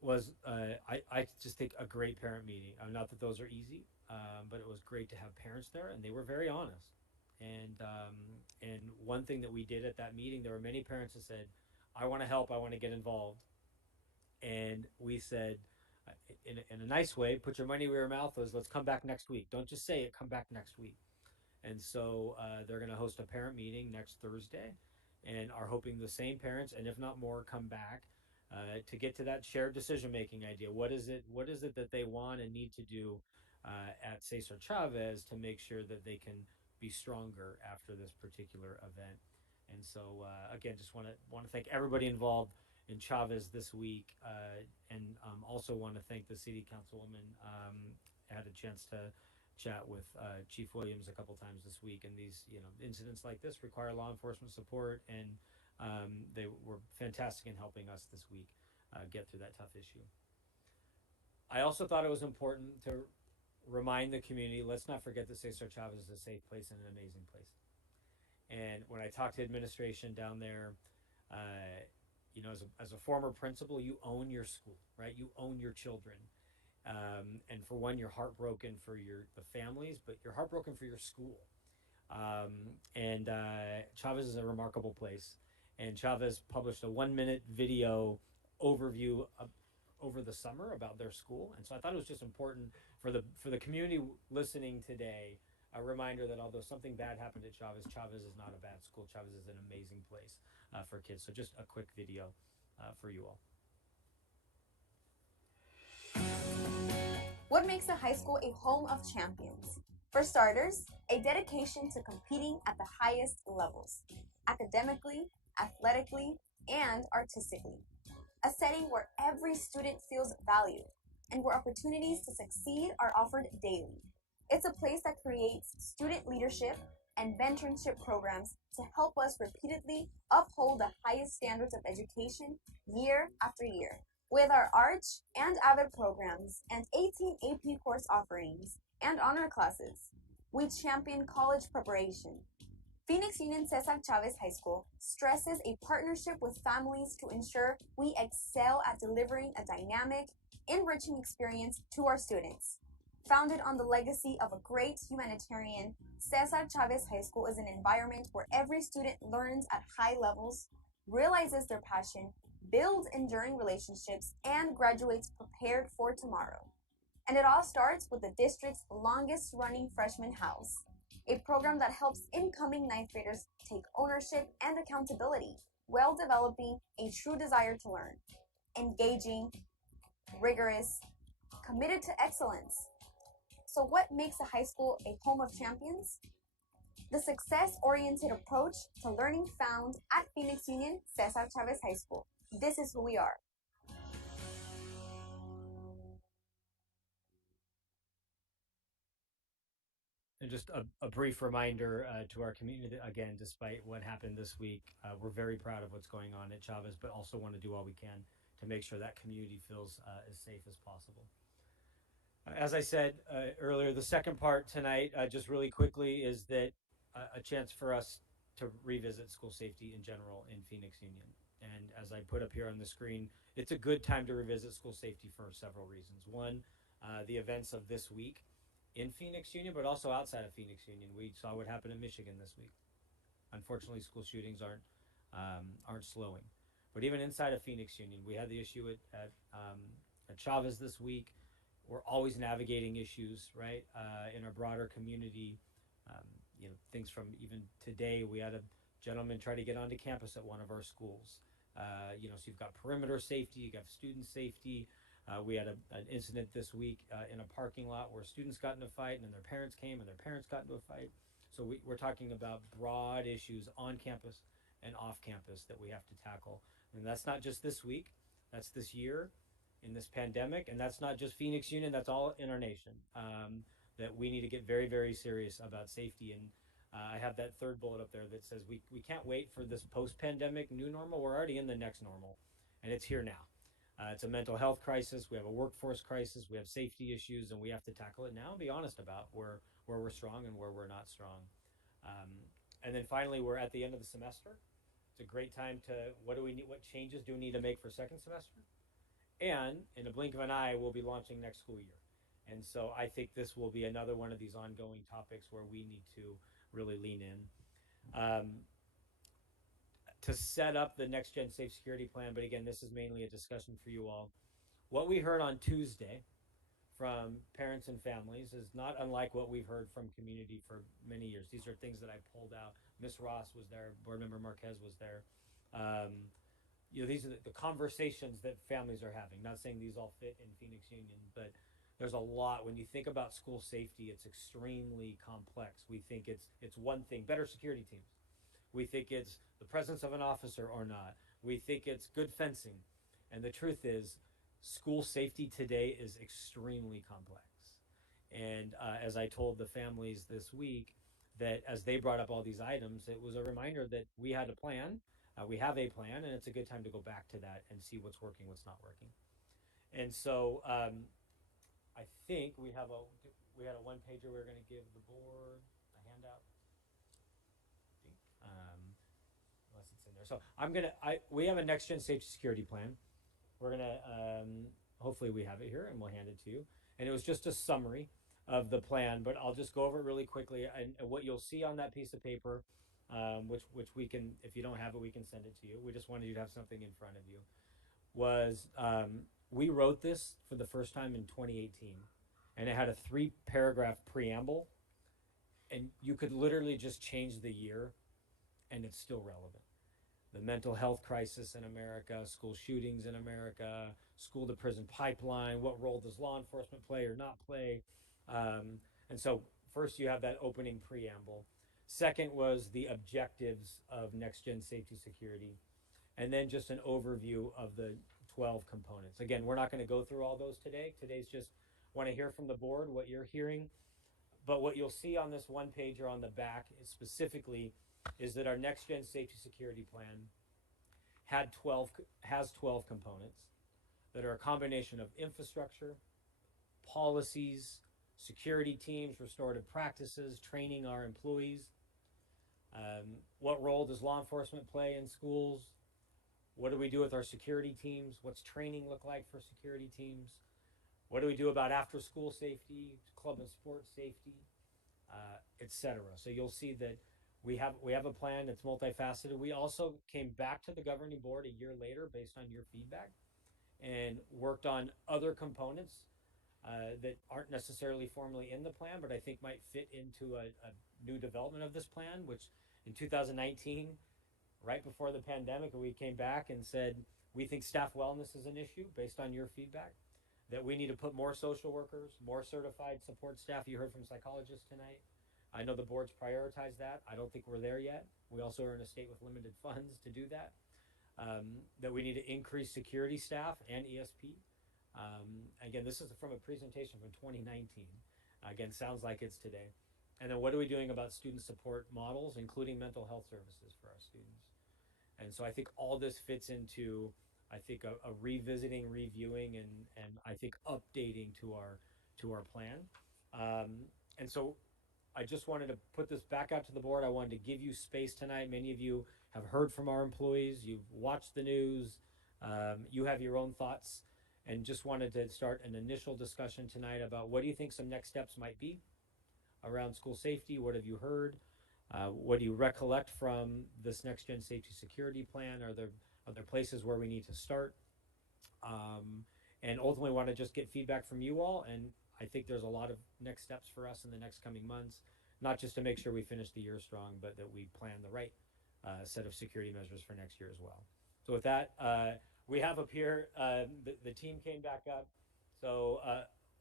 was, I just think, a great parent meeting. Not that those are easy, but it was great to have parents there, and they were very honest. And one thing that we did at that meeting, there were many parents that said, I want to help, I want to get involved. And we said, in a nice way, put your money where your mouth is, let's come back next week. Don't just say it, come back next week. And so they're going to host a parent meeting next Thursday, and are hoping the same parents, and if not more, come back to get to that shared decision-making idea. What is it that they want and need to do at Cesar Chavez to make sure that they can be stronger after this particular event? And so again, just want to thank everybody involved in Chavez this week, and also want to thank the city councilwoman. I had a chance to chat with Chief Williams a couple times this week, and these incidents like this require law enforcement support, and they were fantastic in helping us this week get through that tough issue. I also thought it was important to remind the community, let's not forget that Cesar Chavez is a safe place and an amazing place. And when I talked to administration down there, as a former principal, you own your school, right? You own your children. And for one, you're heartbroken for the families, but you're heartbroken for your school. And Chavez is a remarkable place. And Chavez published a 1-minute video overview over the summer about their school. And so I thought it was just important for the community listening today, a reminder that although something bad happened at Chavez, Chavez is not a bad school. Chavez is an amazing place for kids. So just a quick video for you all. What makes a high school a home of champions? For starters, a dedication to competing at the highest levels, academically, athletically, and artistically. A setting where every student feels valued and where opportunities to succeed are offered daily. It's a place that creates student leadership and mentorship programs to help us repeatedly uphold the highest standards of education year after year. With our Arch and Avid programs and 18 AP course offerings and honor classes, we champion college preparation. Phoenix Union Cesar Chavez High School stresses a partnership with families to ensure we excel at delivering a dynamic, enriching experience to our students. Founded on the legacy of a great humanitarian, Cesar Chavez High School is an environment where every student learns at high levels, realizes their passion, builds enduring relationships, and graduates prepared for tomorrow. And it all starts with the district's longest running freshman house, a program that helps incoming ninth graders take ownership and accountability while developing a true desire to learn. Engaging, rigorous, committed to excellence. So what makes a high school a home of champions? The success-oriented approach to learning found at Phoenix Union Cesar Chavez High School. This is who we are. And just a brief reminder to our community that, again, despite what happened this week, we're very proud of what's going on at Chavez, but also want to do all we can to make sure that community feels as safe as possible. As I said earlier, the second part tonight, just really quickly, is that a chance for us to revisit school safety in general in Phoenix Union. And as I put up here on the screen, it's a good time to revisit school safety for several reasons. One, the events of this week in Phoenix Union, but also outside of Phoenix Union. We saw what happened in Michigan this week. Unfortunately, school shootings aren't slowing. But even inside of Phoenix Union, we had the issue at Chavez this week. We're always navigating issues, right? In our broader community, things from even today, we had a gentleman try to get onto campus at one of our schools. So you've got perimeter safety, you got student safety. We had an incident this week in a parking lot where students got in a fight and then their parents came and their parents got into a fight. So we're talking about broad issues on campus and off campus that we have to tackle. And that's not just this week, that's this year in this pandemic, and that's not just Phoenix Union, that's all in our nation. That we need to get very, very serious about safety. And I have that third bullet up there that says we can't wait for this post-pandemic new normal. We're already in the next normal, and it's here now. It's a mental health crisis. We have a workforce crisis. We have safety issues, and we have to tackle it now and be honest about where we're strong and where we're not strong. And then finally, we're at the end of the semester. It's a great time to, what changes do we need to make for second semester? And in a blink of an eye, we'll be launching next school year. And so I think this will be another one of these ongoing topics where we need to really lean in. To set up the Next Gen Safe Security Plan, but again, this is mainly a discussion for you all. What we heard on Tuesday from parents and families is not unlike what we've heard from community for many years. These are things that I pulled out. Ms. Ross was there, Board Member Marquez was there. These are the conversations that families are having. Not saying these all fit in Phoenix Union, but there's a lot. When you think about school safety, it's extremely complex. We think it's one thing, better security teams. We think it's the presence of an officer or not. We think it's good fencing. And the truth is, school safety today is extremely complex. And as I told the families this week, that as they brought up all these items, it was a reminder that we had a plan, we have a plan, and it's a good time to go back to that and see what's working, what's not working. And so I think we had a one pager we were going to give the board, a handout. Unless it's in there. So we have a Next Gen Safety Security Plan. We're gonna, hopefully we have it here and we'll hand it to you. And it was just a summary of the plan, but I'll just go over it really quickly. And what you'll see on that piece of paper, which we can, if you don't have it, we can send it to you. We just wanted you to have something in front of you. Was we wrote this for the first time in 2018, and it had a 3-paragraph preamble, and you could literally just change the year, and it's still relevant. The mental health crisis in America, school shootings in America, school to prison pipeline, what role does law enforcement play or not play? And so first you have that opening preamble. Second was the objectives of Next Gen Safety Security. And then just an overview of the 12 components. Again, we're not going to go through all those today. Today's just want to hear from the board what you're hearing. But what you'll see on this one pager on the back is specifically is that our Next Gen Safety Security Plan has 12 components that are a combination of infrastructure, policies, security teams, restorative practices, training our employees. What role does law enforcement play in schools? What do we do with our security teams? What's training look like for security teams? What do we do about after-school safety, club and sports safety, etc. So you'll see that we have a plan that's multifaceted. We also came back to the governing board a year later based on your feedback and worked on other components that aren't necessarily formally in the plan, but I think might fit into a new development of this plan, which in 2019, right before the pandemic, we came back and said, we think staff wellness is an issue based on your feedback, that we need to put more social workers, more certified support staff. You heard from psychologists tonight. I know the board's prioritized that. I don't think we're there yet. We also are in a state with limited funds to do that. That we need to increase security staff and ESP. Again, this is from a presentation from 2019. Again, sounds like it's today. And then what are we doing about student support models, including mental health services for our students? And so I think all this fits into, I think, a revisiting, reviewing, and I think updating to our plan. And so I just wanted to put this back out to the board. I wanted to give you space tonight. Many of you have heard from our employees. You've watched the news. You have your own thoughts, and just wanted to start an initial discussion tonight about what do you think some next steps might be around school safety. What have you heard? What do you recollect from this Next Gen Safety Security Plan? Are there places where we need to start? And ultimately want to just get feedback from you all. And I think there's a lot of next steps for us in the next coming months, not just to make sure we finish the year strong, but that we plan the right set of security measures for next year as well. So with that, we have up here, the team came back up. So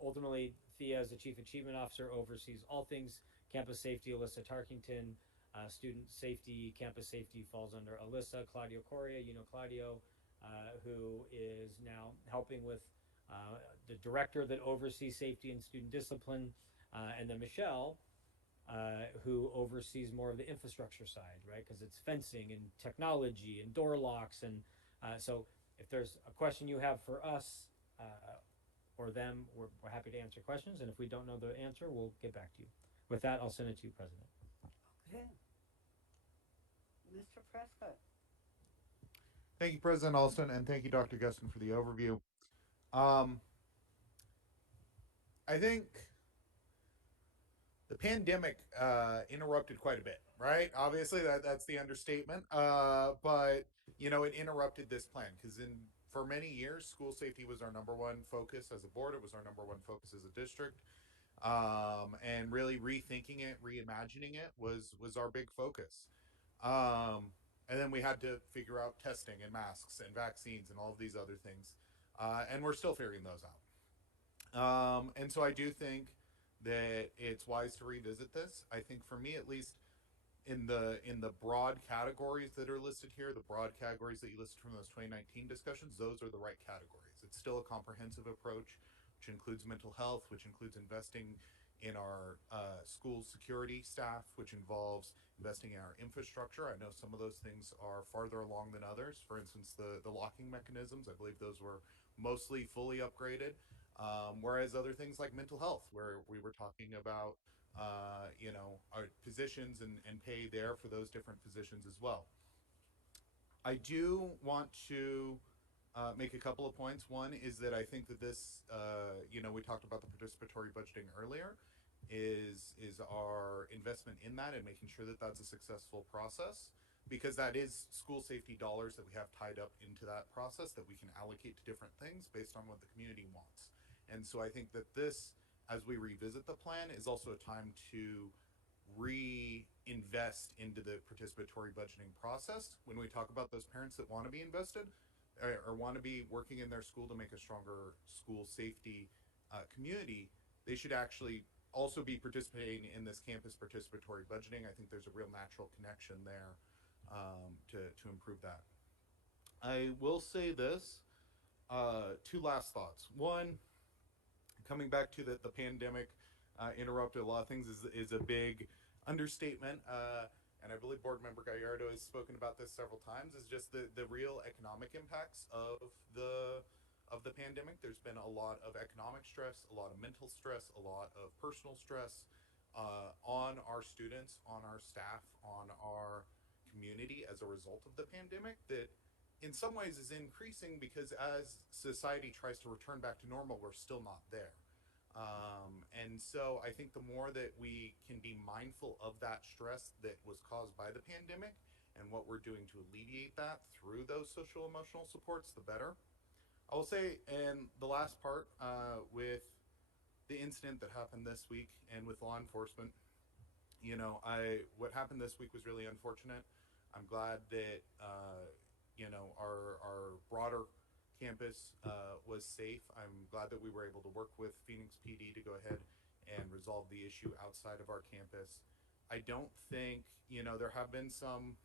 ultimately, Thea, as the Chief Achievement Officer, oversees all things campus safety. Alyssa Tarkington Student safety, campus safety falls under Alyssa, Claudio Correa, Claudio, who is now helping with the director that oversees safety and student discipline, and then Michelle, who oversees more of the infrastructure side, right? Because it's fencing and technology and door locks. And so if there's a question you have for us or them, we're happy to answer questions. And if we don't know the answer, we'll get back to you. With that, I'll send it to you, President. Okay. Mr. Prescott. Thank you, President Alston, and thank you, Dr. Gustin, for the overview. I think the pandemic interrupted quite a bit, right? Obviously, that's the understatement. But it interrupted this plan because for many years, school safety was our number one focus as a board. It was our number one focus as a district. And really rethinking it, reimagining it was our big focus. And then we had to figure out testing and masks and vaccines and all of these other things. And we're still figuring those out. And so I do think that it's wise to revisit this. I think for me, at least, in the broad categories that are listed here, the broad categories that you listed from those 2019 discussions, those are the right categories. It's still a comprehensive approach, which includes mental health, which includes investing in our school security staff, which involves investing in our infrastructure. I know some of those things are farther along than others. For instance, the locking mechanisms, I believe those were mostly fully upgraded. Whereas other things like mental health, where we were talking about our positions and pay there for those different positions as well. I do want to make a couple of points. One is that I think that this, we talked about the participatory budgeting earlier, is our investment in that and making sure that that's a successful process, because that is school safety dollars that we have tied up into that process that we can allocate to different things based on what the community wants. And so I think that this, as we revisit the plan, is also a time to reinvest into the participatory budgeting process. When we talk about those parents that want to be invested or want to be working in their school to make a stronger school safety community, they should actually also be participating in this campus participatory budgeting. I think there's a real natural connection there to improve that. I will say this, two last thoughts. One, coming back to the pandemic interrupted a lot of things is a big understatement. And I believe Board Member Gallardo has spoken about this several times, is just the real economic impacts of the pandemic. There's been a lot of economic stress, a lot of mental stress, a lot of personal stress on our students, on our staff, on our community as a result of the pandemic that in some ways is increasing, because as society tries to return back to normal, we're still not there. And so I think the more that we can be mindful of that stress that was caused by the pandemic and what we're doing to alleviate that through those social emotional supports, the better. I will say, and the last part, with the incident that happened this week and with law enforcement, what happened this week was really unfortunate. I'm glad that our broader campus was safe. I'm glad that we were able to work with Phoenix PD to go ahead and resolve the issue outside of our campus. I don't think, there have been some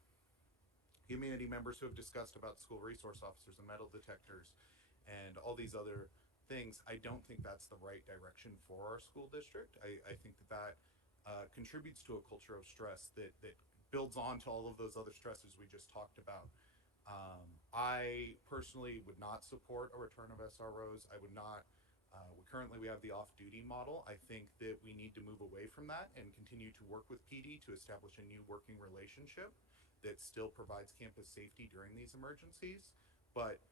community members who have discussed about school resource officers and metal detectors and all these other things. I don't think that's the right direction for our school district. I think that contributes to a culture of stress that builds on to all of those other stresses we just talked about. I personally would not support a return of SROs. I would not. Currently, we have the off-duty model. I think that we need to move away from that and continue to work with PD to establish a new working relationship that still provides campus safety during these emergencies, but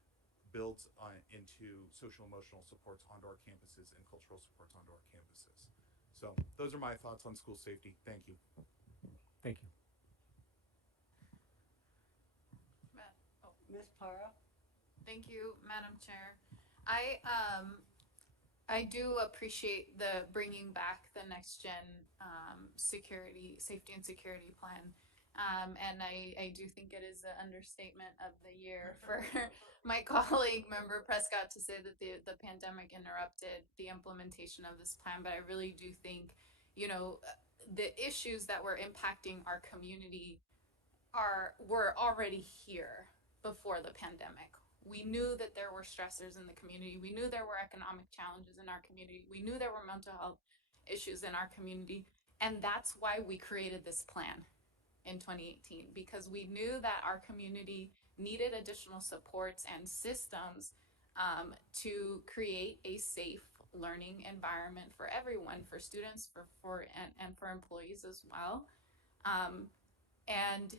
builds into social emotional supports onto our campuses and cultural supports onto our campuses. So those are my thoughts on school safety. Thank you. Thank you. Ms. Para? Thank you, Madam Chair. I do appreciate the bringing back the next gen safety and security plan. And I do think it is an understatement of the year for my colleague, Member Prescott, to say that the pandemic interrupted the implementation of this plan. But I really do think, the issues that were impacting our community were already here before the pandemic. We knew that there were stressors in the community. We knew there were economic challenges in our community. We knew there were mental health issues in our community. And that's why we created this plan in 2018, because we knew that our community needed additional supports and systems to create a safe learning environment for everyone, for students, and for employees as well. And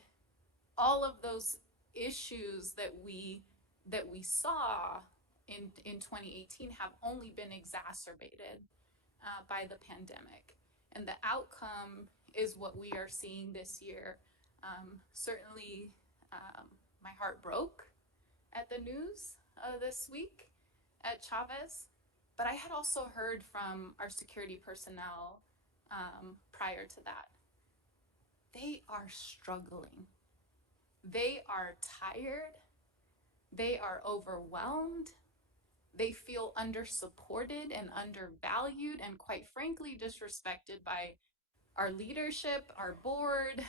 all of those issues that we saw in 2018 have only been exacerbated by the pandemic. And the outcome is what we are seeing this year. Certainly, my heart broke at the news this week at Chavez, but I had also heard from our security personnel prior to that. They are struggling. They are tired. They are overwhelmed. They feel under-supported and undervalued and, quite frankly, disrespected by our leadership, our board,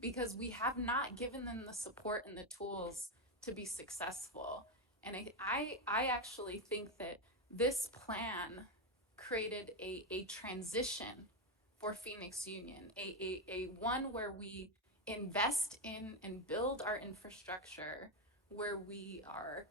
because we have not given them the support and the tools to be successful. And I actually think that this plan created a transition for Phoenix Union, a one where we invest in and build our infrastructure, where we are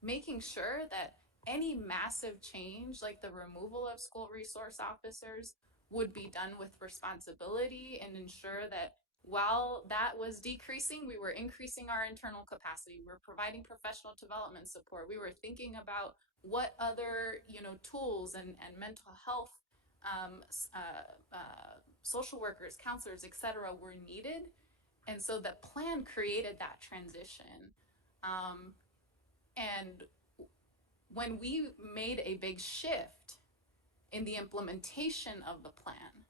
making sure that any massive change, like the removal of school resource officers, would be done with responsibility and ensure that while that was decreasing, we were increasing our internal capacity. We were providing professional development support. We were thinking about what other, tools and mental health, social workers, counselors, etc., were needed. And so the plan created that transition. And when we made a big shift in the implementation of the plan,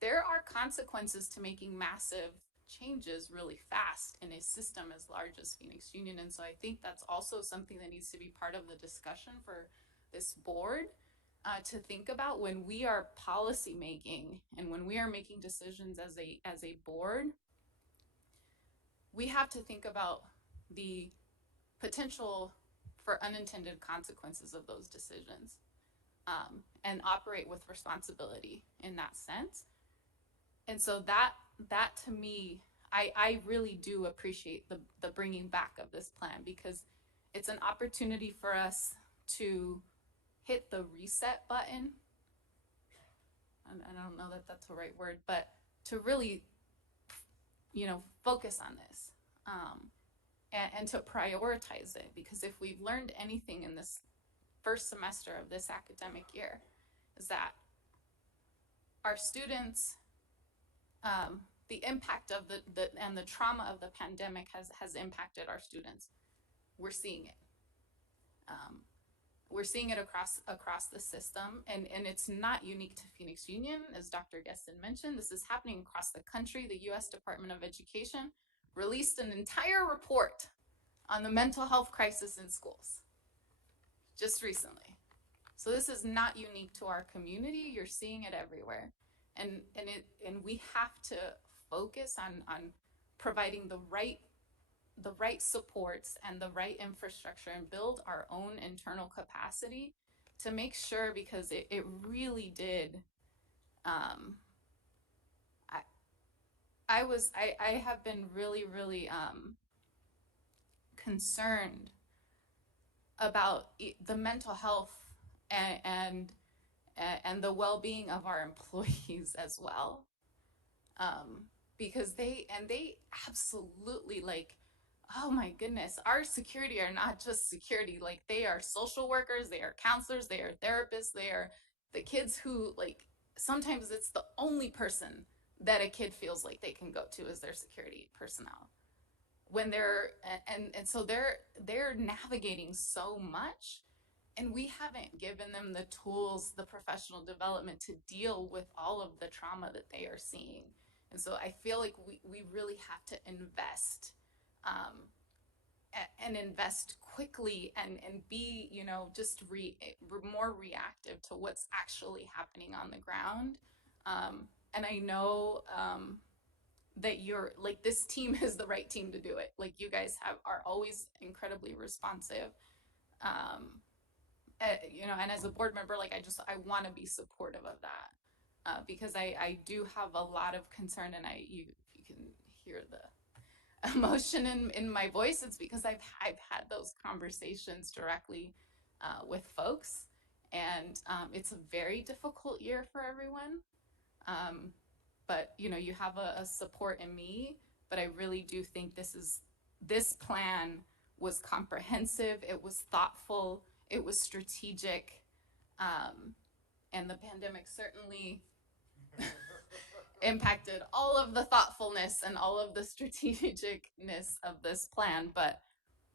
there are consequences to making massive changes really fast in a system as large as Phoenix Union. And so I think that's also something that needs to be part of the discussion for this board to think about when we are policy making and when we are making decisions as a board. We have to think about the potential for unintended consequences of those decisions and operate with responsibility in that sense. And so that to me, I really do appreciate the bringing back of this plan, because it's an opportunity for us to hit the reset button. And I don't know that that's the right word, but to really, focus on this and to prioritize it. Because if we've learned anything in this first semester of this academic year, is that our students, the impact of the trauma of the pandemic has impacted our students. We're seeing it. We're seeing it across the system, and it's not unique to Phoenix Union, as Dr. Geston mentioned. This is happening across the country. The U.S. Department of Education released an entire report on the mental health crisis in schools just recently. So this is not unique to our community. You're seeing it everywhere. And we have to focus on providing the right supports and the right infrastructure and build our own internal capacity to make sure, because it really did. I have been really concerned about the mental health and the well-being of our employees as well, because they absolutely, oh my goodness, our security are not just security, they are social workers, they are counselors, they are therapists, they are the kids who, sometimes it's the only person that a kid feels like they can go to as their security personnel. When they're, and so they're navigating so much, and we haven't given them the tools, the professional development to deal with all of the trauma that they are seeing. And so I feel like we really have to invest and invest quickly and be, you know, just more reactive to what's actually happening on the ground. And I know that you're like, this team is the right team to do it. Like, you guys are always incredibly responsive. You know, and as a board member, like, I want to be supportive of that, because I do have a lot of concern, and you can hear the emotion in my voice. It's because I've had those conversations directly with folks, and it's a very difficult year for everyone. But you know, you have a support in me, but I really do think this plan was comprehensive, it was thoughtful, it was strategic, and the pandemic certainly impacted all of the thoughtfulness and all of the strategicness of this plan. But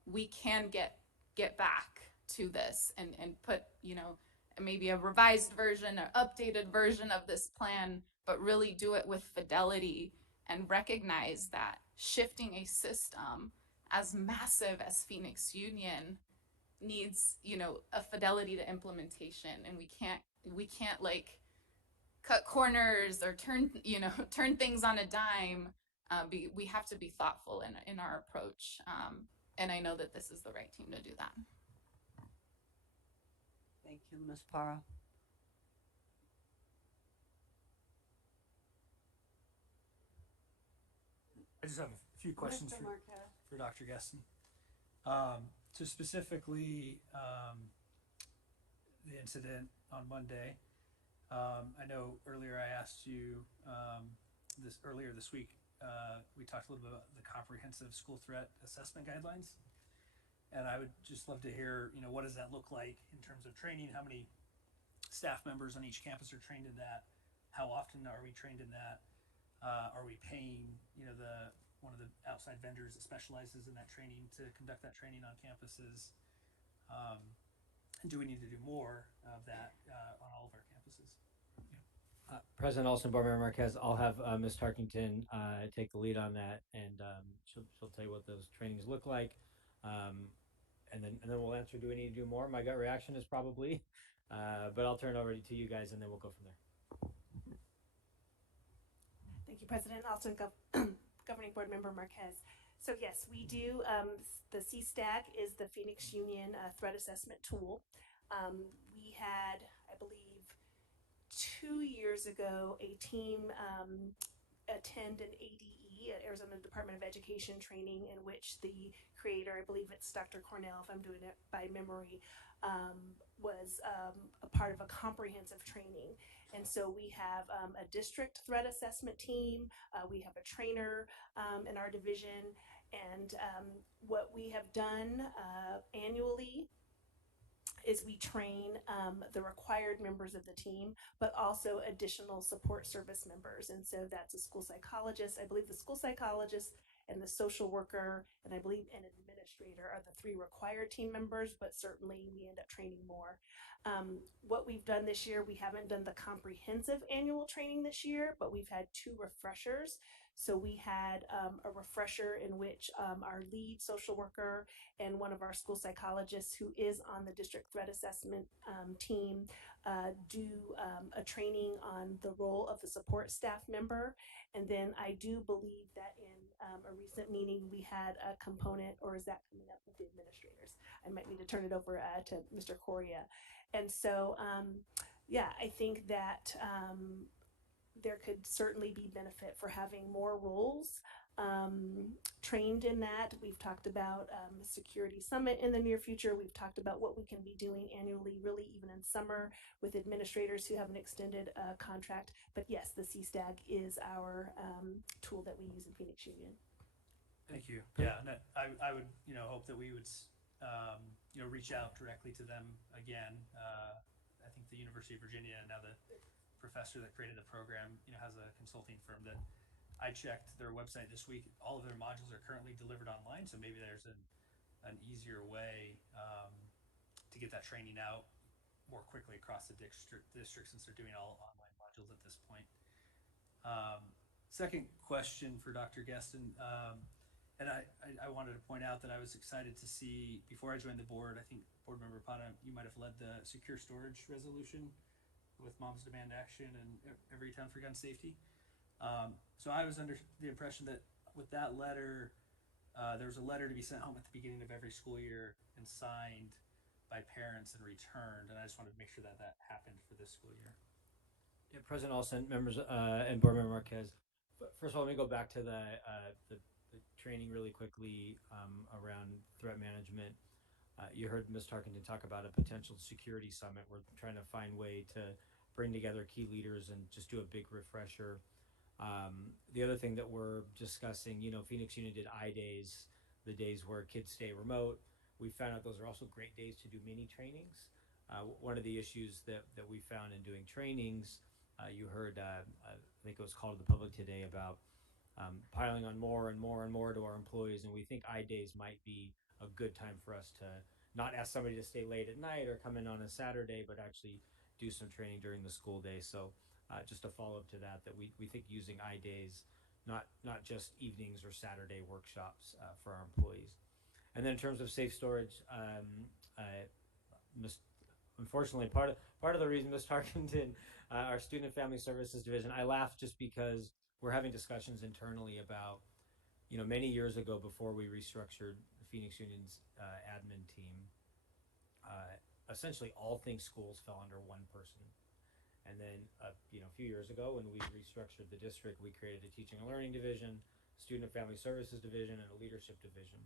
we can get back to this and put, you know, maybe a revised version or updated version of this plan, but really do it with fidelity and recognize that shifting a system as massive as Phoenix Union needs, you know, a fidelity to implementation, and we can't like cut corners or turn things on a dime. We have to be thoughtful in our approach, and I know that this is the right team to do that. Thank you, Ms. Parra. I just have a few questions Mr. Marquez. for Dr. Geston. So specifically, the incident on Monday. I know earlier I asked you earlier this week. We talked a little bit about the comprehensive school threat assessment guidelines, and I would just love to hear, you know, what does that look like in terms of training? How many staff members on each campus are trained in that? How often are we trained in that? Are we paying, you know, one of the outside vendors that specializes in that training to conduct that training on campuses? And do we need to do more of that on all of our campuses? President Alston, Board Member Marquez, I'll have Ms. Tarkington take the lead on that, and she'll tell you what those trainings look like, and then we'll answer, do we need to do more? My gut reaction is probably, but I'll turn it over to you guys, and then we'll go from there. Thank you, President Alston, Governing Board Member Marquez. So yes, we do. The CSTAG is the Phoenix Union Threat Assessment Tool. We had, I believe, 2 years ago, a team attend an ADE, Arizona Department of Education training, in which the creator, I believe it's Dr. Cornell, if I'm doing it by memory, was a part of a comprehensive training. And so we have a district threat assessment team, we have a trainer in our division, and what we have done annually is we train the required members of the team, but also additional support service members. And so that's a school psychologist. I believe the school psychologist and the social worker, and I believe an administrator are the 3 required team members, but certainly we end up training more. What we've done this year, we haven't done the comprehensive annual training this year, but we've had 2 refreshers. So we had a refresher in which our lead social worker and one of our school psychologists, who is on the district threat assessment team, do a training on the role of the support staff member. And then I do believe that in a recent meeting we had a component, or is that coming up with the administrators? I might need to turn it over to Mr. Correa. And so, yeah, I think that there could certainly be benefit for having more roles trained in that. We've talked about a security summit in the near future. We've talked about what we can be doing annually, really even in summer, with administrators who have an extended contract. But yes, the CSTAG is our tool that we use in Phoenix Union. Thank you. Yeah, and I would, you know, hope that we would, you know, reach out directly to them again. I think the University of Virginia, now the professor that created the program, you know, has a consulting firm that I checked their website this week. All of their modules are currently delivered online, so maybe there's an easier way to get that training out more quickly across the district since they're doing all online modules at this point. Second question for Dr. Geston. And I wanted to point out that I was excited to see, before I joined the board, I think Board Member Pata, you might have led the secure storage resolution with Moms Demand Action and Everytown for Gun Safety. So I was under the impression that with that letter, there was a letter to be sent home at the beginning of every school year and signed by parents and returned. And I just wanted to make sure that that happened for this school year. Yeah, President Olson, members, and Board Member Marquez. First of all, let me go back to the training really quickly around threat management. You heard Ms. Tarkenton talk about a potential security summit. We're trying to find a way to bring together key leaders and just do a big refresher. The other thing that we're discussing, Phoenix Union did I-Days, the days where kids stay remote. We found out those are also great days to do mini trainings. One of the issues that we found in doing trainings, you heard, I think it was called to the public today about piling on more and more and more to our employees, and we think I-Days might be a good time for us to not ask somebody to stay late at night or come in on a Saturday, but actually do some training during the school day. So just a follow-up to that we think using I-Days, not just evenings or Saturday workshops for our employees. And then in terms of safe storage, unfortunately, part of the reason Ms. Tarkenton, our Student and Family Services Division, I laugh just because we're having discussions internally about, many years ago before we restructured Phoenix Union's admin team, essentially all things schools fell under one person. And then, a few years ago when we restructured the district, we created a Teaching and Learning Division, Student and Family Services Division, and a Leadership Division.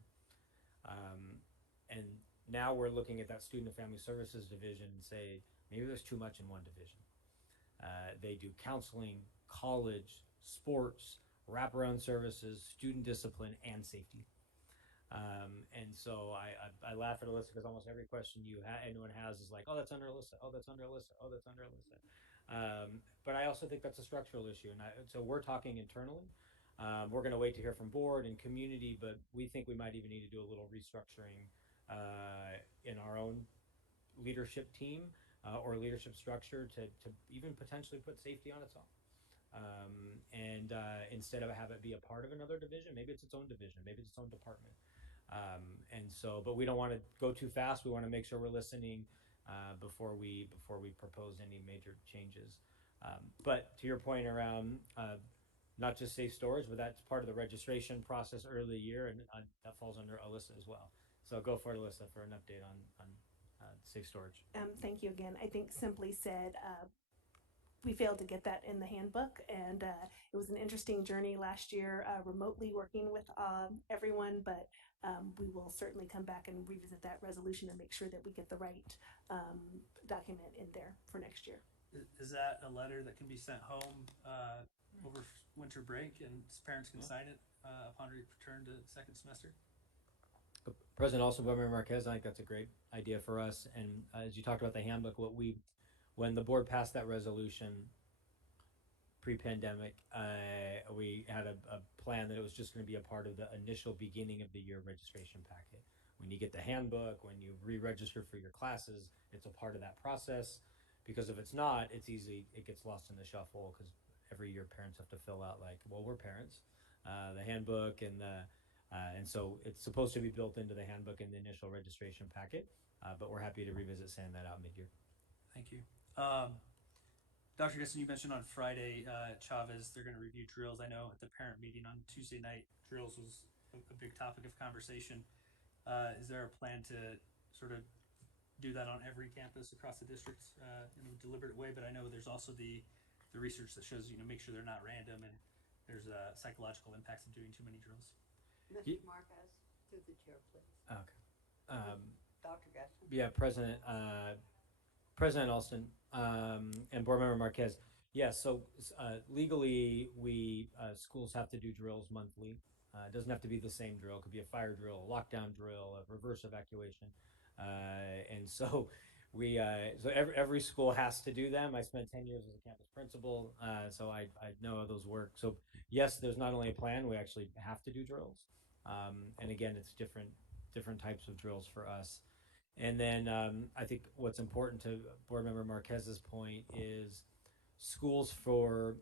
And now we're looking at that Student and Family Services Division and say, maybe there's too much in one division. They do counseling, college, sports, wraparound services, student discipline, and safety. And so I laugh at Alyssa because almost every question anyone has is like, oh, that's under Alyssa, oh, that's under Alyssa, oh, that's under Alyssa. But I also think that's a structural issue. And so we're talking internally. We're going to wait to hear from board and community, but we think we might even need to do a little restructuring in our own leadership team or leadership structure to even potentially put safety on its own. And instead of have it be a part of another division, maybe it's its own division, maybe it's its own department. And so, but we don't want to go too fast. We want to make sure we're listening before we propose any major changes. But to your point around not just safe storage, but that's part of the registration process early in the year, and that falls under Alyssa as well. So go for it, Alyssa, for an update on safe storage. Thank you again. I think simply said, we failed to get that in the handbook, and it was an interesting journey last year, remotely working with everyone, but we will certainly come back and revisit that resolution and make sure that we get the right document in there for next year. Is that a letter that can be sent home over winter break and parents can sign it upon return to second semester? President, also Board Member Marquez, I think that's a great idea for us. And as you talked about the handbook, when the board passed that resolution pre-pandemic, we had a plan that it was just going to be a part of the initial beginning of the year registration packet. When you get the handbook, when you re-register for your classes, it's a part of that process. Because if it's not, it gets lost in the shuffle because every year parents have to fill out we're parents, the handbook and so it's supposed to be built into the handbook in the initial registration packet, but we're happy to revisit sending that out mid-year. Thank you. Dr. Geston, you mentioned on Friday, Chavez, they're going to review drills. I know at the parent meeting on Tuesday night, drills was a big topic of conversation. Is there a plan to sort of do that on every campus across the district in a deliberate way? But I know there's also the research that shows, make sure they're not random and there's psychological impacts of doing too many drills. Mr. Marquez, through the chair, please. Okay. Dr. Geston. Yeah, President Alston and Board Member Marquez. Yes, so legally, schools have to do drills monthly. It doesn't have to be the same drill. It could be a fire drill, a lockdown drill, a reverse evacuation. And so every school has to do them. I spent 10 years as a campus principal, so I know how those work. So yes, there's not only a plan, we actually have to do drills. And again, it's different types of drills for us. And then I think what's important to Board Member Marquez's point is schools for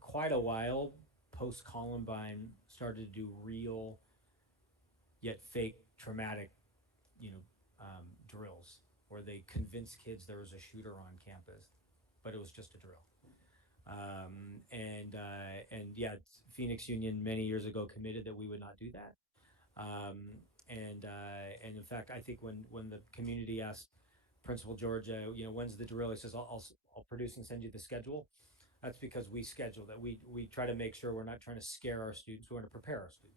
quite a while post-Columbine started to do real yet fake traumatic, drills where they convinced kids there was a shooter on campus, but it was just a drill. And yeah, Phoenix Union many years ago committed that we would not do that. And in fact, I think when the community asked Principal Georgia, when's the drill? He says, I'll produce and send you the schedule. That's because we schedule that. We try to make sure we're not trying to scare our students. We want to prepare our students.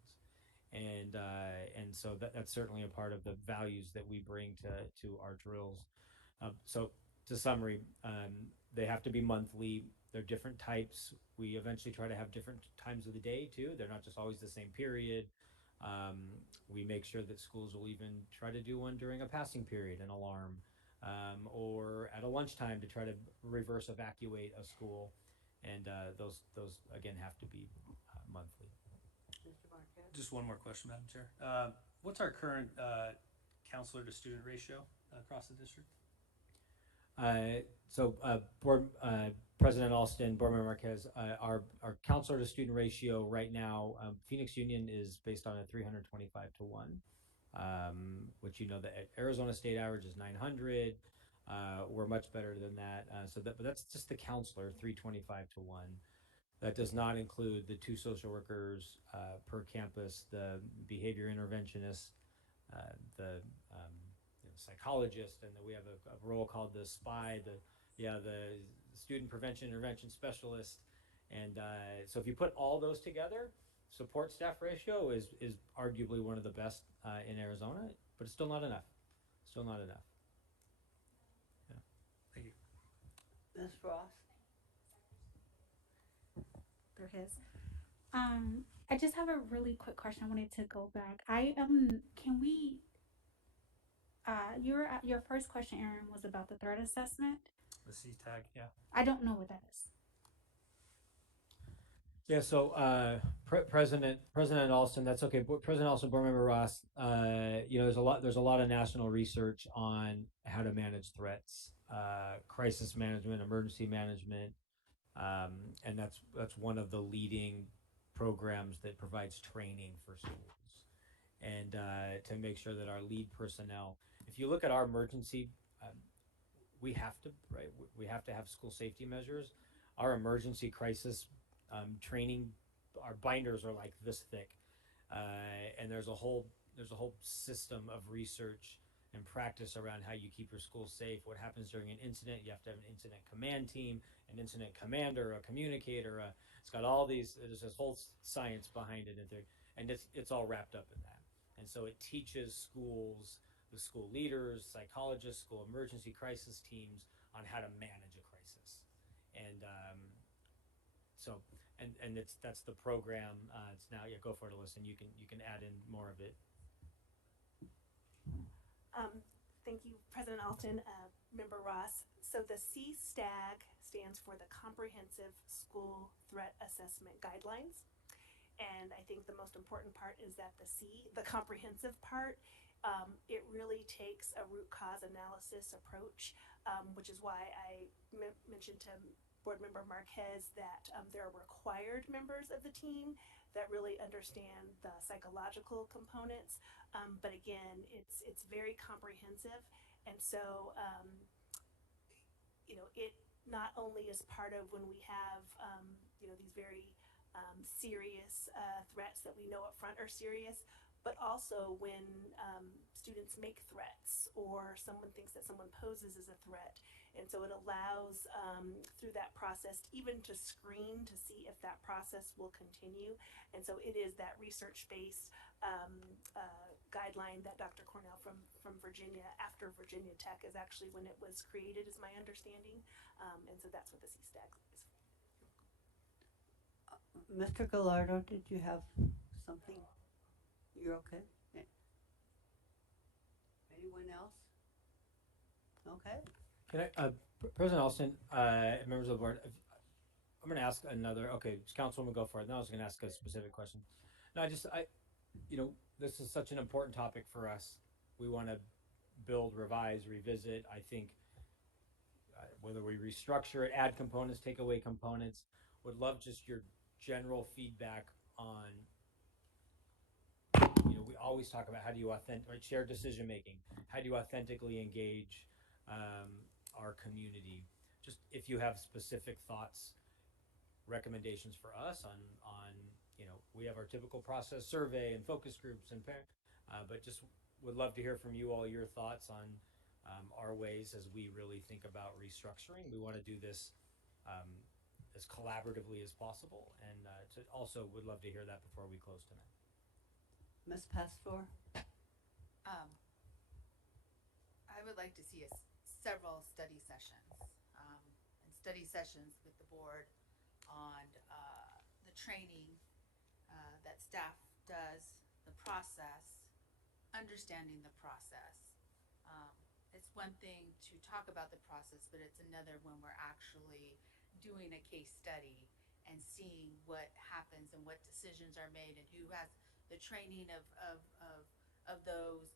And so that's certainly a part of the values that we bring to our drills. So to summary, they have to be monthly. They're different types. We eventually try to have different times of the day too. They're not just always the same period. We make sure that schools will even try to do one during a passing period, an alarm, or at a lunchtime to try to reverse evacuate a school. And those again have to be monthly. Mr. Marquez? Just one more question, Madam Chair. What's our current counselor to student ratio across the district? Board President Alston, Board Member Marquez, our counselor to student ratio right now, Phoenix Union is based on a 325 to 1, which the Arizona State average is 900. We're much better than that. But that's just the counselor, 325 to 1. That does not include the 2 social workers per campus, the behavior interventionist, the psychologist, and then we have a role called the SPI, the student prevention intervention specialist. And so if you put all those together, support staff ratio is arguably one of the best in Arizona, but it's still not enough. Still not enough. Yeah. Thank you. Ms. Ross? There his. I just have a really quick question. I wanted to go back. Can we? Your first question, Aaron, was about the threat assessment. The CTAG, yeah. I don't know what that is. Yeah. So President Alston, that's okay. President Alston, Board Member Ross. There's a lot of national research on how to manage threats, crisis management, emergency management. And that's one of the leading programs that provides training for schools, and to make sure that our lead personnel. If you look at our emergency, we have to have school safety measures. Our emergency crisis training, our binders are like this thick, and there's a whole system of research and practice around how you keep your school safe. What happens during an incident? You have to have an incident command team, an incident commander, a communicator. It's got all these. There's this whole science behind it, and it's all wrapped up in that. And so it teaches schools, the school leaders, psychologists, school emergency crisis teams on how to manage a crisis. And that's the program. It's now go for it, Alyssa, and you can add in more of it. Thank you, President Alton, Member Ross. So the CSTAG stands for the Comprehensive School Threat Assessment Guidelines. And I think the most important part is that the comprehensive part, it really takes a root cause analysis approach, which is why I mentioned to Board Member Marquez that there are required members of the team that really understand the psychological components. But again, it's very comprehensive. And so, it not only is part of when we have, these very serious threats that we know up front are serious, but also when students make threats or someone thinks that someone poses as a threat. And so it allows through that process even to screen to see if that process will continue. And so it is that research-based guideline that Dr. Cornell from Virginia, after Virginia Tech, is actually when it was created, is my understanding. And so that's what the CSTAG is. Mr. Gallardo, did you have something? You're okay? Yeah. Anyone else? Okay. Can I, President Alston, members of the board, I'm going to ask another. Okay, Councilwoman, go for it. Now I was going to ask a specific question. No, this is such an important topic for us. We want to build, revise, revisit. I think whether we restructure it, add components, take away components, would love just your general feedback on we always talk about how do you shared decision making, how do you authentically engage our community. Just if you have specific thoughts, recommendations for us on we have our typical process survey and focus groups and but just would love to hear from you all your thoughts on our ways as we really think about restructuring. We want to do this as collaboratively as possible, and also would love to hear that before we close tonight. Ms. Pastor? I would like to see several study sessions and study sessions with the board on the training that staff does, the process, understanding the process. It's one thing to talk about the process, but it's another when we're actually doing a case study and seeing what happens and what decisions are made and who has the training of those.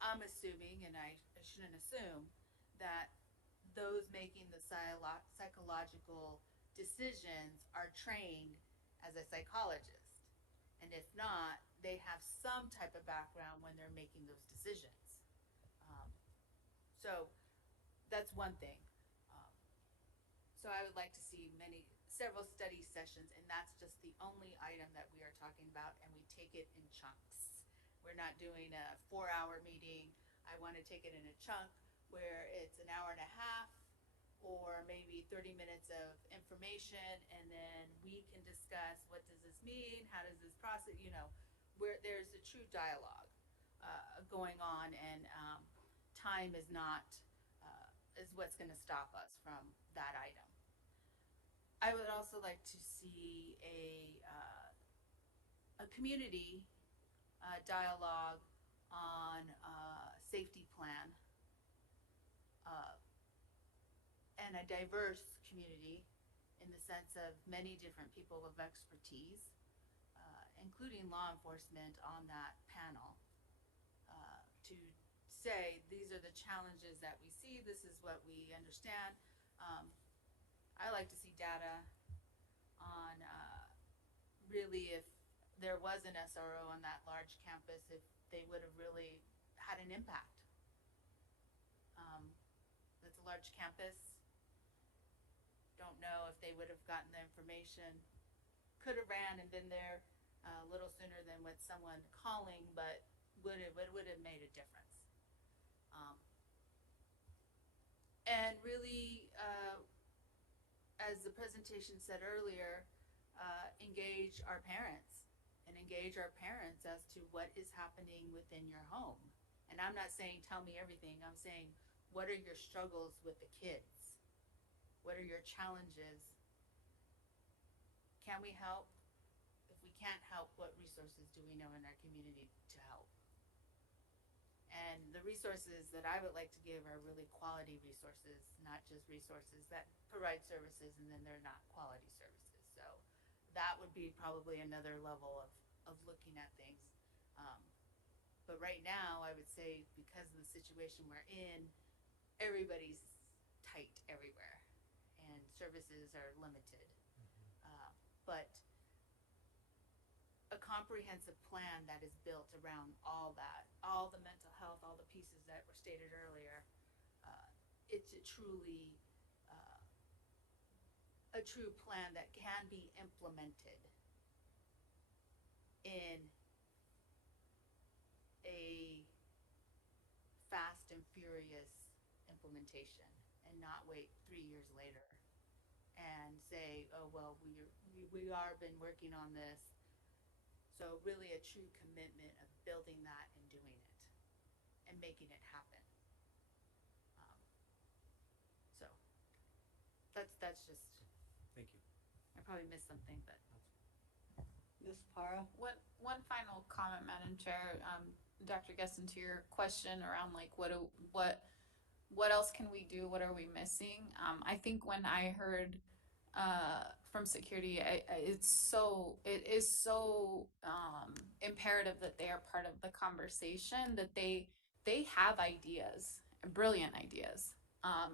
I'm assuming, and I shouldn't assume, that those making the psychological decisions are trained as a psychologist. And if not, they have some type of background when they're making those decisions. So that's one thing. So I would like to see several study sessions, and that's just the only item that we are talking about, and we take it in chunks. We're not doing a 4-hour meeting. I want to take it in a chunk where it's an hour and a half or maybe 30 minutes of information, and then we can discuss what does this mean, how does this process, where there's a true dialogue going on, and time is not is what's going to stop us from that item. I would also like to see a community dialogue on safety plan and a diverse community in the sense of many different people of expertise, including law enforcement on that panel, to say these are the challenges that we see, this is what we understand. I like to see data on really if there was an SRO on that large campus, if they would have really had an impact. That's a large campus. Don't know if they would have gotten the information. Could have ran and been there a little sooner than with someone calling, but would have made a difference. And really, as the presentation said earlier, engage our parents as to what is happening within your home. And I'm not saying tell me everything. I'm saying what are your struggles with the kids? What are your challenges? Can we help? If we can't help, what resources do we know in our community to help? And the resources that I would like to give are really quality resources, not just resources that provide services and then they're not quality services. So that would be probably another level of looking at things. But right now, I would say because of the situation we're in, everybody's tight everywhere and services are limited. But a comprehensive plan that is built around all that, all the mental health, all the pieces that were stated earlier, it's a true plan that can be implemented in a fast and furious implementation and not wait 3 years later and say, oh, well, we are been working on this. So really a true commitment of building that and doing it and making it happen. So that's just. Thank you. I probably missed something, but. Ms. Para? One final comment, Madam Chair. Dr. Gesson, to your question around like what else can we do? What are we missing? I think when I heard from security, it is so imperative that they are part of the conversation, that they have ideas, brilliant ideas,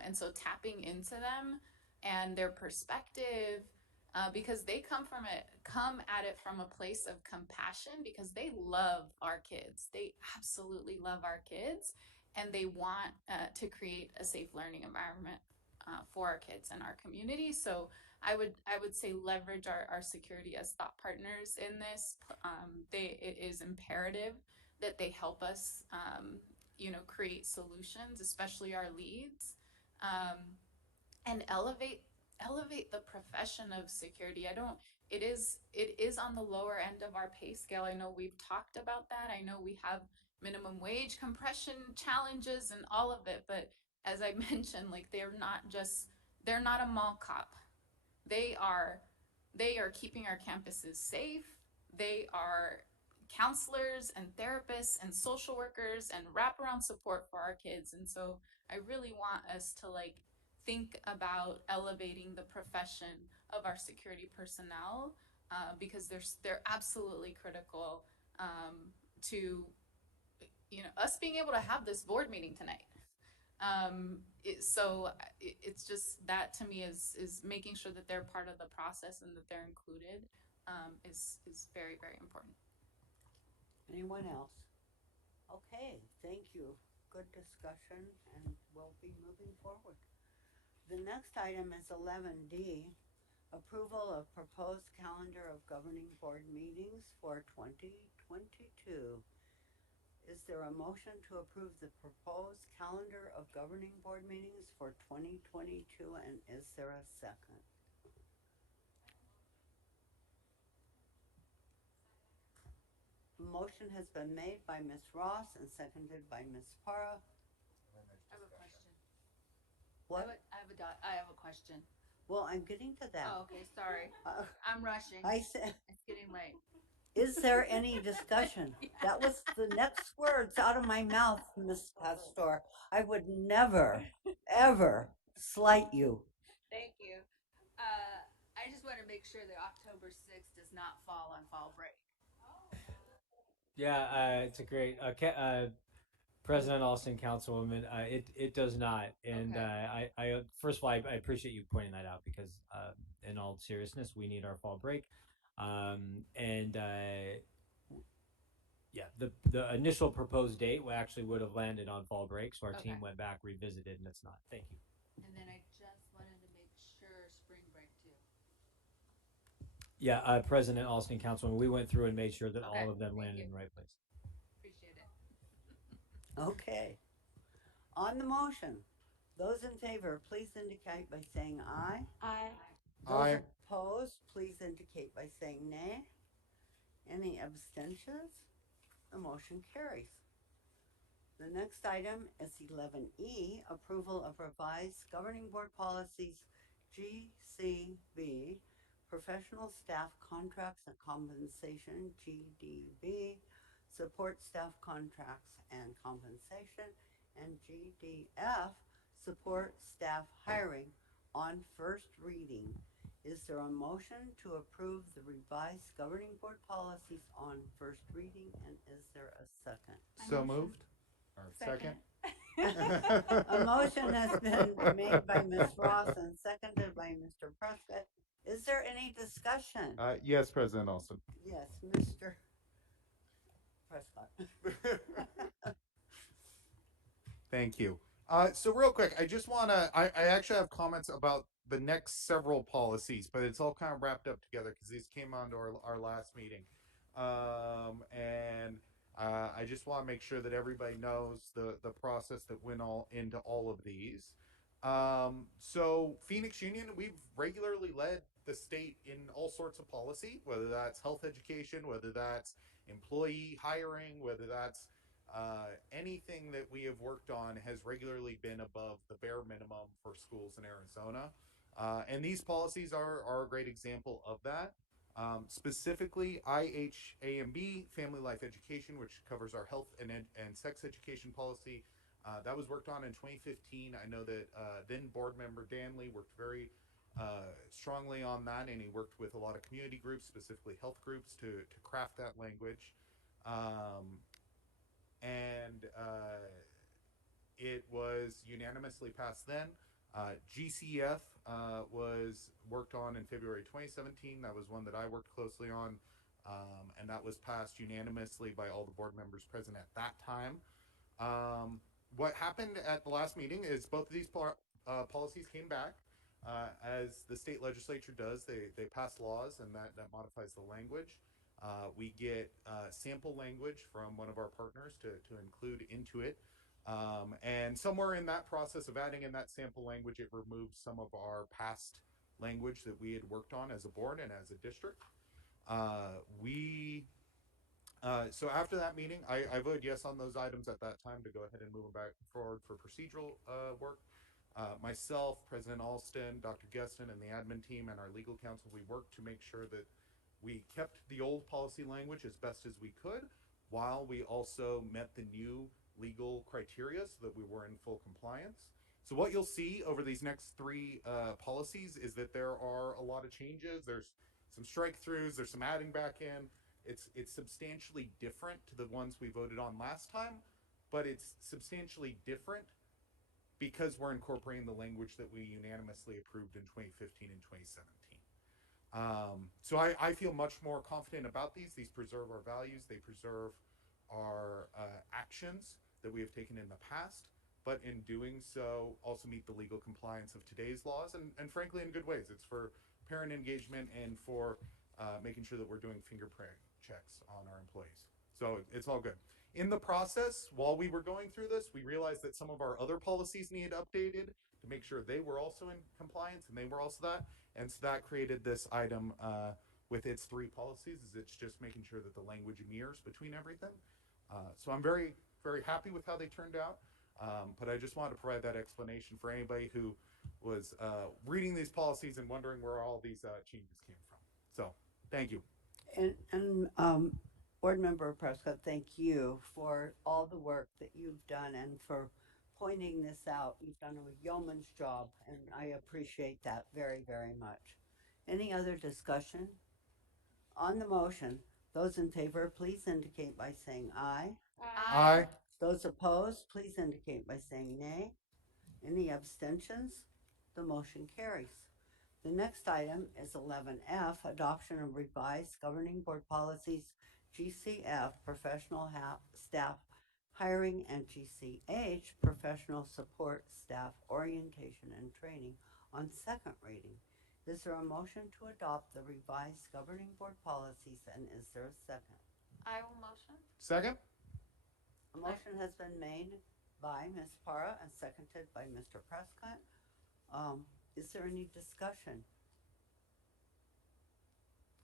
and so tapping into them and their perspective because they come at it from a place of compassion because they love our kids. They absolutely love our kids, and they want to create a safe learning environment for our kids and our community. So I would say leverage our security as thought partners in this. It is imperative that they help us, create solutions, especially our leads, and elevate the profession of security. It is on the lower end of our pay scale. I know we've talked about that. I know we have minimum wage compression challenges and all of it, but as I mentioned, like they're not a mall cop. They are keeping our campuses safe. They are counselors and therapists and social workers and wraparound support for our kids. And so I really want us to think about elevating the profession of our security personnel because they're absolutely critical to us being able to have this board meeting tonight. It's just that to me is making sure that they're part of the process and that they're included is very, very important. Anyone else? Okay, thank you. Good discussion, and we'll be moving forward. The next item is 11D, approval of proposed calendar of governing board meetings for 2022. Is there a motion to approve the proposed calendar of governing board meetings for 2022, and is there a second? Motion has been made by Ms. Ross and seconded by Ms. Para. I have a question. What? I have a question. Well, I'm getting to that. Oh, okay, sorry. I'm rushing. I said, It's getting late. is there any discussion? That was the next words out of my mouth, Ms. Pastor. I would never, ever slight you. Thank you. I just want to make sure that October 6th does not fall on fall break. Yeah, it's a great President Alston, Councilwoman. It does not, and Okay. I first of all I appreciate you pointing that out because in all seriousness, we need our fall break, the initial proposed date would have landed on fall break, so our team Okay. went back, revisited, and it's not. Thank you. And then I just wanted to make sure spring break too. Yeah, President Alston, Councilwoman, we went through and made sure that Okay, all of them thank landed you. in the right place. Appreciate it. Okay. On the motion, those in favor, please indicate by saying aye. Aye. Those Aye. opposed, please indicate by saying nay. Any abstentions? The motion carries. The next item is 11E, approval of revised governing board policies GCB, professional staff contracts and compensation GDB, support staff contracts and compensation, and GDF, support staff hiring on first reading. Is there a motion to approve the revised governing board policies on first reading, and is there a second? So moved. Or second. A motion has been made by Ms. Ross and seconded by Mr. Prescott. Is there any discussion? Yes, President Olson. Yes, Mr. Prescott. Thank you. So real quick, I just want to, I actually have comments about the next several policies, but it's all kind of wrapped up together because these came on to our last meeting. I just want to make sure that everybody knows the process that went into all of these. So Phoenix Union, we've regularly led the state in all sorts of policy, whether that's health education, whether that's employee hiring, whether that's anything that we have worked on has regularly been above the bare minimum for schools in Arizona. And these policies are a great example of that. Specifically, IHAMB, Family Life Education, which covers our health and sex education policy. That was worked on in 2015. I know that then board member Danley worked very strongly on that, and he worked with a lot of community groups, specifically health groups, to craft that language. It was unanimously passed then. GCF was worked on in February 2017. That was one that I worked closely on, and that was passed unanimously by all the board members present at that time. What happened at the last meeting is both of these policies came back. As the state legislature does, they pass laws, and that modifies the language. We get sample language from one of our partners to include into it. And somewhere in that process of adding in that sample language, it removes some of our past language that we had worked on as a board and as a district. So after that meeting, I voted yes on those items at that time to go ahead and move them back forward for procedural work. Myself, President Alston, Dr. Geston, and the admin team and our legal counsel, we worked to make sure that we kept the old policy language as best as we could, while we also met the new legal criteria so that we were in full compliance. So what you'll see over these next three policies is that there are a lot of changes. There's some strike throughs, there's some adding back in. It's substantially different to the ones we voted on last time, but it's substantially different because we're incorporating the language that we unanimously approved in 2015 and 2017. So I feel much more confident about these. These preserve our values. They preserve our actions that we have taken in the past, but in doing so also meet the legal compliance of today's laws, and frankly in good ways. It's for parent engagement and for making sure that we're doing fingerprint checks on our employees. So it's all good. In the process, while we were going through this, we realized that some of our other policies needed updated to make sure they were also in compliance and they were also that. And so that created this item with its three policies. It's just making sure that the language mirrors between everything. So I'm very, very happy with how they turned out. But I just wanted to provide that explanation for anybody who was reading these policies and wondering where all these changes came from. So thank you. And Board Member Prescott, thank you for all the work that you've done and for pointing this out. You've done a yeoman's job, and I appreciate that very, very much. Any other discussion? On the motion, those in favor, please indicate by saying aye. Aye. Those opposed, please indicate by saying nay. Any abstentions? The motion carries. The next item is 11F, adoption of revised governing board policies, GCF, professional staff hiring, and GCH, professional support staff orientation and training on second reading. Is there a motion to adopt the revised governing board policies, and is there a second? I will motion. Second? A motion has been made by Ms. Para and seconded by Mr. Prescott. Is there any discussion?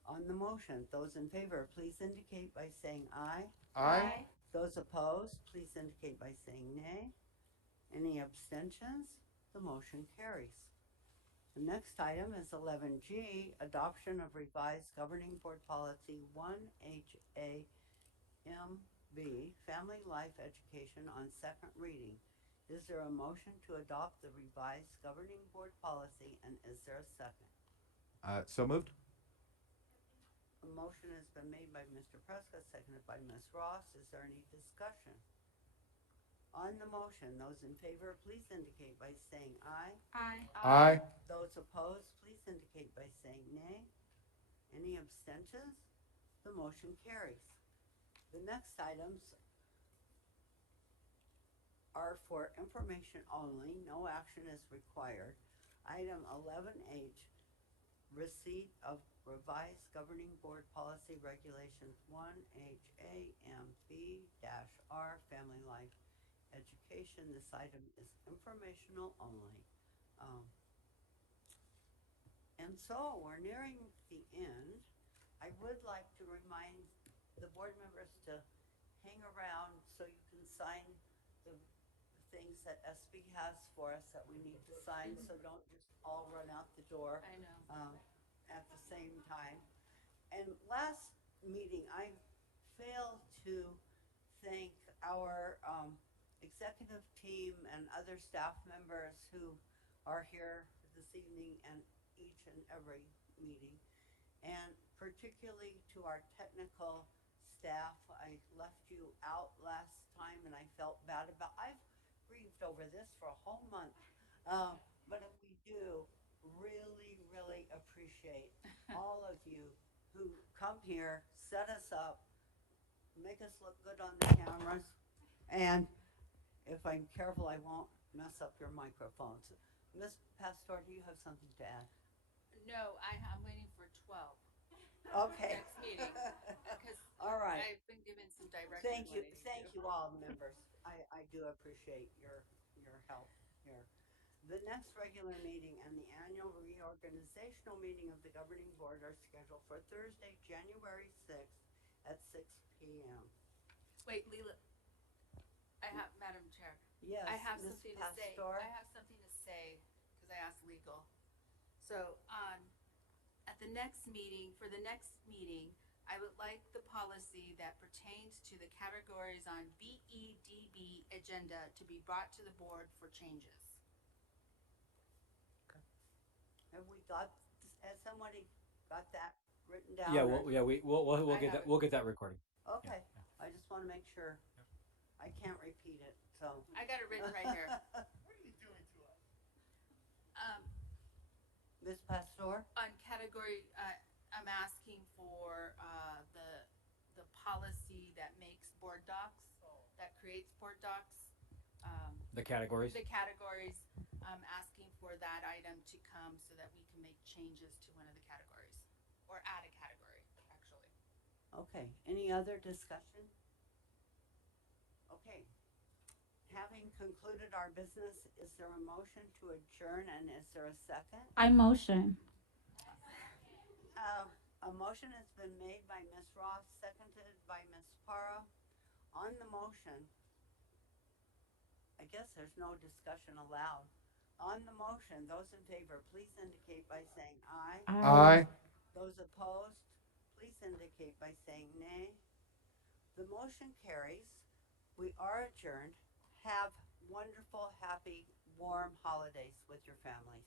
On the motion, those in favor, please indicate by saying aye. Aye. Those opposed, please indicate by saying nay. Any abstentions? The motion carries. The next item is 11G, adoption of revised governing board policy 1HAMB, family life education on second reading. Is there a motion to adopt the revised governing board policy, and is there a second? So moved. A motion has been made by Mr. Prescott, seconded by Ms. Ross. Is there any discussion? On the motion, those in favor, please indicate by saying aye. Aye. Aye. Those opposed, please indicate by saying nay. Any abstentions? The motion carries. The next items are for information only. No action is required. Item 11H, receipt of revised governing board policy regulations 1HAMB-R, family life education. This item is informational only. And so we're nearing the end. I would like to remind the board members to hang around so you can sign the things that SB has for us that we need to sign, so don't just all run out the door. I know. At the same time. And last meeting, I failed to thank our executive team and other staff members who are here this evening and each and every meeting. And particularly to our technical staff. I left you out last time and I felt bad about, I've grieved over this for a whole month. But appreciate all of you who come here, set us up, make us look good on the cameras, and if I'm careful, I won't mess up your microphones. Miss Pastor, do you have something to add? No, I'm waiting for 12. Okay. Next meeting. Because All right. I've been given some direction. Thank you, what I need to thank do. you all members. I do appreciate your help here. The next regular meeting and the annual reorganizational meeting of the governing board are scheduled for Thursday, January 6th at 6 p.m. Wait, Leela. I have, Madam Chair. Yes, I have Ms. something to say. Pastor. I have something to say because I asked legal. So at the next meeting, for the next meeting, I would like the policy that pertains to the categories on BEDB agenda to be brought to the board for changes. Have we got, has somebody got that written down? Yeah, or- we'll I get have that. We'll get that recording. Okay, I just want to make sure. I can't repeat it, so. I got it written right here. Ms. Pastor? On category, I'm asking for the policy that makes board docs, that creates board docs. The categories. The categories. I'm asking for that item to come so that we can make changes to one of the categories, or add a category, actually. Okay, any other discussion? Okay. Having concluded our business, is there a motion to adjourn and is there a second? I motion. A motion has been made by Ms. Ross, seconded by Ms. Parra. On the motion, I guess there's no discussion allowed. On the motion, those in favor, please indicate by saying aye. Aye. Those opposed, please indicate by saying nay. The motion carries. We are adjourned. Have wonderful, happy, warm holidays with your families.